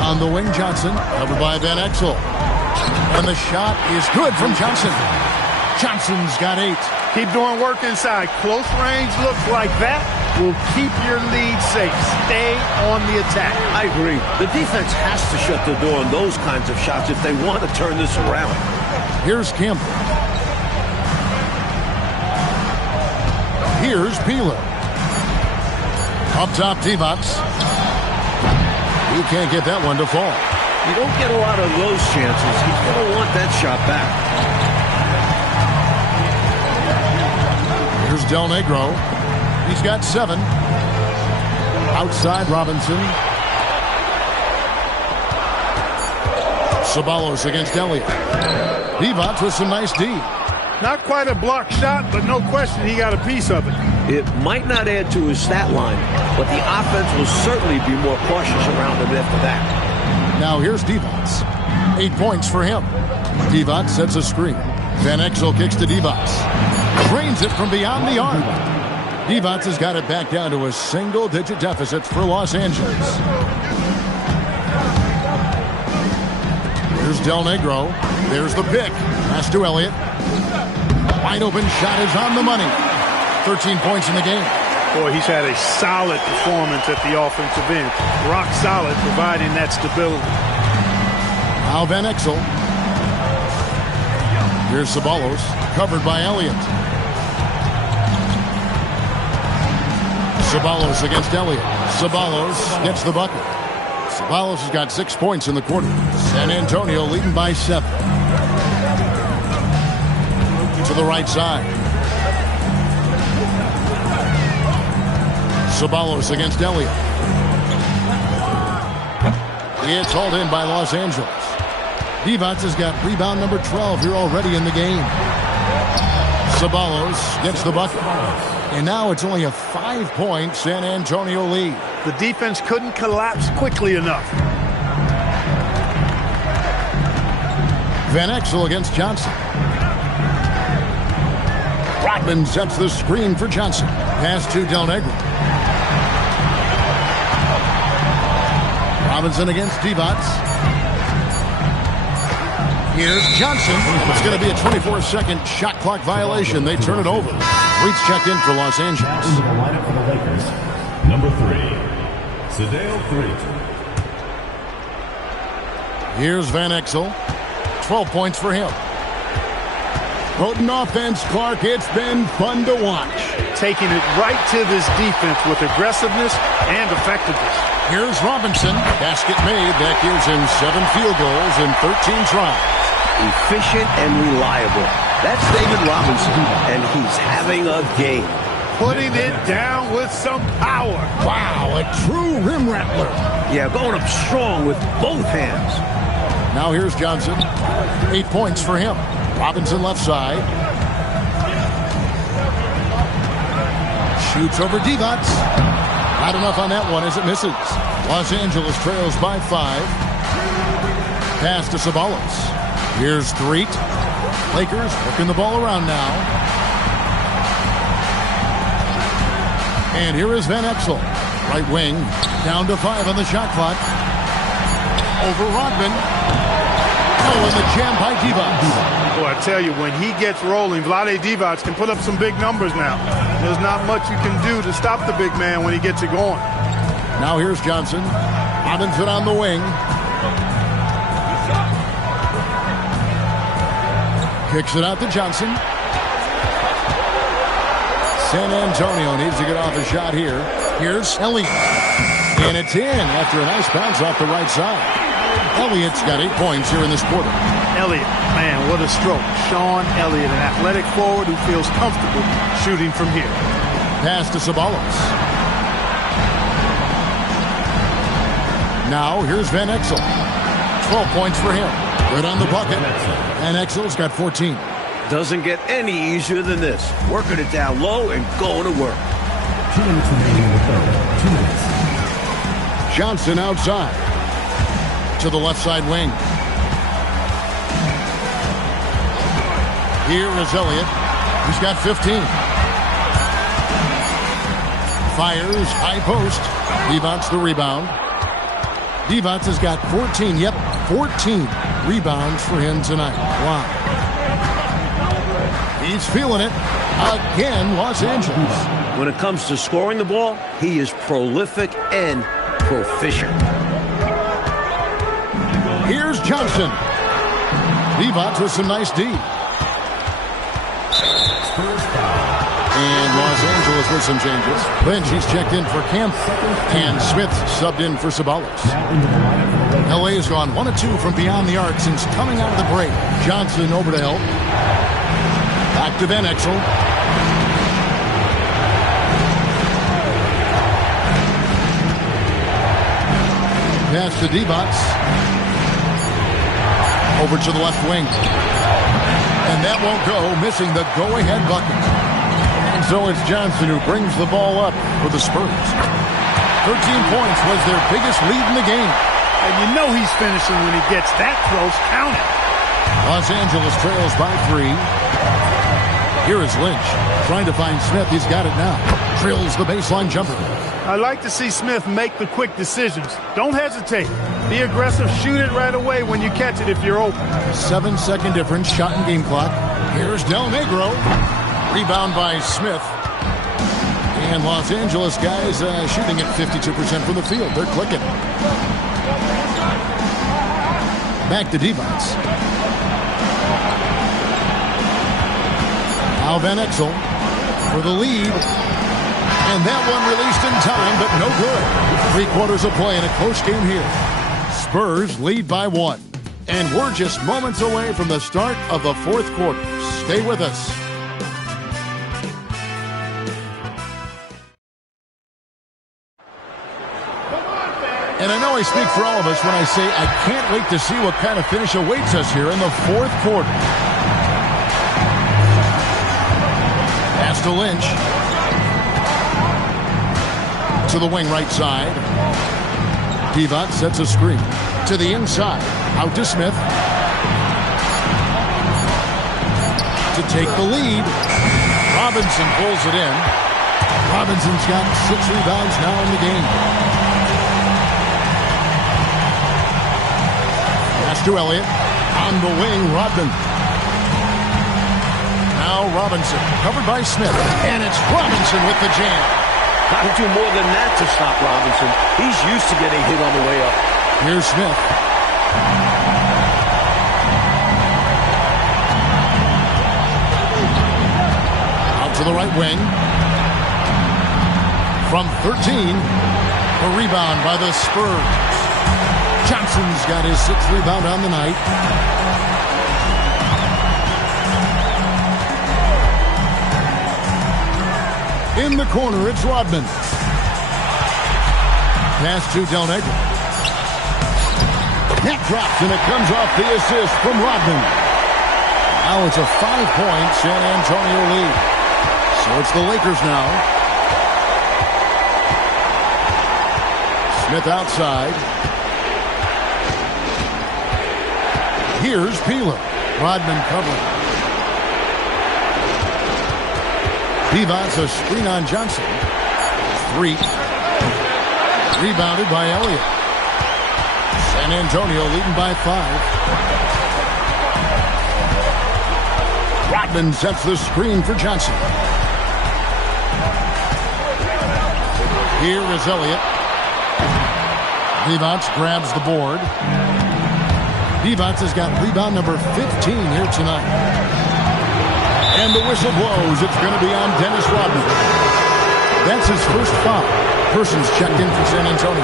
On the wing, Johnson, covered by Van Exel. And the shot is good from Johnson. Johnson's got 8. Keep doing work inside. Close range looks like that will keep your lead safe. Stay on the attack. I agree. The defense has to shut the door on those kinds of shots if they want to turn this around. Here's Campbell. Here's Peeler. Up top, Divac. He can't get that one to fall. You don't get a lot of those chances. He's going to want that shot back. Here's Del Negro. He's got 7. Outside Robinson. Ceballos against Elliott. Divac with some nice D. Not quite a block shot, but no question he got a piece of it. It might not add to his stat line, but the offense will certainly be more cautious around him after that. Now here's Divac. 8 points for him. Divac sets a screen. Van Exel kicks to Divac. Drains it from beyond the arc. Divac has got it back down to a single-digit deficit for Los Angeles. Here's Del Negro. There's the pick. Pass to Elliott. Wide open shot is on the money. 13 points in the game. Boy, he's had a solid performance at the offensive end. Rock solid, providing that stability. Now Van Exel. Here's Ceballos, covered by Elliott. Ceballos against Elliott. Ceballos gets the bucket. Ceballos has got 6 points in the quarter. San Antonio leading by 7. To the right side. Ceballos against Elliott. It's hauled in by Los Angeles. Divac has got rebound number 12 here already in the game. Ceballos gets the bucket. And now it's only a 5-point San Antonio lead. The defense couldn't collapse quickly enough. Van Exel against Johnson. Rodman sets the screen for Johnson. Pass to Del Negro. Robinson against Divac. Here's Johnson. It's going to be a 24-second shot clock violation. They turn it over. Reeds checked in for Los Angeles. Into the lineup for the Lakers, number 3, Sedale Threatt. Here's Van Exel. 12 points for him. Potent offense, Clark. It's been fun to watch. Taking it right to this defense with aggressiveness and effectiveness. Here's Robinson. Basket made. That gives him 7 field goals in 13 tries. Efficient and reliable. That's David Robinson, and he's having a game. Putting it down with some power. Wow, a true rim rattler. Yeah, going up strong with both hands. Now here's Johnson. 8 points for him. Robinson left side. Shoots over Divac. Not enough on that one as it misses. Los Angeles trails by 5. Pass to Ceballos. Here's Threatt. Lakers working the ball around now. And here is Van Exel. Right wing. Down to 5 on the shot clock. Over Rodman. Oh, and the jam by Divac. Boy, I tell you, when he gets rolling, Vlade Divac can put up some big numbers now. There's not much you can do to stop the big man when he gets it going. Now here's Johnson. Robinson on the wing. Kicks it out to Johnson. San Antonio needs to get off a shot here. Here's Elliott. And it's in after a nice bounce off the right side. Elliott's got 8 points here in this quarter. Elliott, man, what a stroke. Sean Elliott, an athletic forward who feels comfortable shooting from here. Pass to Ceballos. Now here's Van Exel. 12 points for him. Good on the bucket. Van Exel's got 14. Doesn't get any easier than this. Working it down low and going to work. 2 minutes remaining in the third. 2 minutes. Johnson outside. To the left side wing. Here is Elliott. He's got 15. Fires, high post. Divac the rebound. Divac has got 14. Yep, 14 rebounds for him tonight. Wow. He's feeling it. Again, Los Angeles. When it comes to scoring the ball, he is prolific and proficient. Here's Johnson. Divac with some nice D. And Los Angeles with some changes. Lynch, he's checked in for Kemp. And Smith subbed in for Ceballos. LA has gone 1 of 2 from beyond the arc since coming out of the break. Johnson over to help. Back to Van Exel. Pass to Divac. Over to the left wing. And that won't go, missing the go-ahead bucket. And so it's Johnson who brings the ball up for the Spurs. 13 points was their biggest lead in the game. And you know he's finishing when he gets that close. Count it. Los Angeles trails by 3. Here is Lynch trying to find Smith. He's got it now. Drills the baseline jumper. I like to see Smith make the quick decisions. Don't hesitate. Be aggressive. Shoot it right away when you catch it if you're open. 7-second difference. Shot and game clock. Here's Del Negro. Rebound by Smith. And Los Angeles guys shooting at 52% from the field. They're clicking. Back to Divac. Now Van Exel for the lead. And that one released in time, but no good. 3 quarters of play in a close game here. Spurs lead by 1. And we're just moments away from the start of the 4th quarter. Stay with us. And I know I speak for all of us when I say I can't wait to see what kind of finish awaits us here in the 4th quarter. Pass to Lynch. To the wing right side. Divac sets a screen. To the inside. Out to Smith. To take the lead. Robinson pulls it in. Robinson's got 6 rebounds now in the game. Pass to Elliott. On the wing, Rodman. Now Robinson. Covered by Smith. And it's Robinson with the jam. Got to do more than that to stop Robinson. He's used to getting hit on the way up. Here's Smith. Out to the right wing. From 13, a rebound by the Spurs. Johnson's got his 6th rebound on the night. In the corner, it's Rodman. Pass to Del Negro. That drops, and it comes off the assist from Rodman. Now it's a 5-point San Antonio lead. So it's the Lakers now. Smith outside. Here's Peeler. Rodman covering. Divac a screen on Johnson. 3. Rebounded by Elliott. San Antonio leading by 5. Rodman sets the screen for Johnson. Here is Elliott. Divac grabs the board. Divac has got rebound number 15 here tonight. And the whistle blows. It's going to be on Dennis Rodman. That's his first foul. Persons checked in for San Antonio.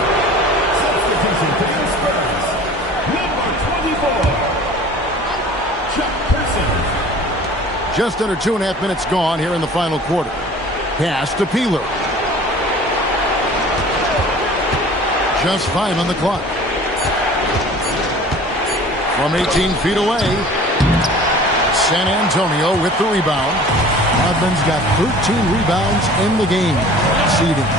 Substitution for the Spurs. Number 24, Chuck Person. Just under 2.5 minutes gone here in the final quarter. Pass to Peeler. Just 5 on the clock. From 18 feet away, San Antonio with the rebound. Rodman's got 13 rebounds in the game. Seeding.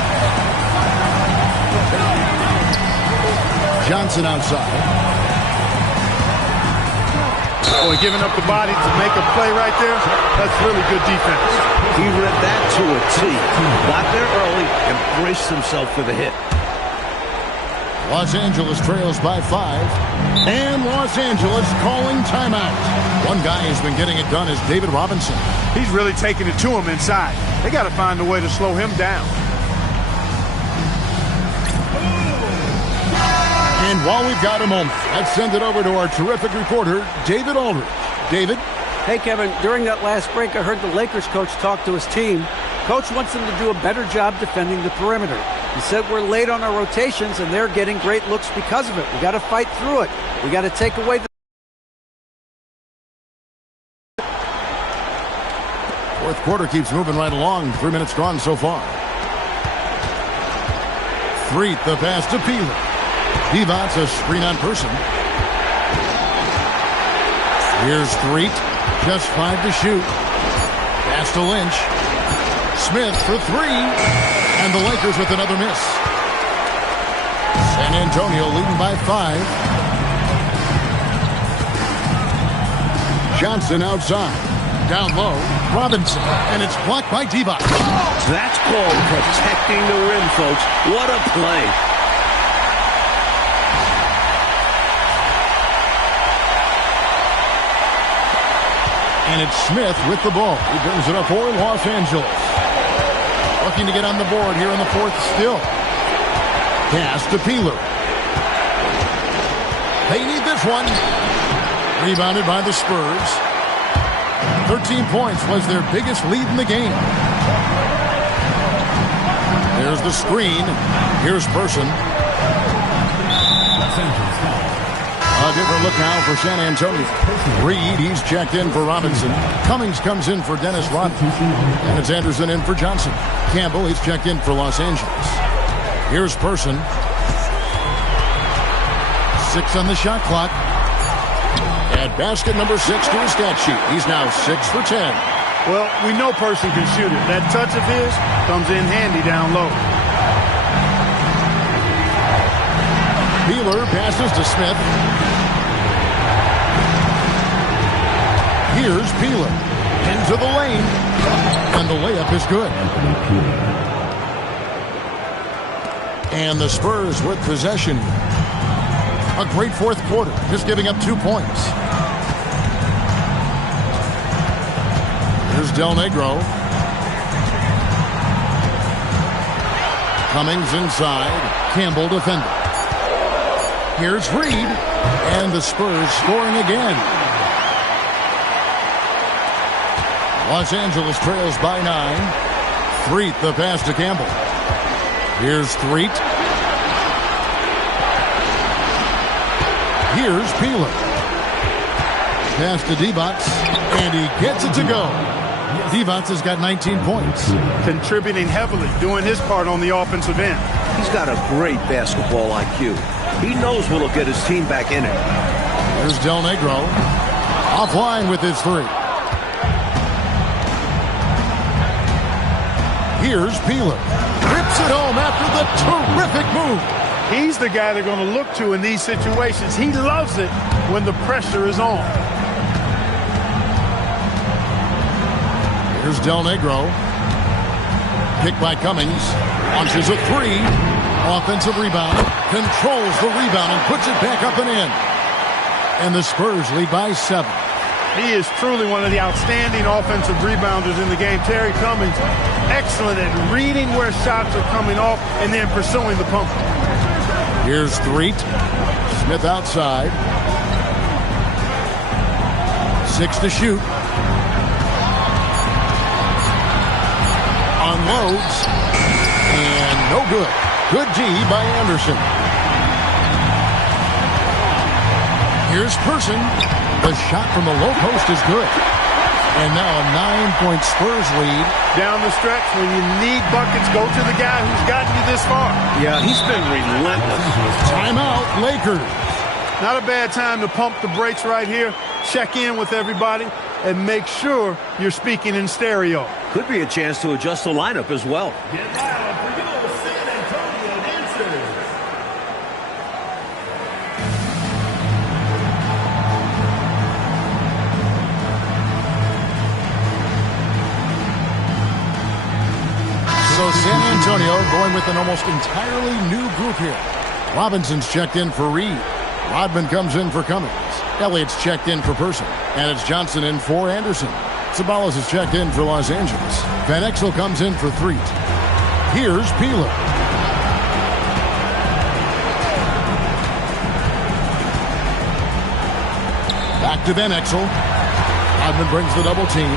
Johnson outside. Boy, giving up the body to make a play right there, that's really good defense. He read that to a T. Got there early and braced himself for the hit. Los Angeles trails by 5. And Los Angeles calling timeout. One guy who's been getting it done is David Robinson. He's really taking it to him inside. They got to find a way to slow him down. And while we've got a moment, let's send it over to our terrific reporter, David Aldridge. David? Hey, Kevin, during that last break, I heard the Lakers coach talk to his team. Coach wants them to do a better job defending the perimeter. He said we're late on our rotations, and they're getting great looks because of it. We got to fight through it. We got to take away the... Fourth quarter keeps moving right along. 3 minutes gone so far. Threet, the pass to Peeler. Divac, a screen on Person. Here's Threet. Just 5 to shoot. Pass to Lynch. Smith for 3. And the Lakers with another miss. San Antonio leading by 5. Johnson outside. Down low. Robinson. And it's blocked by Divac. That's called protecting the rim, folks. What a play. And it's Smith with the ball. He brings it up for Los Angeles. Looking to get on the board here in the fourth still. Pass to Peeler. They need this one. Rebounded by the Spurs. 13 points was their biggest lead in the game. There's the screen. Here's Person. A different look now for San Antonio. Reed, he's checked in for Robinson. Cummings comes in for Dennis Rodman. And it's Anderson in for Johnson. Campbell, he's checked in for Los Angeles. Here's Person. 6 on the shot clock. Add basket number 6 to his stat sheet. He's now 6 for 10. Well, we know Person can shoot it. That touch of his comes in handy down low. Peeler passes to Smith. Here's Peeler. Into the lane. And the layup is good. And the Spurs with possession. A great fourth quarter. Just giving up 2 points. Here's Del Negro. Cummings inside. Campbell defending. Here's Reed, and the Spurs scoring again. Los Angeles trails by 9. Threet, the pass to Campbell. Here's Threet. Here's Peeler. Pass to Divac, and he gets it to go. Divac has got 19 points. Contributing heavily, doing his part on the offensive end. He's got a great basketball IQ. He knows what'll get his team back in it. Here's Del Negro. Offline with his 3. Here's Peeler. Rips it home after the terrific move. He's the guy they're going to look to in these situations. He loves it when the pressure is on. Here's Del Negro. Picked by Cummings. Launches a 3. Offensive rebound. Controls the rebound and puts it back up and in. And the Spurs lead by 7. He is truly one of the outstanding offensive rebounders in the game. Terry Cummings, excellent at reading where shots are coming off and then pursuing the pump. Here's Threet. Smith outside. 6 to shoot. Unloads. And no good. Good D by Anderson. Here's Person. The shot from the low post is good. And now a 9-point Spurs lead. Down the stretch, when you need buckets, go to the guy who's gotten you this far. Yeah, he's been relentless. Timeout, Lakers. Not a bad time to pump the brakes right here. Check in with everybody and make sure you're speaking in stereo. Could be a chance to adjust the lineup as well. Get loud for your San Antonio dancers. So San Antonio going with an almost entirely new group here. Robinson's checked in for Reed. Rodman comes in for Cummings. Elliott's checked in for Person. And it's Johnson in for Anderson. Sabalas is checked in for Los Angeles. Van Exel comes in for Threet. Here's Peeler. Back to Van Exel. Rodman brings the double team.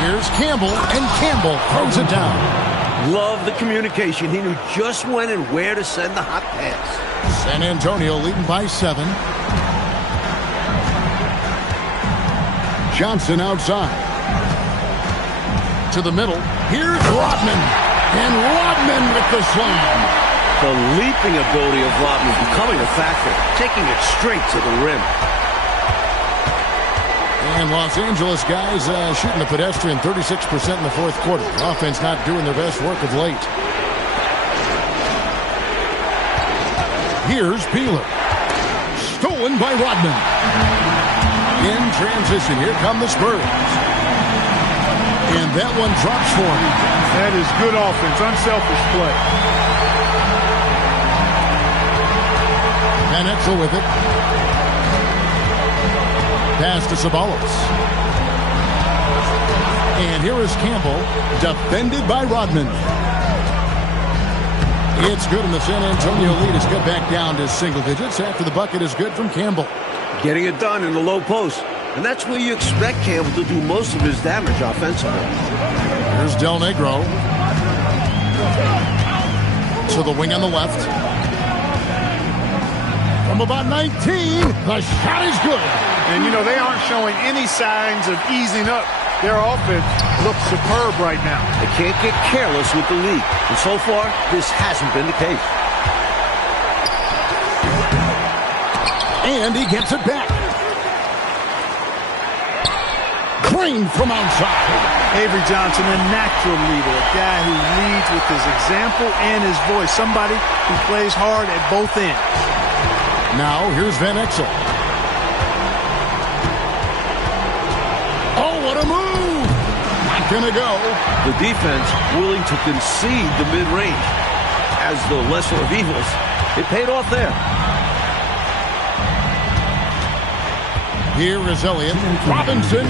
Here's Campbell, and Campbell throws it down. Love the communication. He knew just when and where to send the hot pass. San Antonio leading by 7. Johnson outside. To the middle. Here's Rodman. And Rodman with the slam. The leaping ability of Rodman becoming a factor, taking it straight to the rim. And Los Angeles guys shooting the pedestrian 36% in the fourth quarter. The offense not doing their best work of late. Here's Peeler. Stolen by Rodman. In transition, here come the Spurs. And that one drops for him. That is good offense, unselfish play. Van Exel with it. Pass to Sabalas. And here is Campbell, defended by Rodman. It's good, and the San Antonio lead is cut back down to single digits after the bucket is good from Campbell. Getting it done in the low post. And that's where you expect Campbell to do most of his damage offensively. Here's Del Negro. To the wing on the left. From about 19, the shot is good. And, you know, they aren't showing any signs of easing up. Their offense looks superb right now. They can't get careless with the lead. And so far, this hasn't been the case. And he gets it back. Drained from outside. Avery Johnson, a natural leader, a guy who leads with his example and his voice. Somebody who plays hard at both ends. Now, here's Van Exel. Oh, what a move! Not gonna go. The defense willing to concede the mid-range. As the lesser of evils, it paid off there. Here is Elliott. Robinson.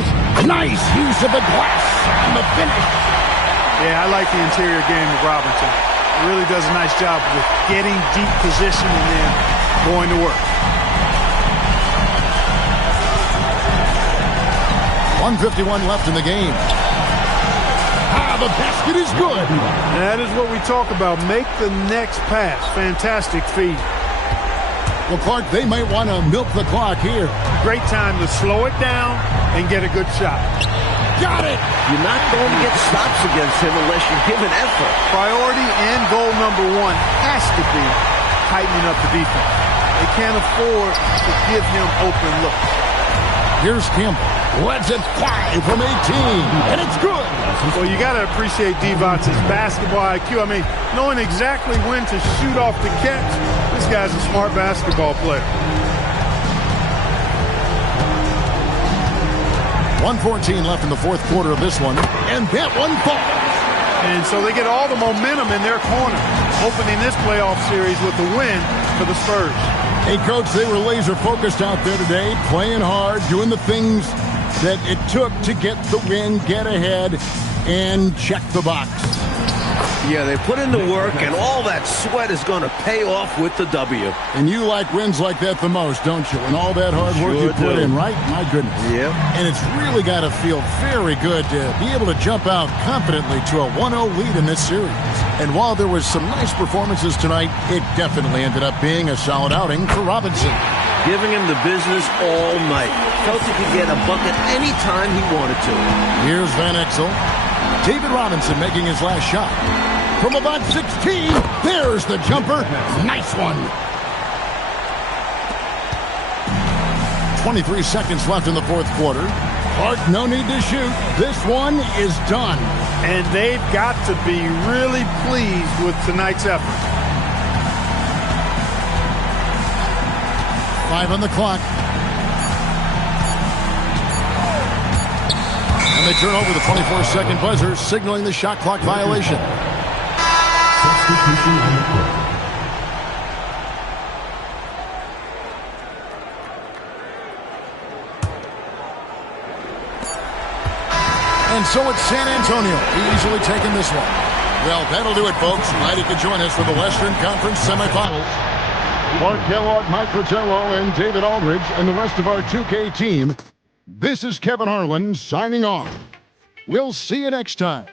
Nice use of the glass and the finish. Yeah, I like the interior game of Robinson. He really does a nice job with getting deep position and then going to work. 1:51 left in the game. The basket is good. That is what we talk about. Make the next pass. Fantastic feed. Well, Clark, they might want to milk the clock here. Great time to slow it down and get a good shot. Got it. You're not going to get stops against him unless you give an effort. Priority and goal number one has to be tightening up the defense. They can't afford to give him open looks. Here's Campbell. Lets it fly from 18, and it's good. Well, you got to appreciate Devon's basketball IQ. I mean, knowing exactly when to shoot off the catch. This guy's a smart basketball player. 1:14 left in the fourth quarter of this one, and that one falls. And so they get all the momentum in their corner, opening this playoff series with a win for the Spurs. Hey, Coach, they were laser-focused out there today, playing hard, doing the things that it took to get the win, get ahead, and check the box. Yeah, they put in the work, and all that sweat is going to pay off with the W. And you like wins like that the most, don't you? And all that hard work you put in, right? My goodness. Yep. And it's really got to feel very good to be able to jump out confidently to a 1-0 lead in this series. And while there was some nice performances tonight, it definitely ended up being a solid outing for Robinson. Giving him the business all night. Felt he could get a bucket anytime he wanted to. Here's Van Exel. David Robinson making his last shot. From about 16, there's the jumper. Nice one. 23 seconds left in the fourth quarter. Clark, no need to shoot. This one is done. And they've got to be really pleased with tonight's effort. 5 on the clock. And they turn over the 24-second buzzer, signaling the shot clock violation. Substitution on the court. And so it's San Antonio, easily taking this one. Well, that'll do it, folks. Glad you could join us for the Western Conference semifinals. Mark Kellogg, Mike Fratello, and David Aldridge, and the rest of our 2K team. This is Kevin Harlan signing off. We'll see you next time.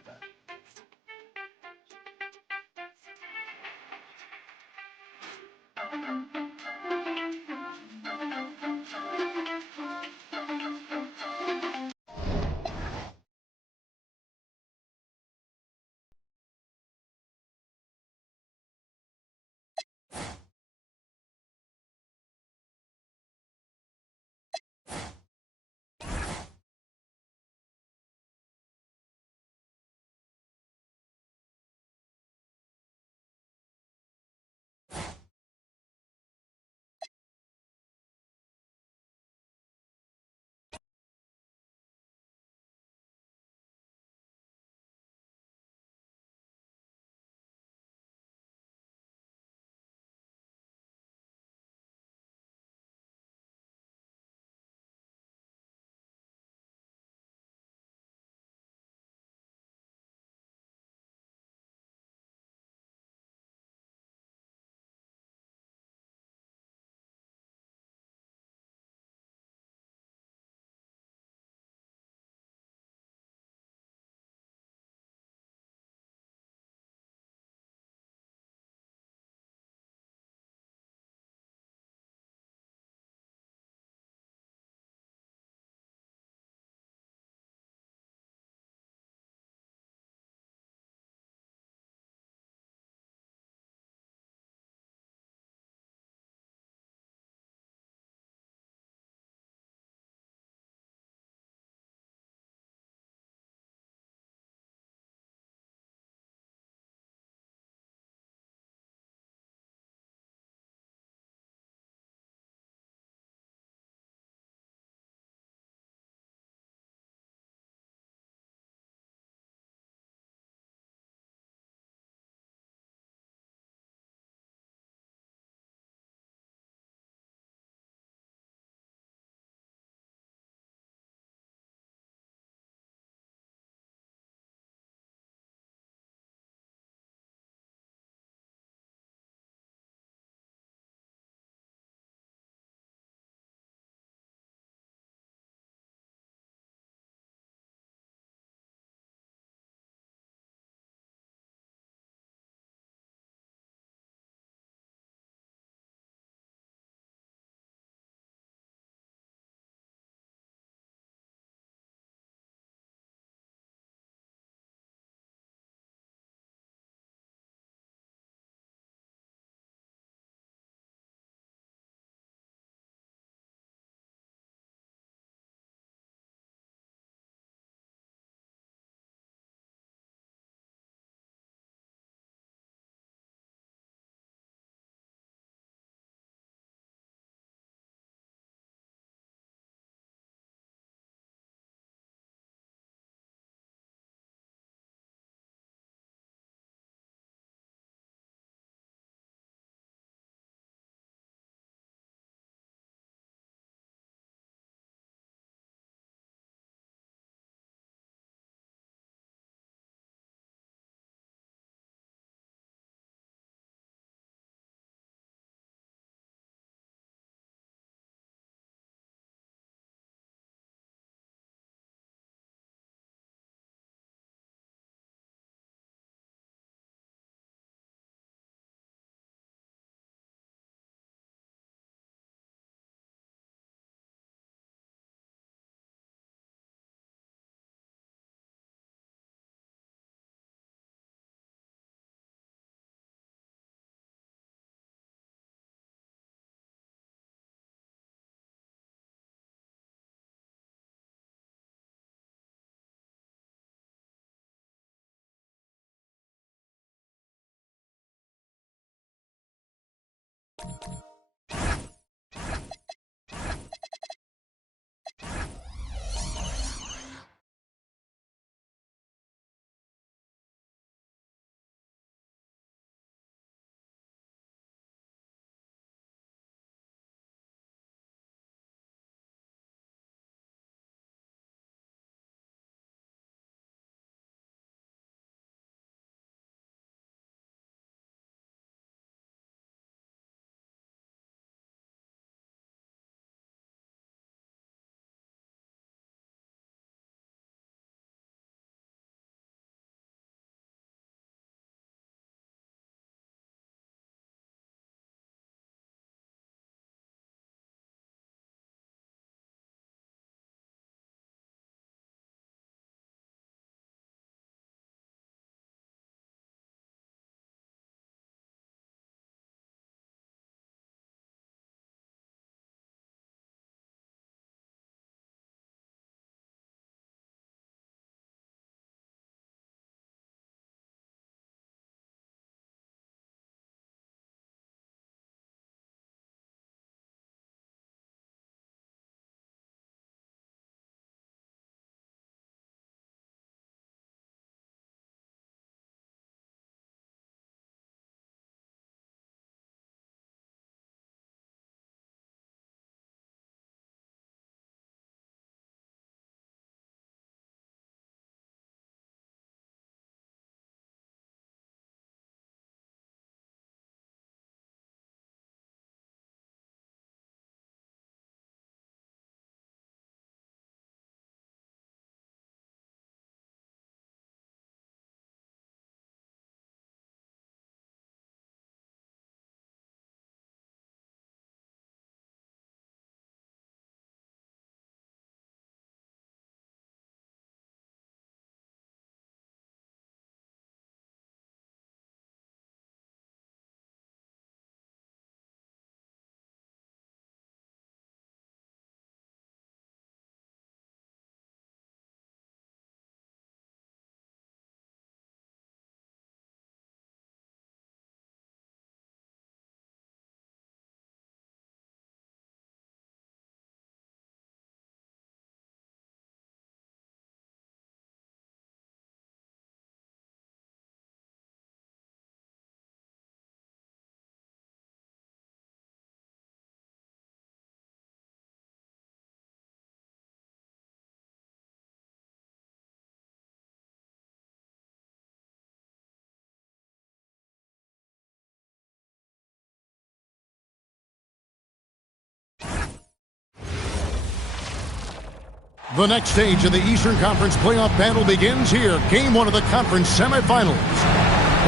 The next stage of the Eastern Conference playoff battle begins here. Game 1 of the conference semifinals.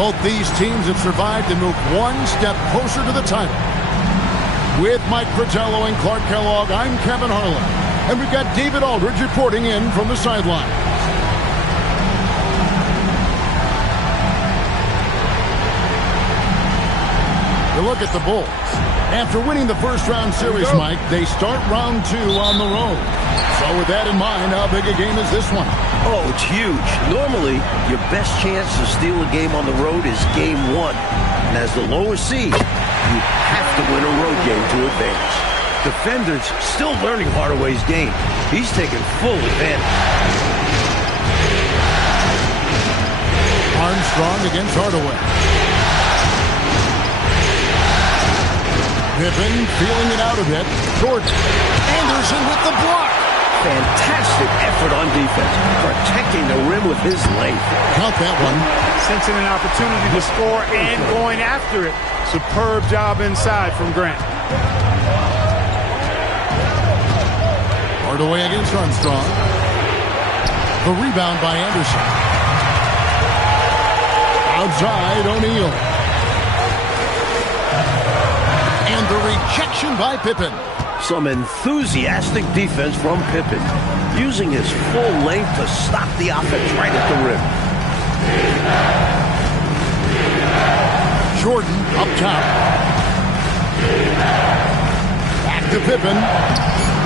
Both these teams have survived and moved one step closer to the title. With Mike Fratello and Clark Kellogg, I'm Kevin Harlan. And we've got David Aldridge reporting in from the sideline. You look at the Bulls. After winning the first-round series, Mike, they start round 2 on the road. So with that in mind, how big a game is this one? Oh, it's huge. Normally, your best chance to steal a game on the road is game 1. And as the lower seed, you have to win a road game to advance. Defenders still learning Hardaway's game. He's taking full advantage. Armstrong against Hardaway. Pippen feeling it out a bit. Jordan. Anderson with the block. Fantastic effort on defense, protecting the rim with his length. Count that one. Sensing an opportunity to score and going after it. Superb job inside from Grant. Hardaway against Armstrong. The rebound by Anderson. Outside, O'Neal. And the rejection by Pippen. Some enthusiastic defense from Pippen, using his full length to stop the offense right at the rim. Jordan up top. Back to Pippen.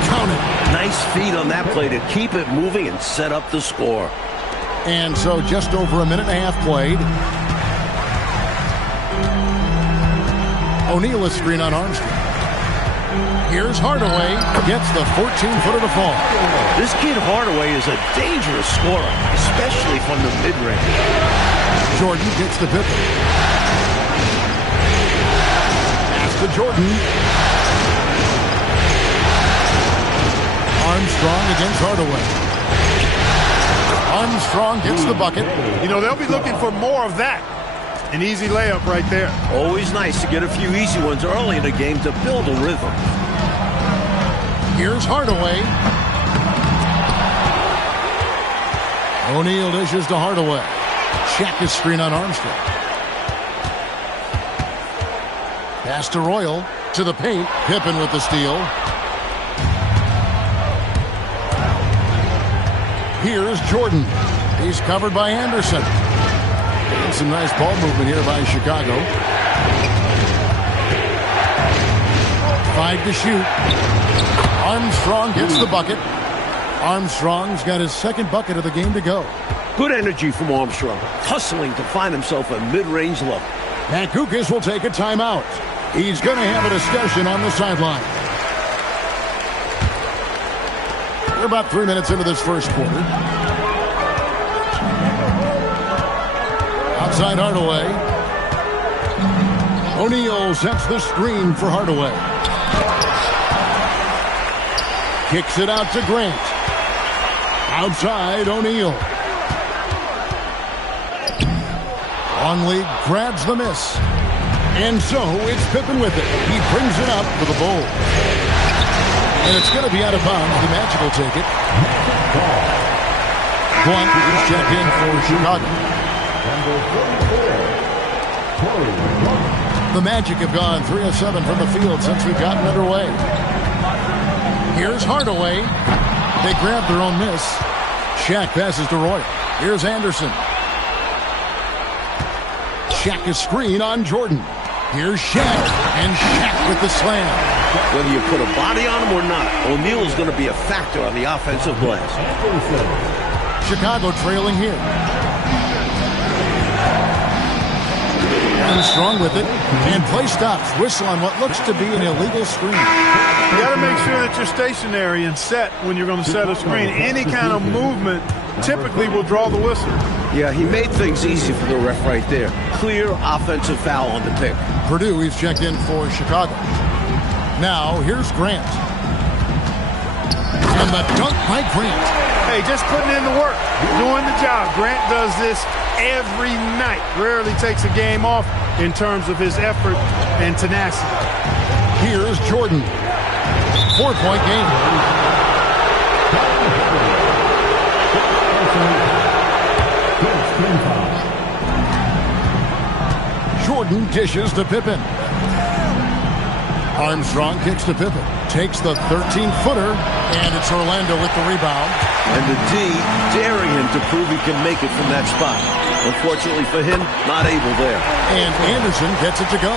Count it. Nice feed on that play to keep it moving and set up the score. And so just over a minute and a half played. O'Neal a screen on Armstrong. Here's Hardaway. Gets the 14-footer to fall. This kid Hardaway is a dangerous scorer, especially from the mid-range. Jordan gets the Pippen. Pass to Jordan. Armstrong against Hardaway. Armstrong gets the bucket. You know, they'll be looking for more of that. An easy layup right there. Always nice to get a few easy ones early in the game to build a rhythm. Here's Hardaway. O'Neal dishes to Hardaway. Check his screen on Armstrong. Pass to Royal. To the paint. Pippen with the steal. Here's Jordan. He's covered by Anderson. And some nice ball movement here by Chicago. 5 to shoot. Armstrong gets the bucket. Armstrong's got his second bucket of the game to go. Good energy from Armstrong, hustling to find himself a mid-range look. Matt Kukas will take a timeout. He's going to have a discussion on the sideline. We're about 3 minutes into this first quarter. Outside Hardaway. O'Neal sets the screen for Hardaway. Kicks it out to Grant. Outside O'Neal. Longley grabs the miss. And so it's Pippen with it. He brings it up for the Bulls. And it's going to be out of bounds. The Magic will take it. Blunt is checked in for Chicago. The Magic have gone 3 of 7 from the field since we've gotten underway. Here's Hardaway. They grab their own miss. Shaq passes to Roy. Here's Anderson. Shaq is screen on Jordan. Here's Shaq. And Shaq with the slam. Whether you put a body on him or not, O'Neal is going to be a factor on the offensive glass. Chicago trailing here. Armstrong with it. And play stops. Whistle on what looks to be an illegal screen. You got to make sure that you're stationary and set when you're going to set a screen. Any kind of movement typically will draw the whistle. Yeah, he made things easy for the ref right there. Clear offensive foul on the pick. Purdue, he's checked in for Chicago. Now, here's Grant. And the dunk by Grant. Hey, just putting in the work, doing the job. Grant does this every night. Rarely takes a game off in terms of his effort and tenacity. Here's Jordan. 4-point game. Jordan dishes to Pippen. Armstrong kicks to Pippen. Takes the 13-footer, and it's Orlando with the rebound. And the D daring him to prove he can make it from that spot. Unfortunately for him, not able there. And Anderson gets it to go.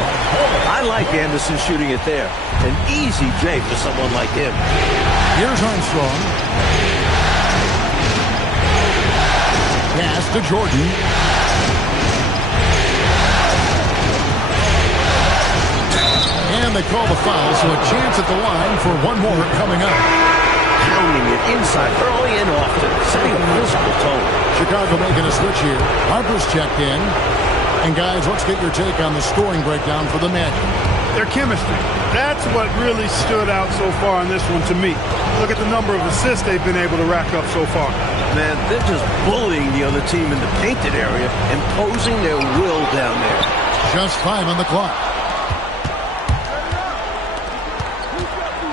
I like Anderson shooting it there. An easy J for someone like him. Here's Armstrong. Pass to Jordan. And they call the foul, so a chance at the line for one more coming up. Pounding it inside early and often, setting a physical tone. Chicago making a switch here. Harper's checked in. And guys, let's get your take on the scoring breakdown for the Magic. Their chemistry. That's what really stood out so far in this one to me. Look at the number of assists they've been able to rack up so far. Man, they're just bullying the other team in the painted area, imposing their will down there. Just 5 on the clock.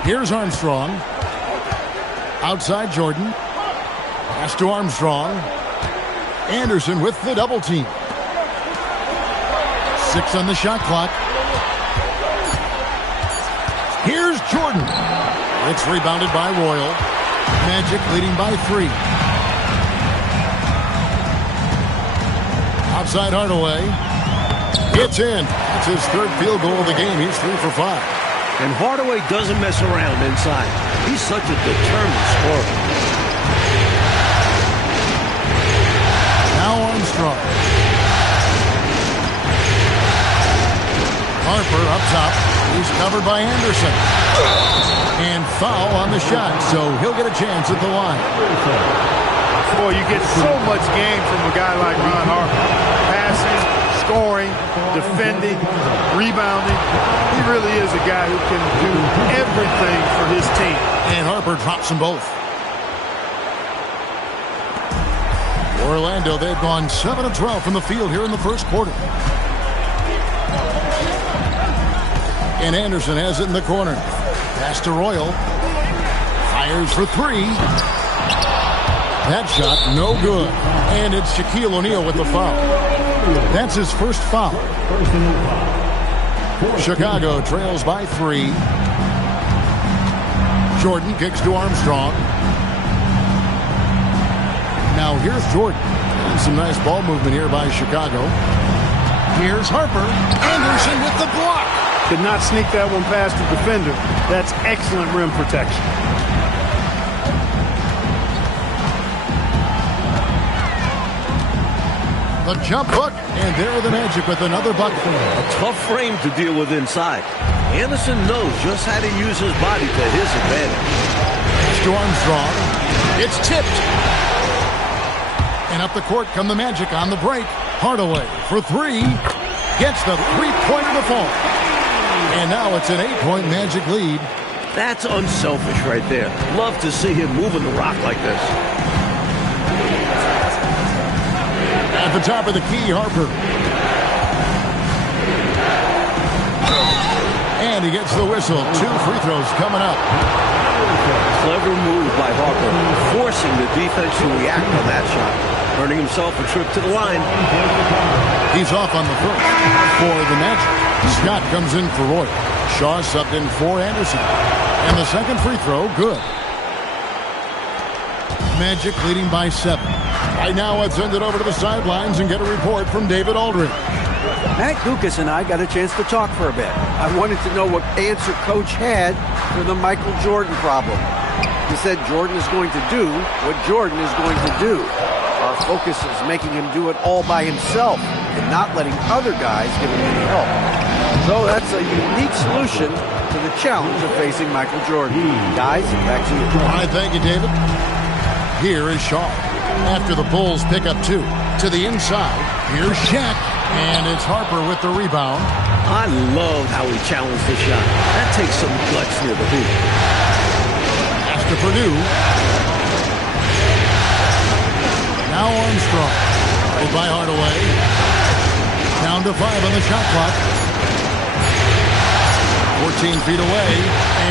Here's Armstrong. Outside Jordan. Pass to Armstrong. Anderson with the double team. 6 on the shot clock. Here's Jordan. It's rebounded by Royal. Magic leading by 3. Outside Hardaway. It's in. It's his 3rd field goal of the game. He's 3 for 5. And Hardaway doesn't mess around inside. He's such a determined scorer. Now Armstrong. Harper up top. He's covered by Anderson. And foul on the shot, so he'll get a chance at the line. Boy, you get so much game from a guy like Ron Harper. Passing, scoring, defending, rebounding. He really is a guy who can do everything for his team. And Harper drops them both. Orlando, they've gone 7 of 12 from the field here in the first quarter. And Anderson has it in the corner. Pass to Royal. Fires for 3. That shot, no good. And it's Shaquille O'Neal with the foul. That's his first foul. Chicago trails by 3. Jordan kicks to Armstrong. Now here's Jordan. And some nice ball movement here by Chicago. Here's Harper. Anderson with the block. Did not sneak that one past the defender. That's excellent rim protection. The jump hook, and there are the Magic with another bucket. A tough frame to deal with inside. Anderson knows just how to use his body to his advantage. To Armstrong. It's tipped. And up the court come the Magic on the break. Hardaway for 3. Gets the three-pointer to fall. And now it's an 8-point Magic lead. That's unselfish right there. Love to see him moving the rock like this. At the top of the key, Harper. And he gets the whistle. 2 free throws coming up. Clever move by Harper, forcing the defense to react on that shot, earning himself a trip to the line. He's off on the first for the Magic. Scott comes in for Roy. Shaw subbed in for Anderson. And the second free throw, good. Magic leading by 7. Right now, let's send it over to the sidelines and get a report from David Aldridge. Matt Guokas and I got a chance to talk for a bit. I wanted to know what answer Coach had for the Michael Jordan problem. He said Jordan is going to do what Jordan is going to do. Our focus is making him do it all by himself and not letting other guys give him any help. So that's a unique solution to the challenge of facing Michael Jordan. Guys, back to you. All right, thank you, David. Here is Shaw. After the Bulls pick up 2. To the inside, here's Shaq. And it's Harper with the rebound. I love how he challenged the shot. That takes some guts near the hoop. Pass to Purdue. Now Armstrong. Played by Hardaway. Down to 5 on the shot clock. 14 feet away,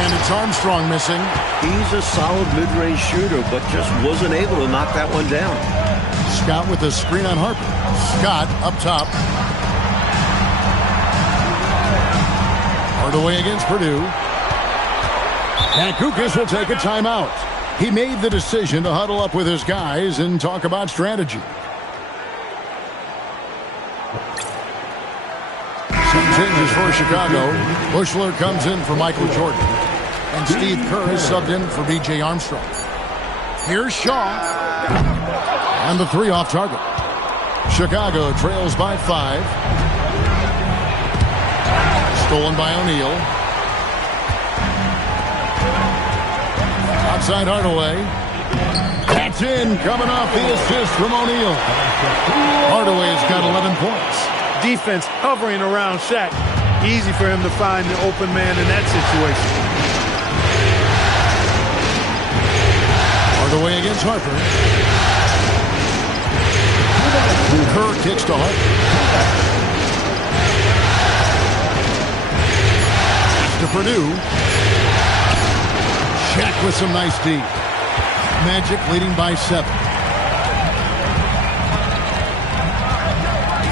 and it's Armstrong missing. He's a solid mid-range shooter, but just wasn't able to knock that one down. Scott with a screen on Harper. Scott up top. Hardaway against Purdue. And Kukas will take a timeout. He made the decision to huddle up with his guys and talk about strategy. Some changes for Chicago. Buechler comes in for Michael Jordan. And Steve Kerr is subbed in for B.J. Armstrong. Here's Shaw. And the three off target. Chicago trails by 5. Stolen by O'Neal. Outside Hardaway. That's in. Coming off the assist from O'Neal. Hardaway's got 11 points. Defense hovering around Shaq. Easy for him to find the open man in that situation. Hardaway against Harper. Kerr kicks to Harper. To Purdue. Shaq with some nice D. Magic leading by 7.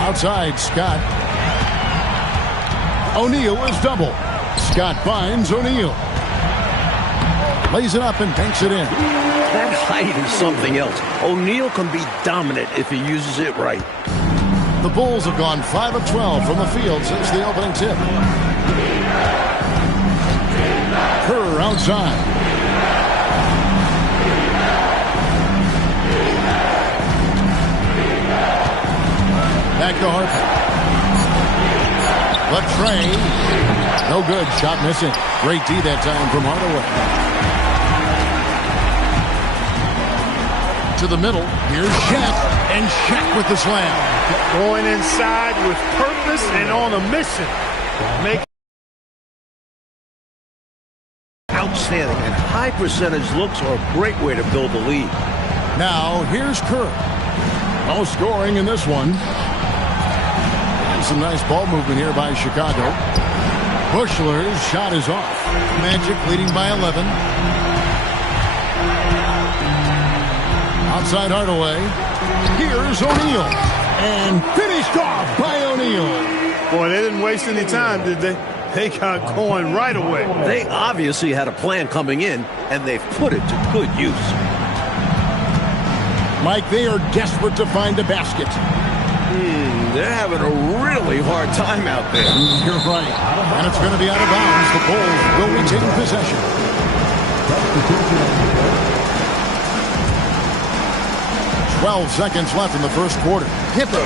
Outside, Scott. O'Neal is double. Scott finds O'Neal. Lays it up and banks it in. That height is something else. O'Neal can be dominant if he uses it right. The Bulls have gone 5 of 12 from the field since the opening tip. Kerr outside. Back to Harper. Left tray. No good. Shot missing. Great D that time from Hardaway. To the middle. Here's Shaq. And Shaq with the slam. Going inside with purpose and on a mission. Outstanding. And high percentage looks are a great way to build a lead. Now, here's Kerr. No scoring in this one. And some nice ball movement here by Chicago. Buechler's shot is off. Magic leading by 11. Outside Hardaway. Here's O'Neal. And finished off by O'Neal. Boy, they didn't waste any time, did they? They got going right away. They obviously had a plan coming in, and they've put it to good use. Mike, they are desperate to find a basket. They're having a really hard time out there. You're right. And it's going to be out of bounds. The Bulls will retain possession. 12 seconds left in the first quarter. Hipper.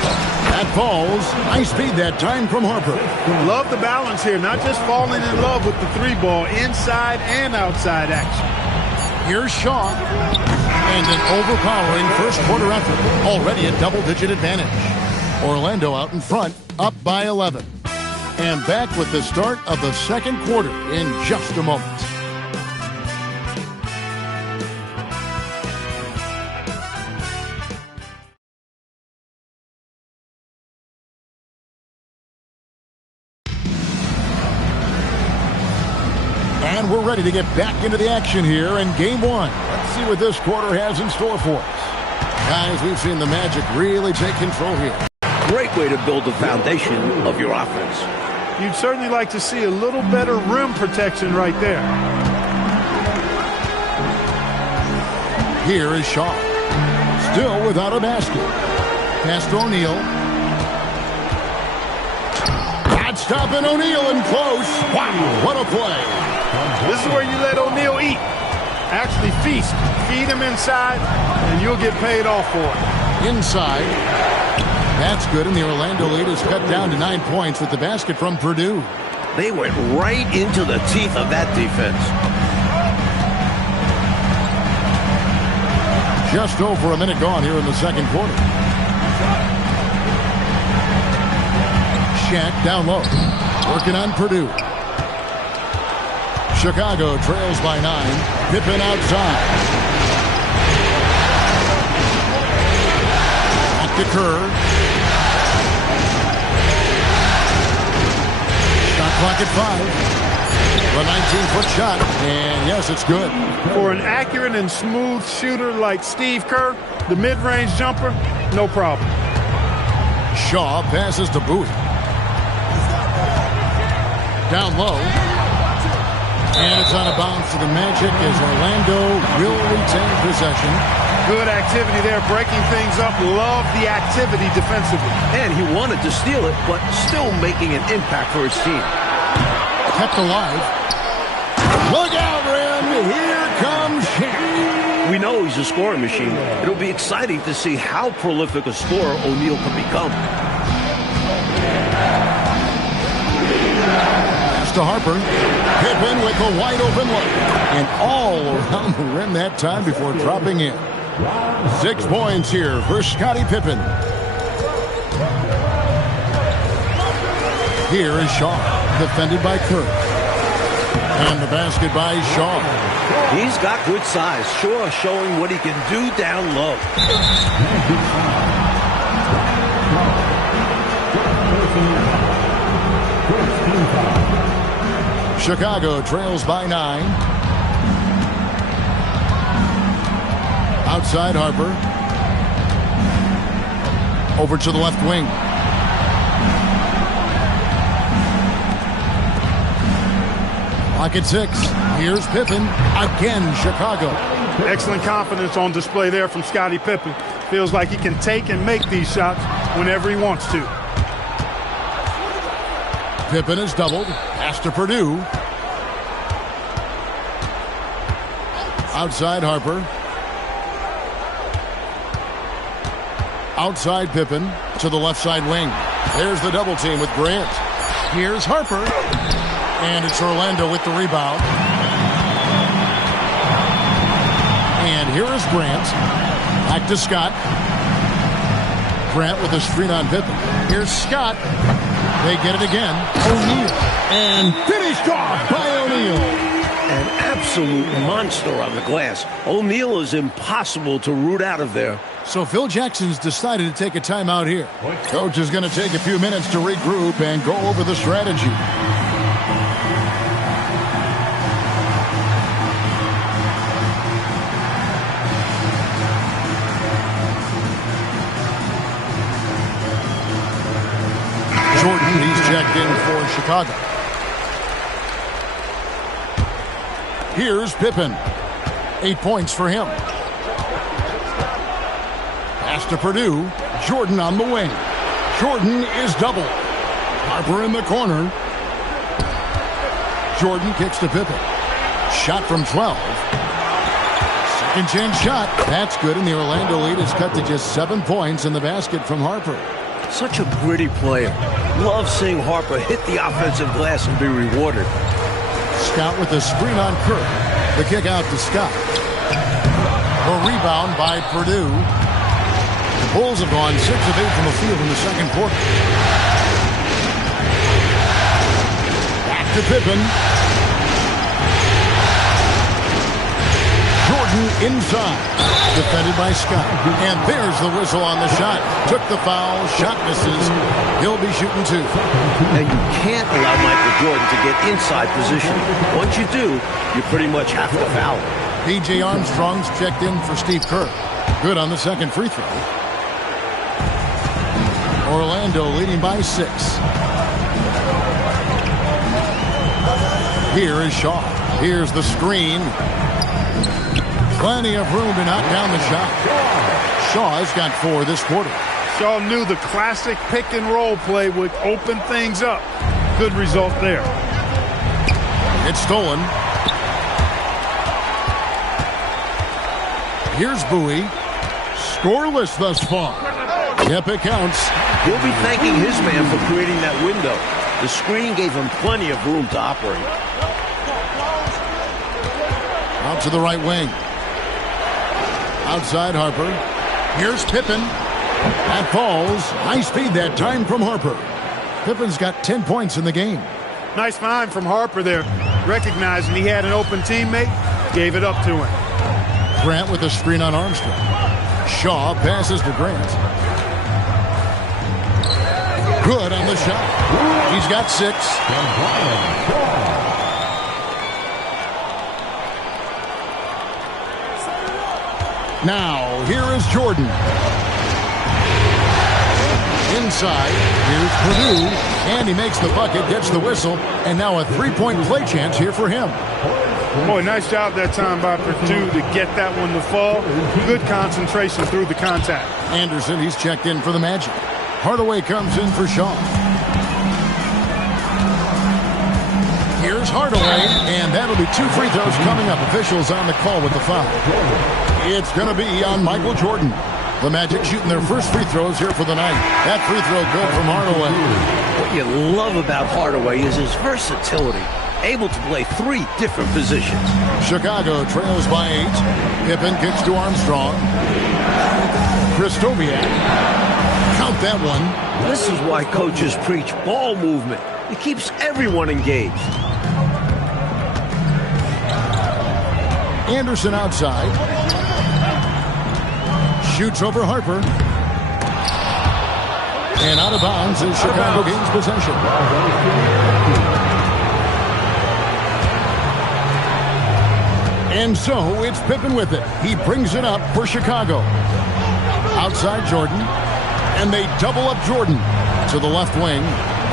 That falls. Nice speed that time from Harper. Love the balance here. Not just falling in love with the 3-ball. Inside and outside action. Here's Shaw. And an overpowering first quarter effort. Already a double-digit advantage. Orlando out in front, up by 11. And back with the start of the second quarter in just a moment. And we're ready to get back into the action here in Game 1. Let's see what this quarter has in store for us. Guys, we've seen the Magic really take control here. Great way to build the foundation of your offense. You'd certainly like to see a little better rim protection right there. Here is Shaw. Still without a basket. Pass to O'Neal. Not stopping O'Neal in close. Wow, what a play. This is where you let O'Neal eat. Actually feast. Feed him inside, and you'll get paid off for it. Inside. That's good, and the Orlando lead is cut down to 9 points with the basket from Purdue. They went right into the teeth of that defense. Just over a minute gone here in the second quarter. Shaq down low. Working on Purdue. Chicago trails by 9. Pippen outside. Back to Kerr. Shot clock at 5. The 19-foot shot. And yes, it's good. For an accurate and smooth shooter like Steve Kerr, the mid-range jumper, no problem. Shaw passes to Bowie. Down low. And it's out of bounds to the Magic as Orlando will retain possession. Good activity there, breaking things up. Love the activity defensively. And he wanted to steal it, but still making an impact for his team. Kept alive. Look out, Rim. Here comes Shaq. We know he's a scoring machine. It'll be exciting to see how prolific a scorer O'Neal can become. Pass to Harper. Pippen with a wide open look. And all around the rim that time before dropping in. 6 points here for Scottie Pippen. Here is Shaw, defended by Kirk. And the basket by Shaw. He's got good size. Shaw showing what he can do down low. Chicago trails by 9. Outside Harper. Over to the left wing. Lock at 6. Here's Pippen. Again, Chicago. Excellent confidence on display there from Scottie Pippen. Feels like he can take and make these shots whenever he wants to. Pippen is doubled. Pass to Purdue. Outside Harper. Outside Pippen to the left side wing. There's the double team with Grant. Here's Harper. And it's Orlando with the rebound. And here is Grant. Back to Scott. Grant with a screen on Pippen. Here's Scott. They get it again. O'Neal. And finished off by O'Neal. An absolute monster on the glass. O'Neal is impossible to root out of there. So Phil Jackson's decided to take a timeout here. Coach is going to take a few minutes to regroup and go over the strategy. Jordan, he's checked in for Chicago. Here's Pippen. 8 points for him. Pass to Purdue. Jordan on the wing. Jordan is doubled. Harper in the corner. Jordan kicks to Pippen. Shot from 12. Second chance shot. That's good, and the Orlando lead is cut to just 7 points in the basket from Harper. Such a gritty player. Love seeing Harper hit the offensive glass and be rewarded. Scott with the screen on Kirk. The kick out to Scott. The rebound by Purdue. The Bulls have gone 6 of 8 from the field in the second quarter. Back to Pippen. Jordan inside. Defended by Scott. And there's the whistle on the shot. Took the foul. Shot misses. He'll be shooting 2. Now, you can't allow Michael Jordan to get inside position. Once you do, you pretty much have to foul him. P.J. Armstrong's checked in for Steve Kerr. Good on the second free throw. Orlando leading by 6. Here is Shaw. Here's the screen. Plenty of room to knock down the shot. Shaw has got 4 this quarter. Shaw knew the classic pick and roll play would open things up. Good result there. It's stolen. Here's Bowie. Scoreless thus far. Yep, it counts. He'll be thanking his man for creating that window. The screen gave him plenty of room to operate. Out to the right wing. Outside Harper. Here's Pippen. That falls. High speed that time from Harper. Pippen's got 10 points in the game. Nice find from Harper there. Recognizing he had an open teammate, gave it up to him. Grant with a screen on Armstrong. Shaw passes to Grant. Good on the shot. He's got 6. Now, here is Jordan. Inside, here's Purdue, and he makes the bucket, gets the whistle, and now a three-point play chance here for him. Boy, nice job that time by Purdue to get that one to fall. Good concentration through the contact. Anderson, he's checked in for the Magic. Hardaway comes in for Shaw. Here's Hardaway, and that'll be 2 free throws coming up. Officials on the call with the foul. It's going to be on Michael Jordan. The Magic shooting their first free throws here for the night. That free throw good from Hardaway. What you love about Hardaway is his versatility. Able to play 3 different positions. Chicago trails by 8. Pippen kicks to Armstrong. Kristoviak. Count that one. This is why coaches preach ball movement. It keeps everyone engaged. Anderson outside. Shoots over Harper. And out of bounds as Chicago gains possession. And so it's Pippen with it. He brings it up for Chicago. Outside Jordan. And they double up Jordan to the left wing.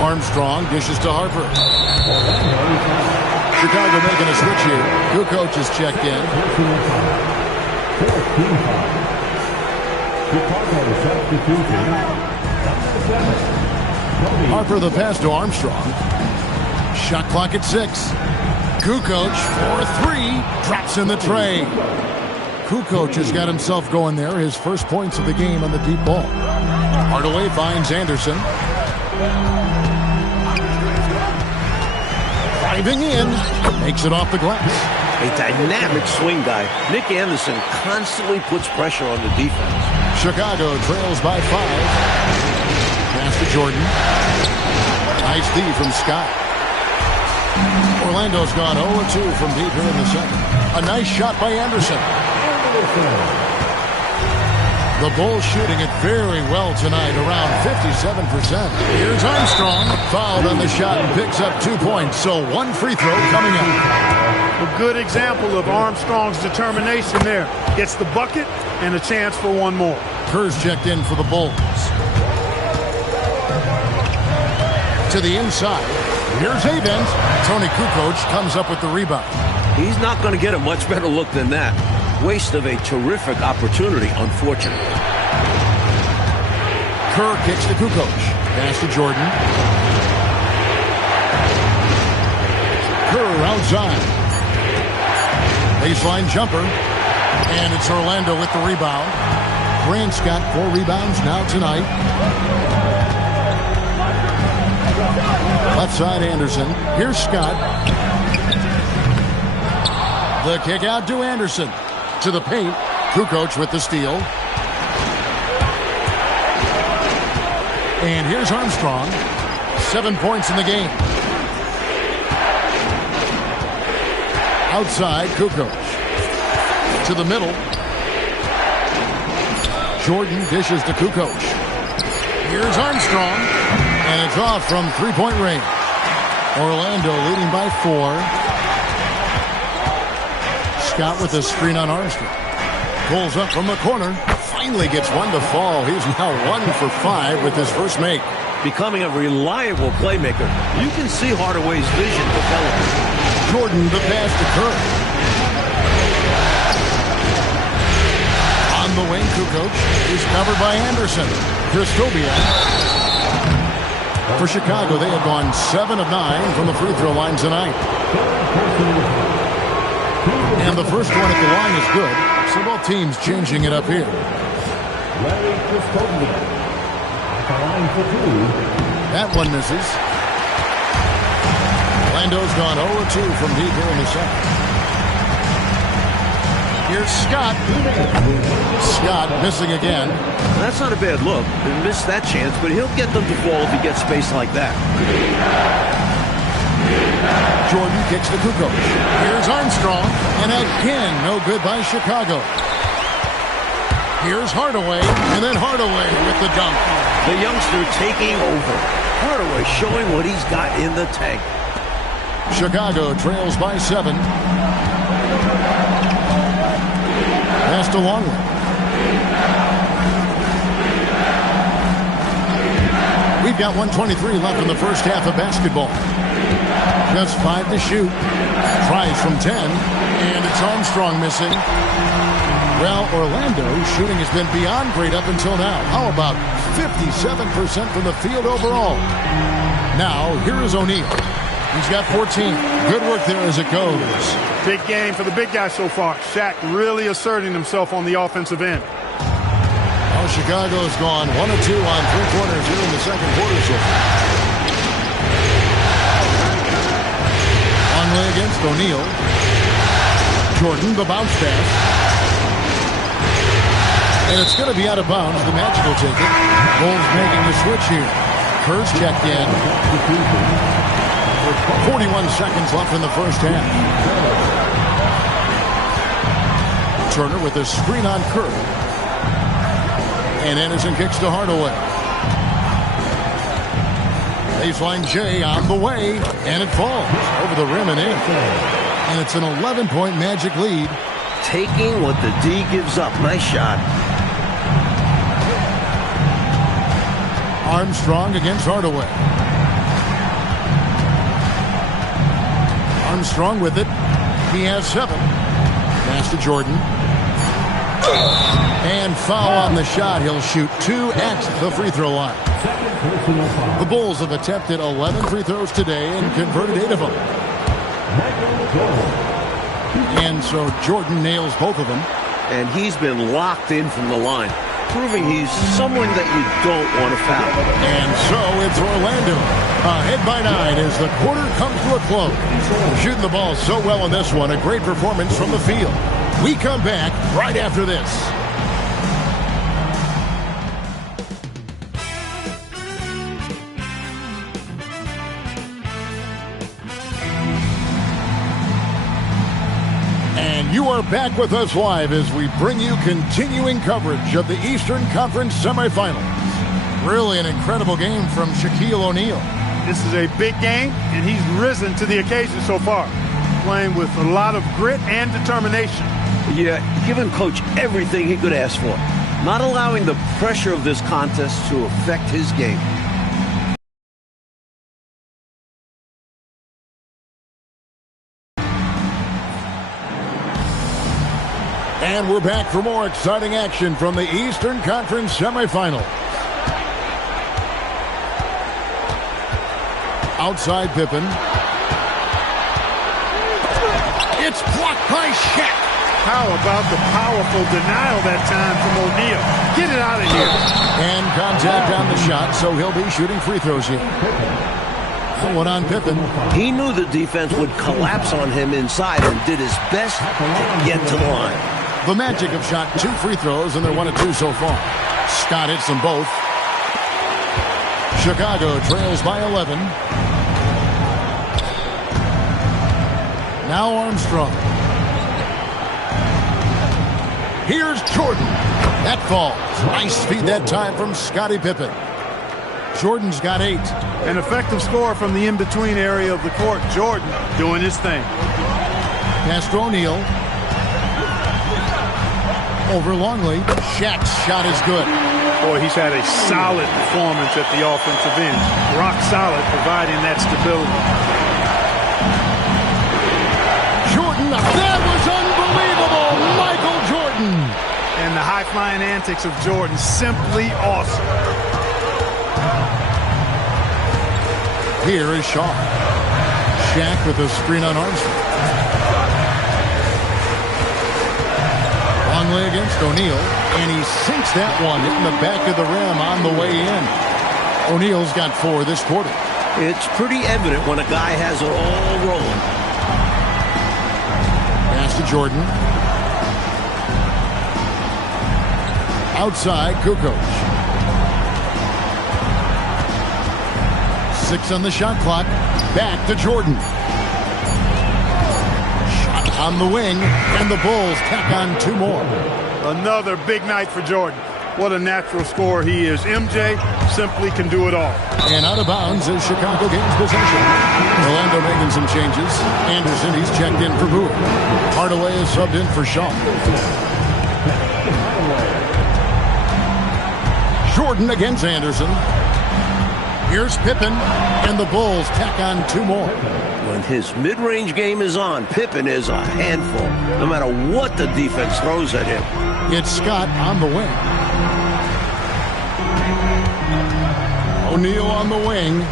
Armstrong dishes to Harper. Chicago making a switch here. Kukoc is checked in. Harper the pass to Armstrong. Shot clock at 6. Kukoc for 3. Drops in the tray. Kukoc has got himself going there. His first points of the game on the deep ball. Hardaway finds Anderson. Driving in. Makes it off the glass. A dynamic swing guy. Nick Anderson constantly puts pressure on the defense. Chicago trails by 5. Pass to Jordan. Nice D from Scott. Orlando's gone 0-2 from deep here in the second. A nice shot by Anderson. The Bulls shooting it very well tonight, around 57%. Here's Armstrong, fouled on the shot and picks up 2 points. So 1 free throw coming up. A good example of Armstrong's determination there. Gets the bucket and a chance for 1 more. Kerr's checked in for the Bulls. To the inside. Here's Avent. Tony Kukoc comes up with the rebound. He's not going to get a much better look than that. Waste of a terrific opportunity, unfortunately. Kerr kicks to Kukoc. Pass to Jordan. Kerr outside. Baseline jumper. And it's Orlando with the rebound. Grant's got 4 rebounds now tonight. Left side Anderson. Here's Scott. The kick out to Anderson. To the paint. Kukoc with the steal. And here's Armstrong. 7 points in the game. Outside Kukoc. To the middle. Jordan dishes to Kukoc. Here's Armstrong. And it's off from 3-point range. Orlando leading by 4. Scott with a screen on Armstrong. Pulls up from the corner. Finally gets one to fall. He's now 1 for 5 with his first make. Becoming a reliable playmaker. You can see Hardaway's vision developing. Jordan the pass to Kerr. On the wing, Kukoc is covered by Anderson. Kristoviak. For Chicago, they have gone 7 of 9 from the free throw line tonight. And the first one at the line is good. So both teams changing it up here. That one misses. Orlando's gone 0-2 from deep here in the second. Here's Scott. Scott missing again. That's not a bad look. He missed that chance, but he'll get them to fall if he gets space like that. Jordan kicks to Kukoc. Here's Armstrong. And again, no good by Chicago. Here's Hardaway. And then Hardaway with the dunk. The youngster taking over. Hardaway showing what he's got in the tank. Chicago trails by 7. Pass to Longley. We've got 1:23 left in the first half of basketball. Just 5 to shoot. Tries from 10, and it's Armstrong missing. Well, Orlando's shooting has been beyond great up until now. How about 57% from the field overall? Now, here is O'Neal. He's got 14. Good work there as it goes. Big game for the big guy so far. Shaq really asserting himself on the offensive end. Well, Chicago's gone 1 of 2 on three-pointers here in the second quarter so far. Longley against O'Neal. Jordan, the bounce pass. And it's going to be out of bounds. The Magic will take it. Bulls making the switch here. Kerr's checked in. 41 seconds left in the first half. Turner with a screen on Kerr. And Anderson kicks to Hardaway. Baseline J on the way. And it falls over the rim and in. And it's an 11-point Magic lead. Taking what the D gives up. Nice shot. Armstrong against Hardaway. Armstrong with it. He has 7. Pass to Jordan. And foul on the shot. He'll shoot 2 at the free throw line. The Bulls have attempted 11 free throws today and converted 8 of them. And so Jordan nails both of them. And he's been locked in from the line, proving he's someone that you don't want to foul. And so it's Orlando ahead by 9 as the quarter comes to a close. Shooting the ball so well in this one. A great performance from the field. We come back right after this. And you are back with us live as we bring you continuing coverage of the Eastern Conference semifinals. Really an incredible game from Shaquille O'Neal. This is a big game, and he's risen to the occasion so far, playing with a lot of grit and determination. Yeah, giving Coach everything he could ask for, not allowing the pressure of this contest to affect his game. And we're back for more exciting action from the Eastern Conference semifinals. Outside Pippen. It's blocked by Shaq. How about the powerful denial that time from O'Neal? Get it out of here. And contact on the shot, so he'll be shooting free throws here. That one on Pippen. He knew the defense would collapse on him inside and did his best to get to the line. The Magic have shot 2 free throws, and they're 1 of 2 so far. Scott hits them both. Chicago trails by 11. Now Armstrong. Here's Jordan. That falls. Nice feed that time from Scottie Pippen. Jordan's got 8. An effective score from the in-between area of the court. Jordan doing his thing. Pass to O'Neal. Over Longley. Shaq's shot is good. Boy, he's had a solid performance at the offensive end. Rock solid, providing that stability. Jordan, that was unbelievable! Michael Jordan! And the high-flying antics of Jordan, simply awesome. Here is Shaw. Shaq with a screen on Armstrong. Longley against O'Neal, and he sinks that one, hitting the back of the rim on the way in. O'Neal's got 4 this quarter. It's pretty evident when a guy has it all rolling. Pass to Jordan. Outside, Kukoc. 6 on the shot clock. Back to Jordan. On the wing, and the Bulls tack on 2 more. Another big night for Jordan. What a natural scorer he is. MJ simply can do it all. And out of bounds as Chicago gains possession. Orlando making some changes. Anderson, he's checked in for Boone. Hardaway is subbed in for Shaw. Jordan against Anderson. Here's Pippen, and the Bulls tack on 2 more. When his mid-range game is on, Pippen is a handful, no matter what the defense throws at him. It's Scott on the wing. O'Neal on the wing.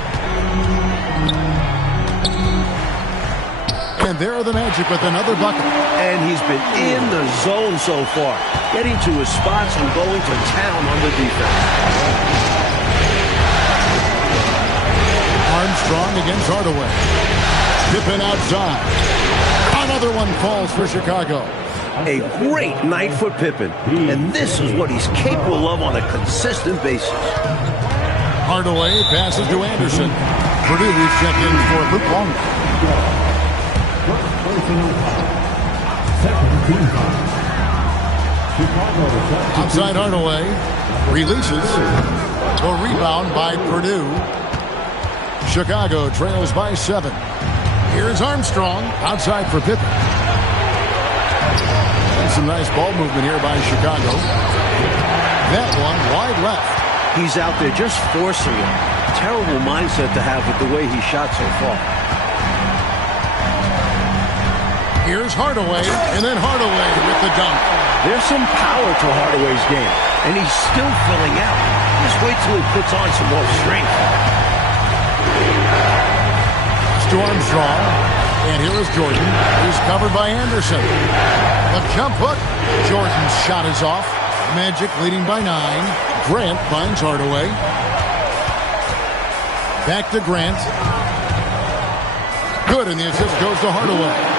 And there are the Magic with another bucket. And he's been in the zone so far, getting to his spots and going to town on the defense. Armstrong against Hardaway. Pippen outside. Another one falls for Chicago. A great night for Pippen, and this is what he's capable of on a consistent basis. Hardaway passes to Anderson. Purdue's checked in for Luke Longley. Outside Hardaway. Releases. A rebound by Purdue. Chicago trails by 7. Here's Armstrong outside for Pippen. And some nice ball movement here by Chicago. That one wide left. He's out there just forcing it. Terrible mindset to have with the way he shot so far. Here's Hardaway, and then Hardaway with the dunk. There's some power to Hardaway's game, and he's still filling out. Just wait till he puts on some more strength. To Armstrong, and here is Jordan. He's covered by Anderson. The jump hook. Jordan's shot is off. Magic leading by 9. Grant finds Hardaway. Back to Grant. Good, and the assist goes to Hardaway.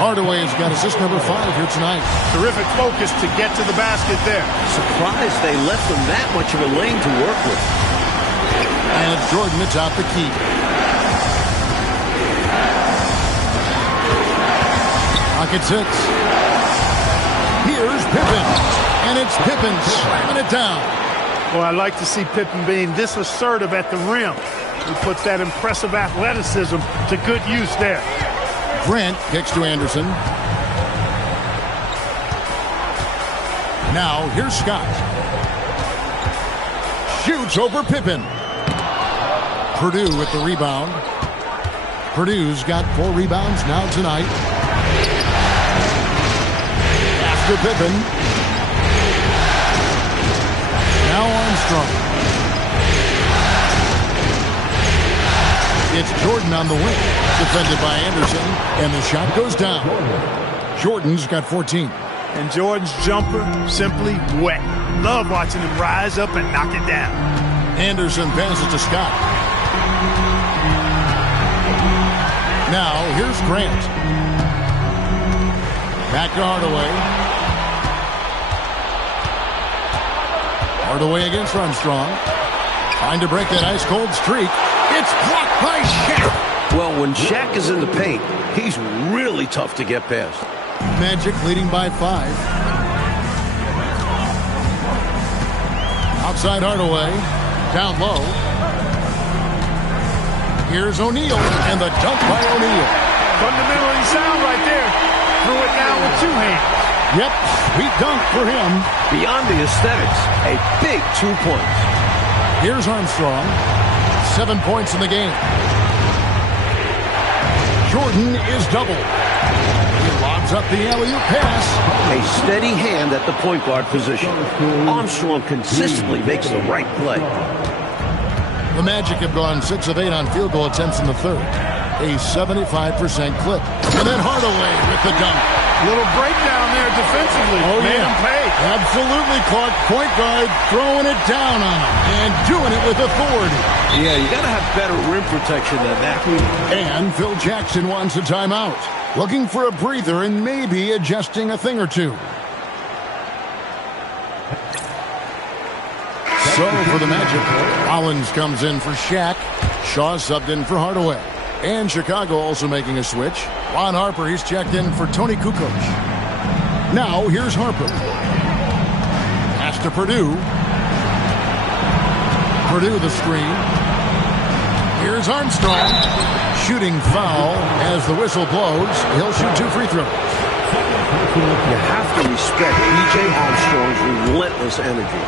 Hardaway has got assist number 5 here tonight. Terrific focus to get to the basket there. Surprised they left him that much of a lane to work with. And it's Jordan that's out the key. Pocket 6. Here's Pippen. And it's Pippen slamming it down. Well, I like to see Pippen being this assertive at the rim. He puts that impressive athleticism to good use there. Grant kicks to Anderson. Now, here's Scott. Shoots over Pippen. Purdue with the rebound. Purdue's got 4 rebounds now tonight. After Pippen. Now Armstrong. It's Jordan on the wing. Defended by Anderson. And the shot goes down. Jordan's got 14. And Jordan's jumper, simply wet. Love watching him rise up and knock it down. Anderson passes to Scott. Now, here's Grant. Back to Hardaway. Hardaway against Armstrong. Trying to break that ice-cold streak. It's blocked by Shaq. Well, when Shaq is in the paint, he's really tough to get past. Magic leading by 5. Outside Hardaway. Down low. Here's O'Neal, and the dunk by O'Neal. Fundamentally sound right there. Threw it down with 2 hands. Yep, sweet dunk for him. Beyond the aesthetics, a big 2 points. Here's Armstrong. 7 points in the game. Jordan is doubled. He lobs up the alley-oop pass. A steady hand at the point guard position. Armstrong consistently makes the right play. The Magic have gone 6 of 8 on field goal attempts in the third. A 75% clip. And then Hardaway with the dunk. Little breakdown there defensively. Oh, Made yeah. him pay. Absolutely, Clark. Point guard throwing it down on him and doing it with authority. Yeah, you got to have better rim protection than that. And Phil Jackson wants a timeout. Looking for a breather and maybe adjusting a thing or two. So for the Magic, Collins comes in for Shaq. Shaw subbed in for Hardaway. And Chicago also making a switch. Ron Harper, he's checked in for Tony Kukoc. Now, here's Harper. Pass to Purdue. Purdue the screen. Here's Armstrong. Shooting foul as the whistle blows. He'll shoot 2 free throws. You have to respect B.J. Armstrong's relentless energy.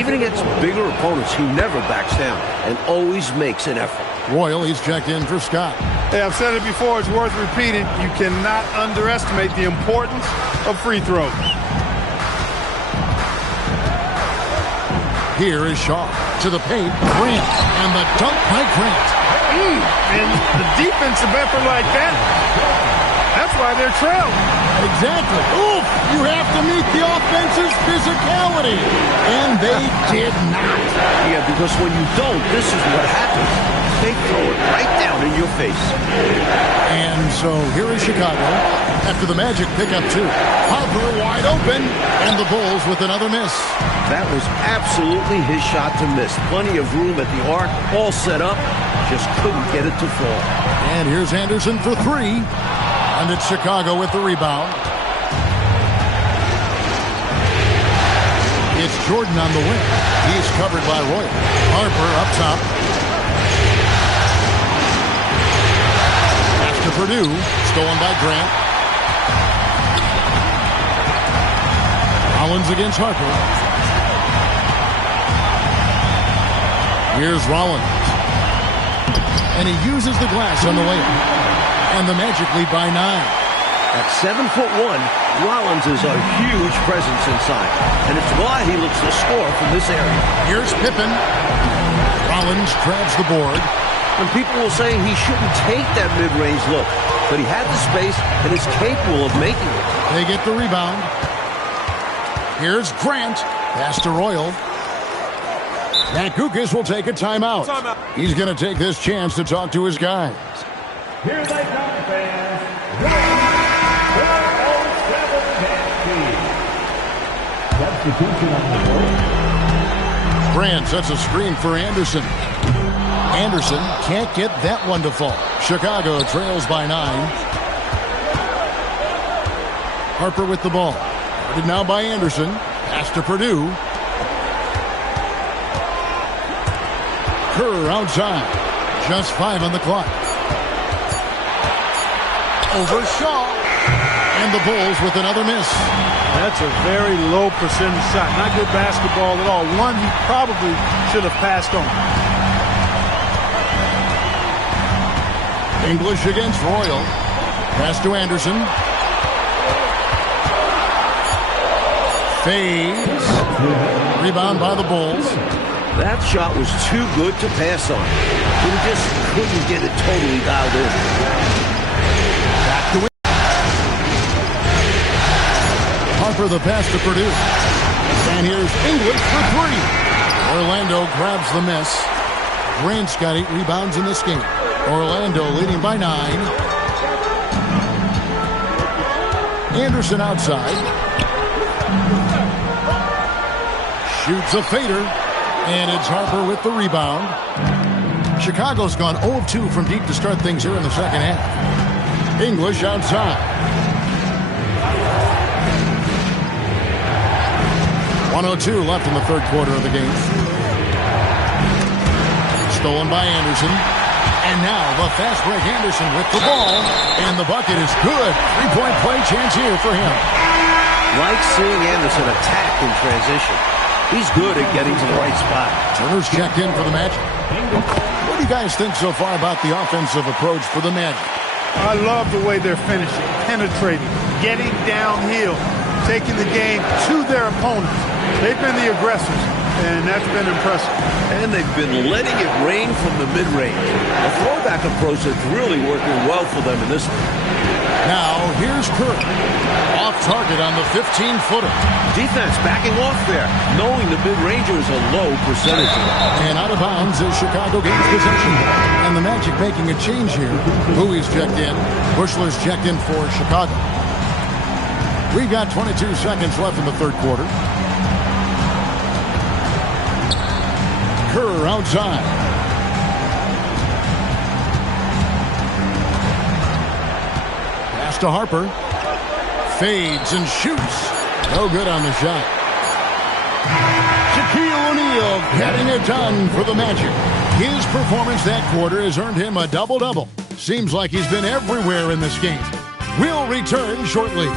Even against bigger opponents, he never backs down and always makes an effort. Royal, he's checked in for Scott. Hey, I've said it before, it's worth repeating. You cannot underestimate the importance of free throws. Here is Shaw to the paint. Grant, and the dunk by Grant. And the defensive effort like that, that's why they're trailing. Exactly. Oof! You have to meet the offense's physicality. And they did not. Yeah, because when you don't, this is what happens. They throw it right down in your face. And so here is Chicago after the Magic pick up 2. Harper wide open, and the Bulls with another miss. That was absolutely his shot to miss. Plenty of room at the arc, all set up. Just couldn't get it to fall. And here's Anderson for 3. And it's Chicago with the rebound. It's Jordan on the wing. He's covered by Royal. Harper up top. Pass to Purdue. Stolen by Grant. Rollins against Harper. Here's Rollins. And he uses the glass on the layup. And the Magic lead by 9. At 7'1", Rollins is a huge presence inside. And it's why he looks to score from this area. Here's Pippen. Rollins grabs the board. And people will say he shouldn't take that mid-range look. But he had the space and is capable of making it. They get the rebound. Here's Grant. Pass to Royal. Matt Gukas will take a timeout. He's going to take this chance to talk to his guys. Here they come, fans. 407 Substitution on the board. Grant sets a screen for Anderson. Anderson can't get that one to fall. Chicago trails by 9. Harper with the ball. Guarded now by Anderson. Pass to Purdue. Kerr outside. Just 5 on the clock. Over Shaw. And the Bulls with another miss. That's a very low percentage shot. Not good basketball at all. One he probably should have passed on. English against Royal. Pass to Anderson. Fades. Rebound by the Bulls. That shot was too good to pass on. He just couldn't get it totally dialed in. Back to win. Harper the pass to Purdue. And here's English for 3. Orlando grabs the miss. Grant's got 8 rebounds in this game. Orlando leading by 9. Anderson outside. Shoots a fader. And it's Harper with the rebound. Chicago's gone 0 of 2 from deep to start things here in the second half. English outside. 1:02 left in the third quarter of the game. Stolen by Anderson. And now the fast break Anderson with the ball. And the bucket is good. 3-point play chance here for him. Like seeing Anderson attack in transition. He's good at getting to the right spot. Turner's checked in for the Magic. What do you guys think so far about the offensive approach for the Magic? I love the way they're finishing, penetrating, getting downhill, taking the game to their opponents. They've been the aggressors, and that's been impressive. And they've been letting it rain from the mid-range. A throwback approach that's really working well for them in this one. Now, here's Kerr. Off target on the 15-footer. Defense backing off there, knowing the mid-ranger is a low percentage. And out of bounds as Chicago gains possession. And the Magic making a change here. Bowie's checked in. Bushler's checked in for Chicago. We've got 22 seconds left in the third quarter. Kerr outside. Pass to Harper. Fades and shoots. No good on the shot. Shaquille O'Neal getting it done for the Magic. His performance that quarter has earned him a double-double. Seems like he's been everywhere in this game. We'll return shortly.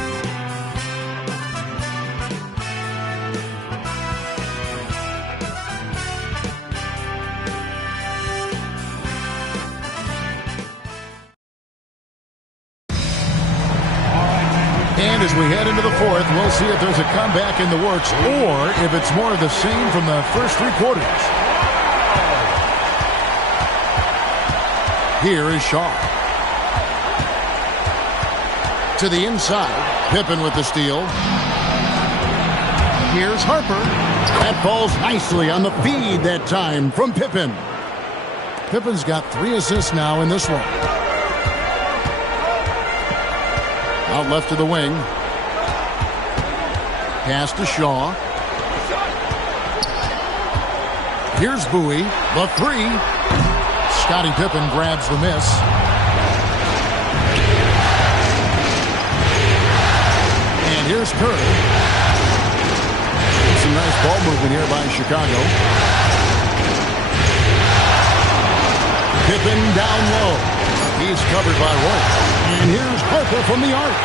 as we head into the fourth, we'll see if there's a comeback in the works or if it's more of the same from the first 3 quarters. Here is Shaw. To the inside. Pippen with the steal. Here's Harper. That falls nicely on the feed that time from Pippen. Pippen's got 3 assists now in this one. Out left to the wing. Pass to Shaw. Here's Bowie. The 3. Scottie Pippen grabs the miss. And here's Curry. Some nice ball movement here by Chicago. Pippen down low. He's covered by Royce. And here's Harper from the arc.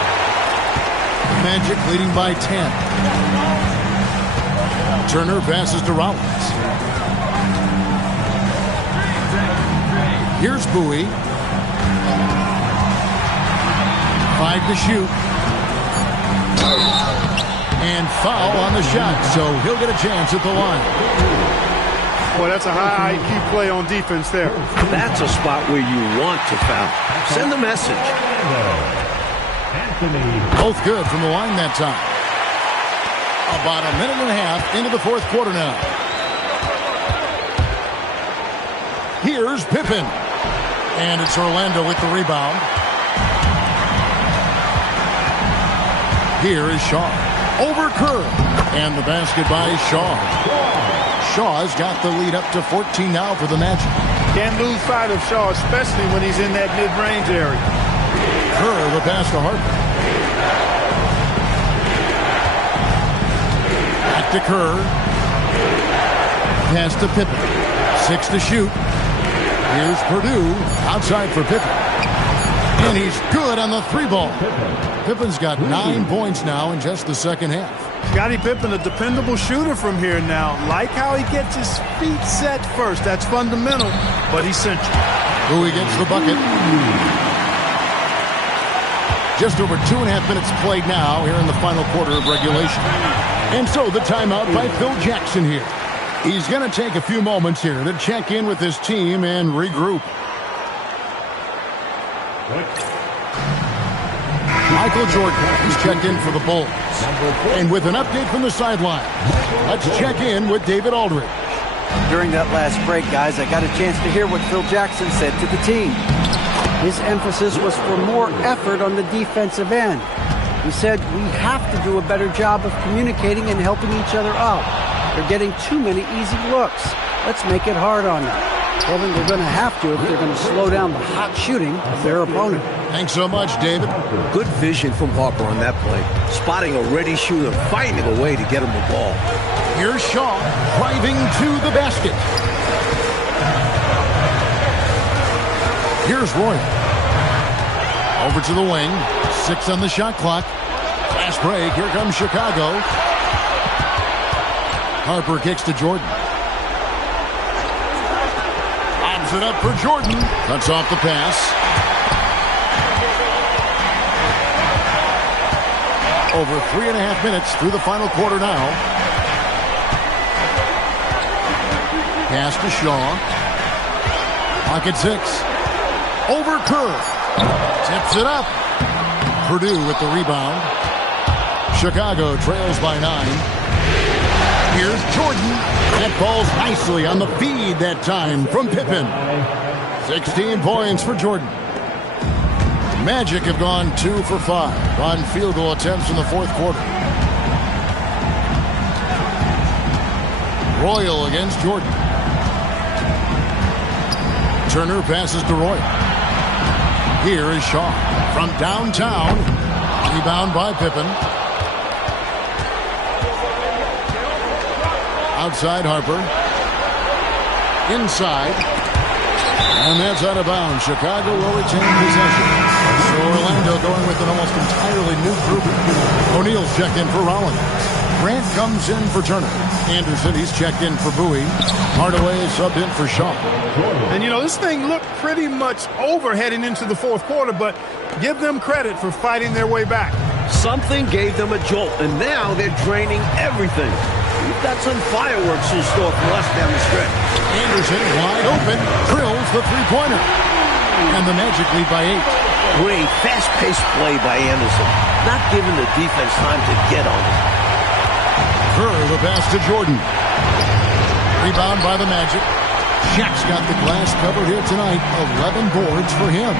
Magic leading by 10. Turner passes to Rollins. Here's Bowie. 5 to shoot. And foul on the shot, so he'll get a chance at the line. Boy, that's a high IQ play on defense there. That's a spot where you want to foul. Send a message. Both good from the line that time. About a minute and a half into the fourth quarter now. Here's Pippen. And it's Orlando with the rebound. Here is Shaw. Over Kerr. And the basket by Shaw. Shaw's got the lead up to 14 now for the Magic. Can't lose sight of Shaw, especially when he's in that mid-range area. Kerr, the pass to Harper. Back to Kerr. Pass to Pippen. 6 to shoot. Here's Purdue. Outside for Pippen. And he's good on the 3-ball. Pippen's got 9 points now in just the second half. Scottie Pippen, a dependable shooter from here now. Like how he gets his feet set first. That's fundamental, but essential. Bowie gets the bucket. Just over 2.5 minutes played now here in the final quarter of regulation. And so the timeout by Phil Jackson here. He's going to take a few moments here to check in with his team and regroup. Michael Jordan is checked in for the Bulls. And with an update from the sideline, let's check in with David Aldridge. During that last break, guys, I got a chance to hear what Phil Jackson said to the team. His emphasis was for more effort on the defensive end. He said, we have to do a better job of communicating and helping each other out. They're getting too many easy looks. Let's make it hard on them. Kevin, they're going to have to if they're going to slow down the hot shooting of their opponent. Thanks so much, David. Good vision from Harper on that play. Spotting a ready shooter, finding a way to get him the ball. Here's Shaw driving to the basket. Here's Roy. Over to the wing. 6 on the shot clock. Fast break. Here comes Chicago. Harper kicks to Jordan. Lobs it up for Jordan. Cuts off the pass. Over 3.5 minutes through the final quarter now. Pass to Shaw. Pocket 6. Over Kerr. Tips it up. Purdue with the rebound. Chicago trails by 9. Here's Jordan. That falls nicely on the feed that time from Pippen. 16 points for Jordan. Magic have gone 2 for 5 on field goal attempts in the fourth quarter. Royal against Jordan. Turner passes to Royal. Here is Shaw from downtown. Rebound by Pippen. Outside Harper. Inside. And that's out of bounds. Chicago will retain possession. So Orlando going with an almost entirely new group. O'Neal's checked in for Rollins. Grant comes in for Turner. Anderson, he's checked in for Bowie. Hardaway is subbed in for Shaw. And, you know, this thing looked pretty much over heading into the fourth quarter, but give them credit for fighting their way back. Something gave them a jolt, and now they're draining everything. We've got some fireworks in store for us down the stretch. Anderson wide open, drills the three-pointer. And the Magic lead by 8. Great, fast-paced play by Anderson. Not giving the defense time to get on it. Kerr, the pass to Jordan. Rebound by the Magic. Shaq's got the glass covered here tonight. 11 boards for him.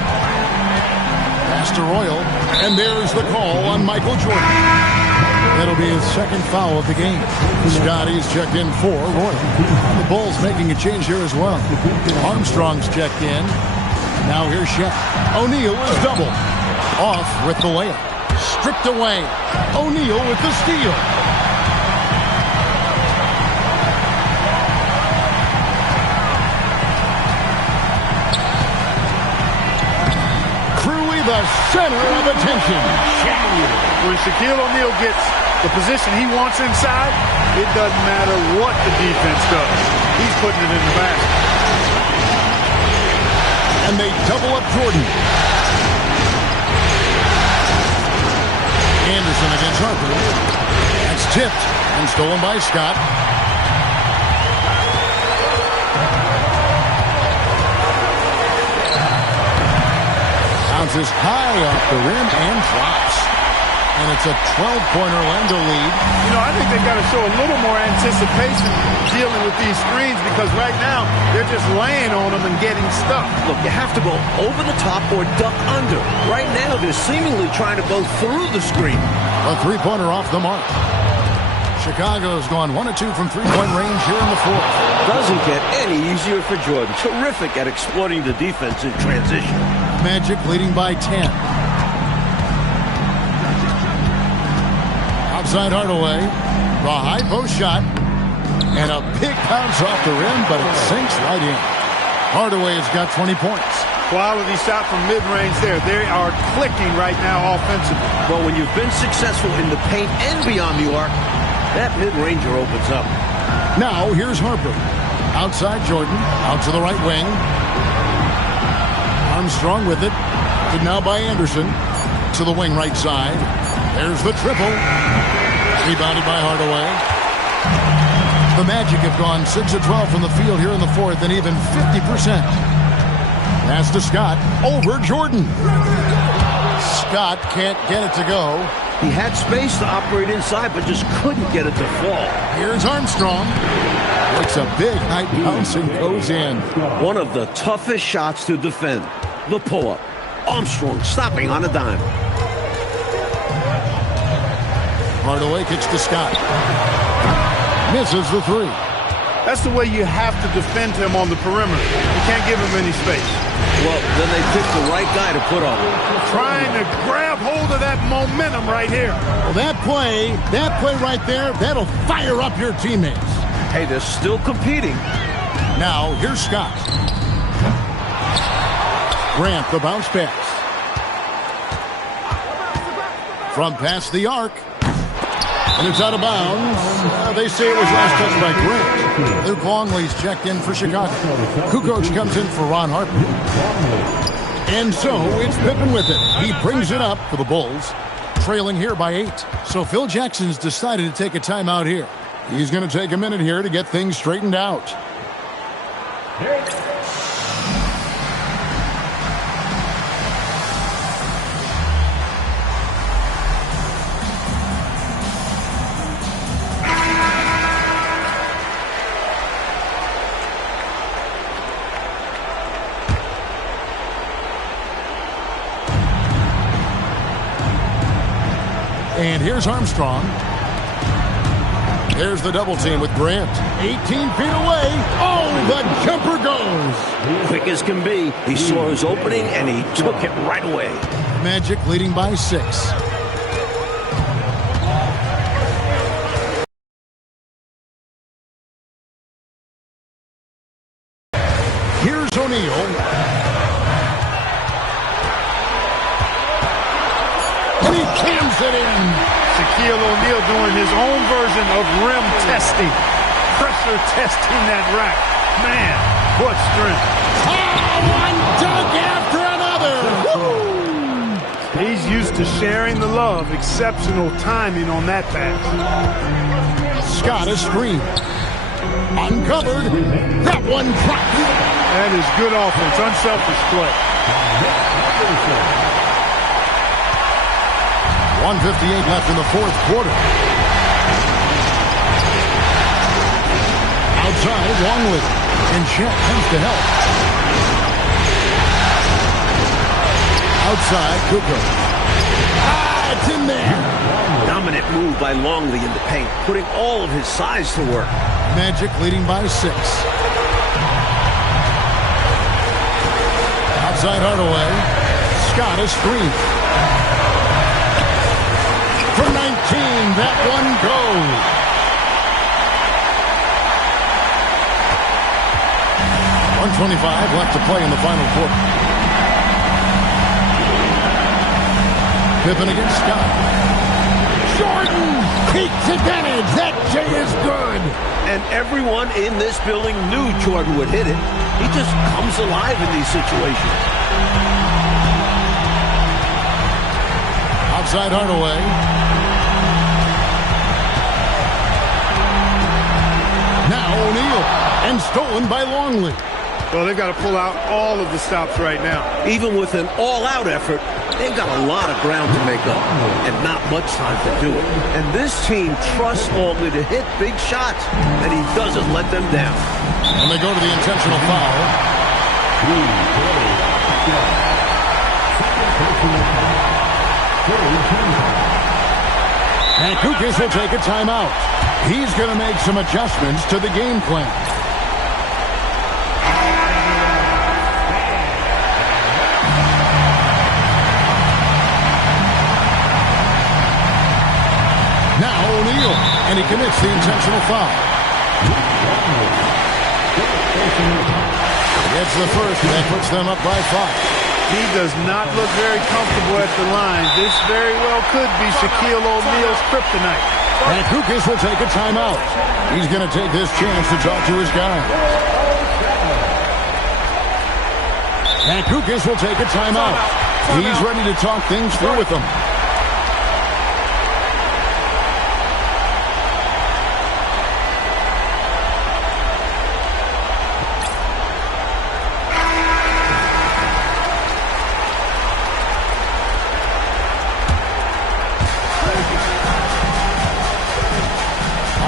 Pass to Royal. And there's the call on Michael Jordan. That'll be his second foul of the game. Scotty's checked in for Royal. The Bulls making a change here as well. Armstrong's checked in. Now here's Shaq. O'Neal is double. Off with the layup. Stripped away. O'Neal with the steal. Cruey, the center of attention. When Shaquille O'Neal gets the position he wants inside, it doesn't matter what the defense does. He's putting it in the basket. And they double up Jordan. Anderson against Harper. That's tipped and stolen by Scott. Bounces high off the rim and drops. And it's a 12-point Orlando lead. You know, I think they've got to show a little more anticipation dealing with these screens because right now they're just laying on them and getting stuck. Look, you have to go over the top or duck under. Right now, they're seemingly trying to go through the screen. A three-pointer off the mark. Chicago's gone 1 of 2 from three-point range here in the fourth. Doesn't get any easier for Jordan. Terrific at exploiting the defense in transition. Magic leading by 10. Outside Hardaway. The high post shot. And a big bounce off the rim, but it sinks right in. Hardaway's got 20 points. Quality shot from mid-range there. They are clicking right now offensively. Well, when you've been successful in the paint and beyond the arc, that mid-ranger opens up. Now, here's Harper. Outside Jordan. Out to the right wing. Armstrong with it. And now by Anderson. To the wing right side. There's the triple. Rebounded by Hardaway. The Magic have gone 6 of 12 from the field here in the fourth and even 50%. Pass to Scott. Over Jordan. Scott can't get it to go. He had space to operate inside, but just couldn't get it to fall. Here's Armstrong. Takes a big high bounce and goes in. One of the toughest shots to defend. The pull-up. Armstrong stopping on a dime. Hardaway kicks to Scott. Misses the three. That's the way you have to defend him on the perimeter. You can't give him any space. Well, then they picked the right guy to put on him. Trying to grab hold of that momentum right here. Well, that play right there, that'll fire up your teammates. Hey, they're still competing. Now, here's Scott. Grant, the bounce pass. From past the arc. And it's out of bounds. They say it was last touched by Grant. Luke Longley's checked in for Chicago. Kukoc comes in for Ron Harper. And so it's Pippen with it. He brings it up for the Bulls, trailing here by 8. So Phil Jackson's decided to take a timeout here. He's going to take a minute here to get things straightened out. And here's Armstrong. There's the double team with Grant. 18 feet away. Oh, the jumper goes. Quick as can be. He saw his opening, and he took it right away. Magic leading by 6. Here's O'Neal. And he cams it in. Shaquille O'Neal doing his own version of rim testing. Pressure testing that rack. Man, what strength. Oh, one dunk after another. Woo! He's used to sharing the love. Exceptional timing on that pass. Scott is screened. Uncovered. That one dropped. That is good offense. Unselfish play. 1:58 left in the fourth quarter. Outside, Longley. And Chet comes to help. Outside, Cooper. It's in there. Dominant move by Longley in the paint, putting all of his size to work. Magic leading by 6. Outside Hardaway. Scott is screened. From 19, that one goes. .125 left to play in the final quarter. Pippen against Scott. Jordan takes advantage. That J is good. And everyone in this building knew Jordan would hit it. He just comes alive in these situations. Outside Hardaway. Now O'Neal. And stolen by Longley. Well, they've got to pull out all of the stops right now. Even with an all-out effort, they've got a lot of ground to make up and not much time to do it. And this team trusts Longley to hit big shots, and he doesn't let them down. And they go to the intentional foul. And Kukas will take a timeout. He's going to make some adjustments to the game plan. Now O'Neal, and he commits the intentional foul. Gets the first, and that puts them up by 5. He does not look very comfortable at the line. This very well could be Shaquille O'Neal's kryptonite. And Kukas will take a timeout. He's going to take this chance to talk to his guys. And Kukas will take a timeout. He's ready to talk things through with them.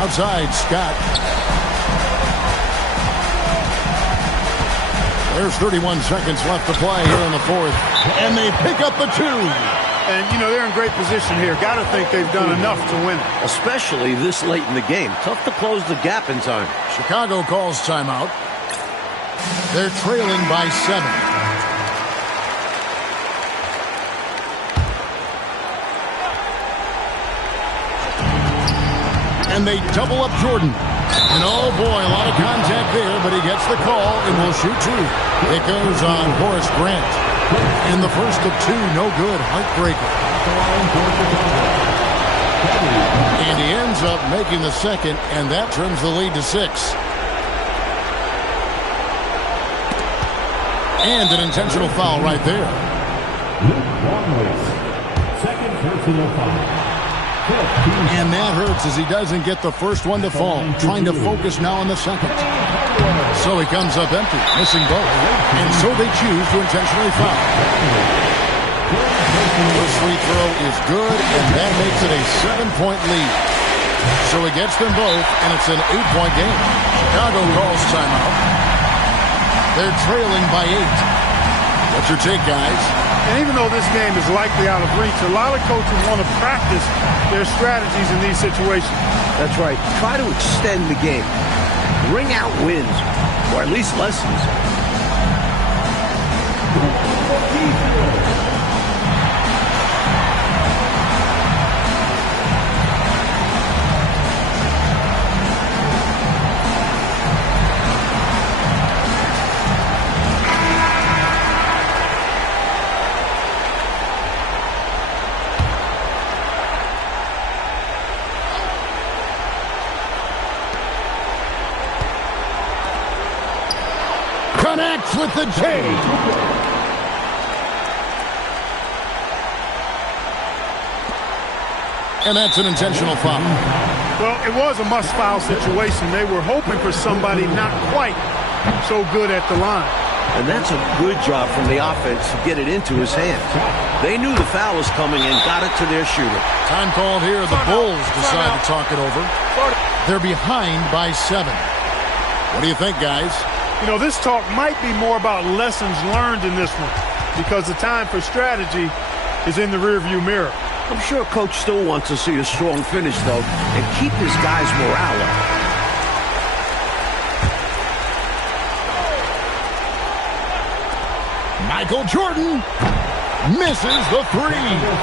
Outside, Scott. There's 31 seconds left to play here in the fourth. And they pick up the 2. And, you know, they're in great position here. Got to think they've done enough to win it. Especially this late in the game. Tough to close the gap in time. Chicago calls timeout. They're trailing by 7. And they double up Jordan. And oh boy, a lot of contact there, but he gets the call and will shoot 2. It goes on Horace Grant. And the first of 2, no good. Heartbreaker. And he ends up making the second, and that turns the lead to 6. And an intentional foul right there. Second personal foul. And that hurts as he doesn't get the first one to fall. Trying to focus now on the second. So he comes up empty, missing both. And so they choose to intentionally foul. First free throw is good, and that makes it a 7-point lead. So he gets them both, and it's an 8-point game. Chicago calls timeout. They're trailing by 8. What's your take, guys? And even though this game is likely out of reach, a lot of coaches want to practice their strategies in these situations. That's right. Try to extend the game. Bring out wins, or at least lessons. Connects with the J. And that's an intentional foul. Well, it was a must-foul situation. They were hoping for somebody not quite so good at the line. And that's a good job from the offense to get it into his hands. They knew the foul was coming and got it to their shooter. Time called here. The Bulls decide to talk it over. They're behind by 7. What do you think, guys? You know, this talk might be more about lessons learned in this one because the time for strategy is in the rearview mirror. I'm sure Coach still wants to see a strong finish, though, and keep his guys' morale up. Michael Jordan misses the 3.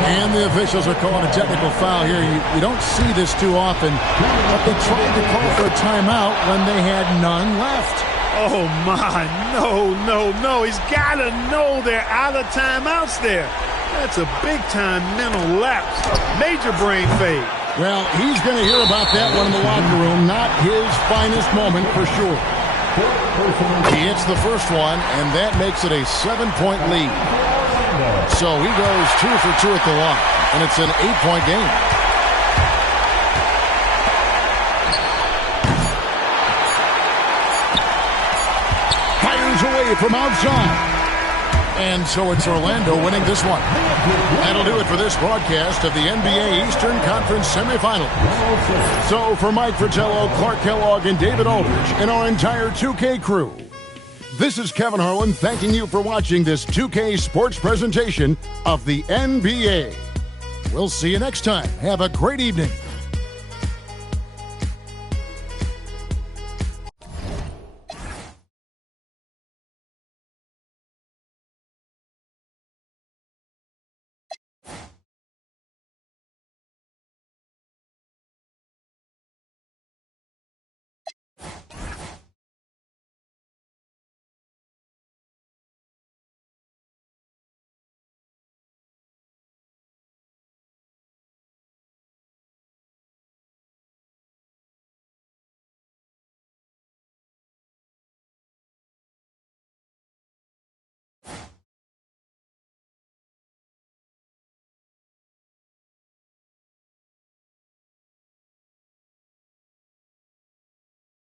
And the officials are calling a technical foul here. You don't see this too often, but they tried to call for a timeout when they had none left. Oh, my. No. He's got to know they're out of timeouts there. That's a big-time mental lapse. Major brain fade. Well, he's going to hear about that one in the locker room. Not his finest moment for sure. He hits the first one, and that makes it a 7-point lead. So he goes 2 for 2 at the line, and it's an 8-point game. Fires away from outside. And so it's Orlando winning this one. That'll do it for this broadcast of the NBA Eastern Conference semifinals. So for Mike Fratello, Clark Kellogg, and David Aldridge, and our entire 2K crew, this is Kevin Harlan thanking you for watching this 2K Sports presentation of the NBA. We'll see you next time. Have a great evening.